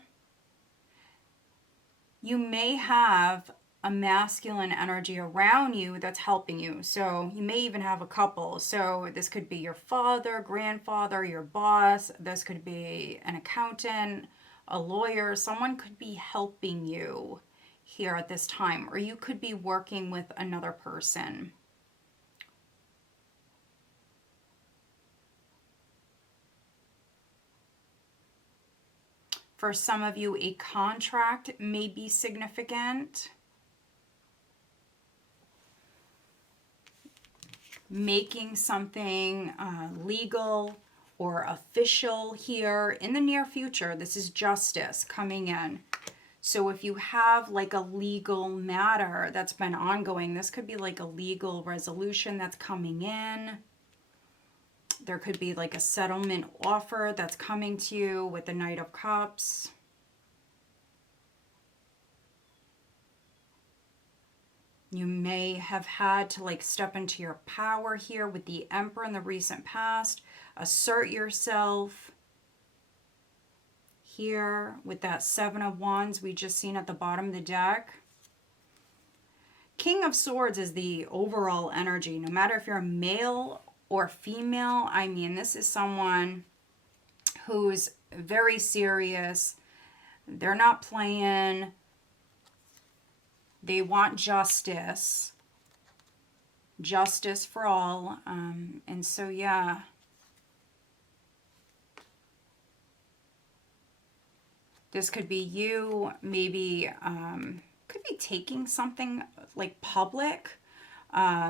You may have a masculine energy around you that's helping you. So you may even have a couple. So this could be your father, grandfather, your boss. This could be an accountant, a lawyer. Someone could be helping you here at this time. Or you could be working with another person. For some of you, a contract may be significant. Making something legal or official here in the near future. This is justice coming in. So if you have like a legal matter that's been ongoing, this could be like a legal resolution that's coming in. There could be like a settlement offer that's coming to you with the Knight of Cups. You may have had to like step into your power here with the Emperor in the recent past. Assert yourself. Here with that Seven of Wands we just seen at the bottom of the deck. King of Swords is the overall energy. No matter if you're a male or female, I mean, this is someone who's very serious. They're not playing. They want justice. Justice for all. And so, yeah. This could be you, maybe, could be taking something like public,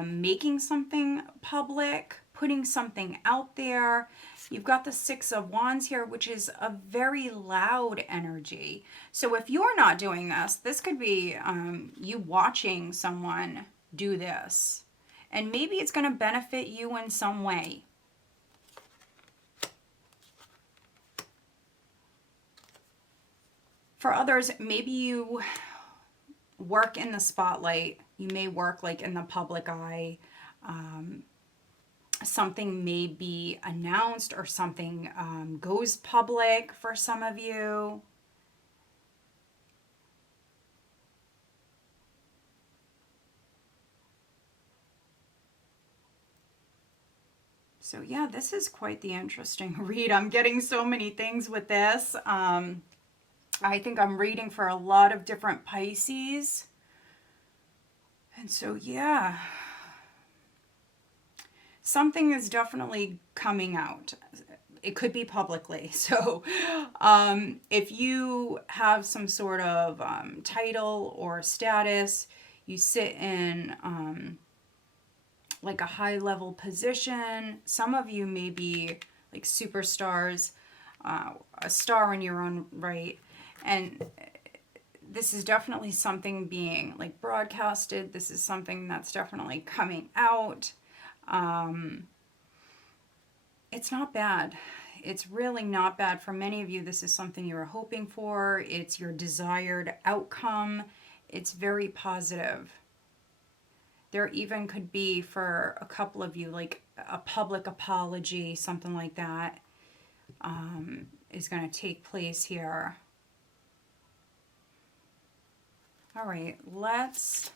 making something public, putting something out there. You've got the Six of Wands here, which is a very loud energy. So if you're not doing this, this could be you watching someone do this. And maybe it's going to benefit you in some way. For others, maybe you work in the spotlight. You may work like in the public eye. Something may be announced or something goes public for some of you. So yeah, this is quite the interesting read. I'm getting so many things with this. I think I'm reading for a lot of different Pisces. And so, yeah. Something is definitely coming out. It could be publicly. So, if you have some sort of title or status, you sit in like a high-level position. Some of you may be like superstars, a star in your own right. And this is definitely something being like broadcasted. This is something that's definitely coming out. It's not bad. It's really not bad. For many of you, this is something you were hoping for. It's your desired outcome. It's very positive. There even could be, for a couple of you, like a public apology, something like that, is going to take place here. All right, let's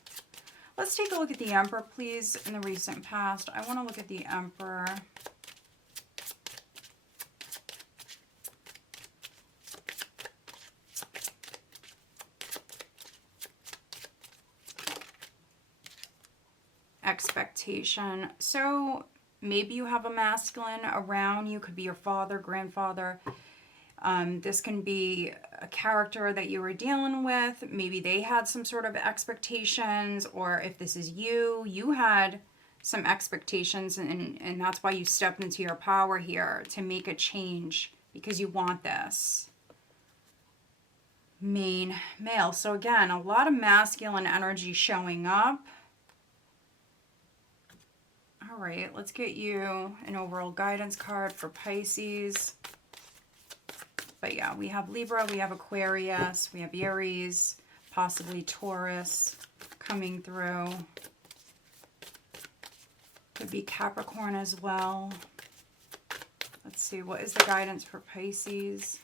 take a look at the Emperor, please, in the recent past. I want to look at the Emperor. Expectation. So maybe you have a masculine around you. Could be your father, grandfather. This can be a character that you were dealing with. Maybe they had some sort of expectations, or if this is you, you had some expectations, and that's why you stepped into your power here to make a change because you want this. Male. So again, a lot of masculine energy showing up. All right, let's get you an overall guidance card for Pisces. But yeah, we have Libra, we have Aquarius, we have Aries, possibly Taurus coming through. Could be Capricorn as well. Let's see, what is the guidance for Pisces?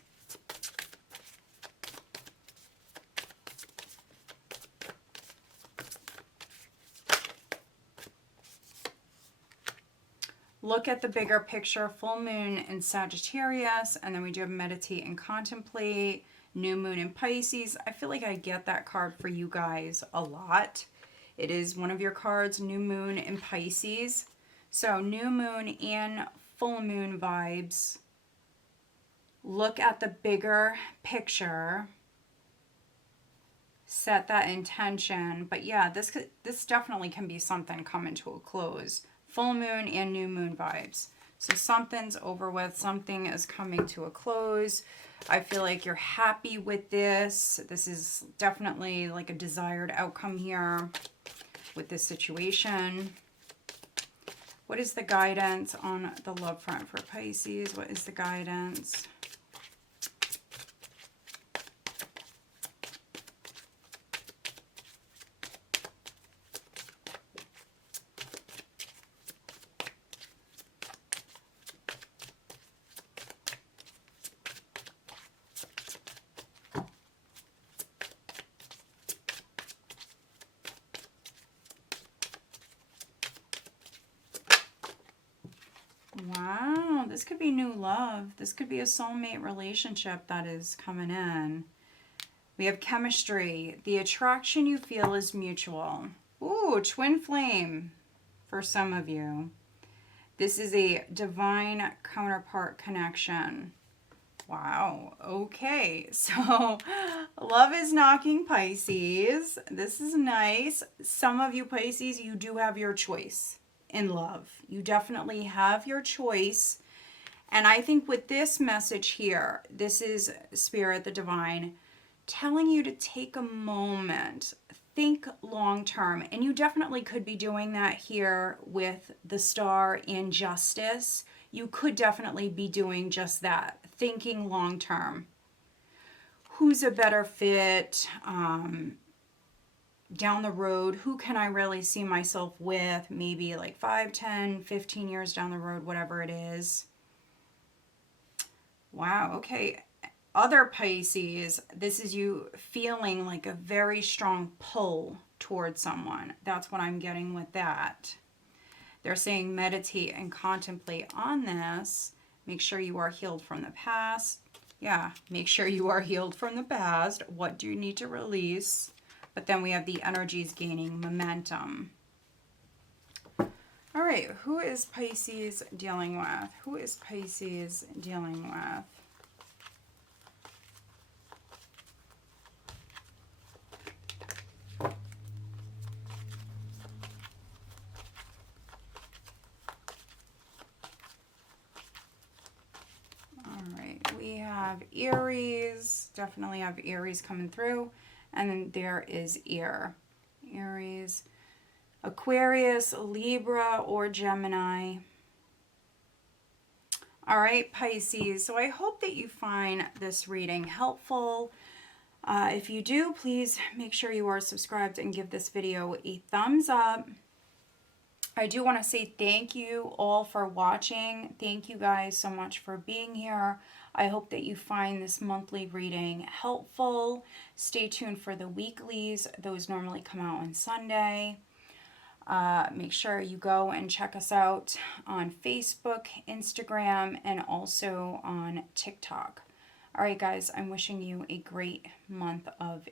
Look at the bigger picture, full moon in Sagittarius, and then we do have meditate and contemplate, new moon in Pisces. I feel like I get that card for you guys a lot. It is one of your cards, new moon in Pisces. So new moon and full moon vibes. Look at the bigger picture. Set that intention. But yeah, this definitely can be something coming to a close. Full moon and new moon vibes. So something's over with. Something is coming to a close. I feel like you're happy with this. This is definitely like a desired outcome here with this situation. What is the guidance on the love front for Pisces? What is the guidance? Wow, this could be new love. This could be a soulmate relationship that is coming in. We have chemistry. The attraction you feel is mutual. Ooh, twin flame for some of you. This is a divine counterpart connection. Wow, okay. So love is knocking, Pisces. This is nice. Some of you Pisces, you do have your choice in love. You definitely have your choice. And I think with this message here, this is Spirit, the divine, telling you to take a moment, think long term. And you definitely could be doing that here with the star in Justice. You could definitely be doing just that, thinking long term. Who's a better fit? Down the road, who can I really see myself with? Maybe like 5, 10, 15 years down the road, whatever it is. Wow, okay. Other Pisces, this is you feeling like a very strong pull towards someone. That's what I'm getting with that. They're saying meditate and contemplate on this. Make sure you are healed from the past. Yeah, make sure you are healed from the past. What do you need to release? But then we have the energies gaining momentum. All right, who is Pisces dealing with? Who is Pisces dealing with? All right, we have Aries. Definitely have Aries coming through. And then there is Aries, Aquarius, Libra, or Gemini. All right, Pisces. So I hope that you find this reading helpful. If you do, please make sure you are subscribed and give this video a thumbs up. I do want to say thank you all for watching. Thank you guys so much for being here. I hope that you find this monthly reading helpful. Stay tuned for the weeklies. Those normally come out on Sunday. Make sure you go and check us out on Facebook, Instagram, and also on TikTok. All right, guys, I'm wishing you a great month of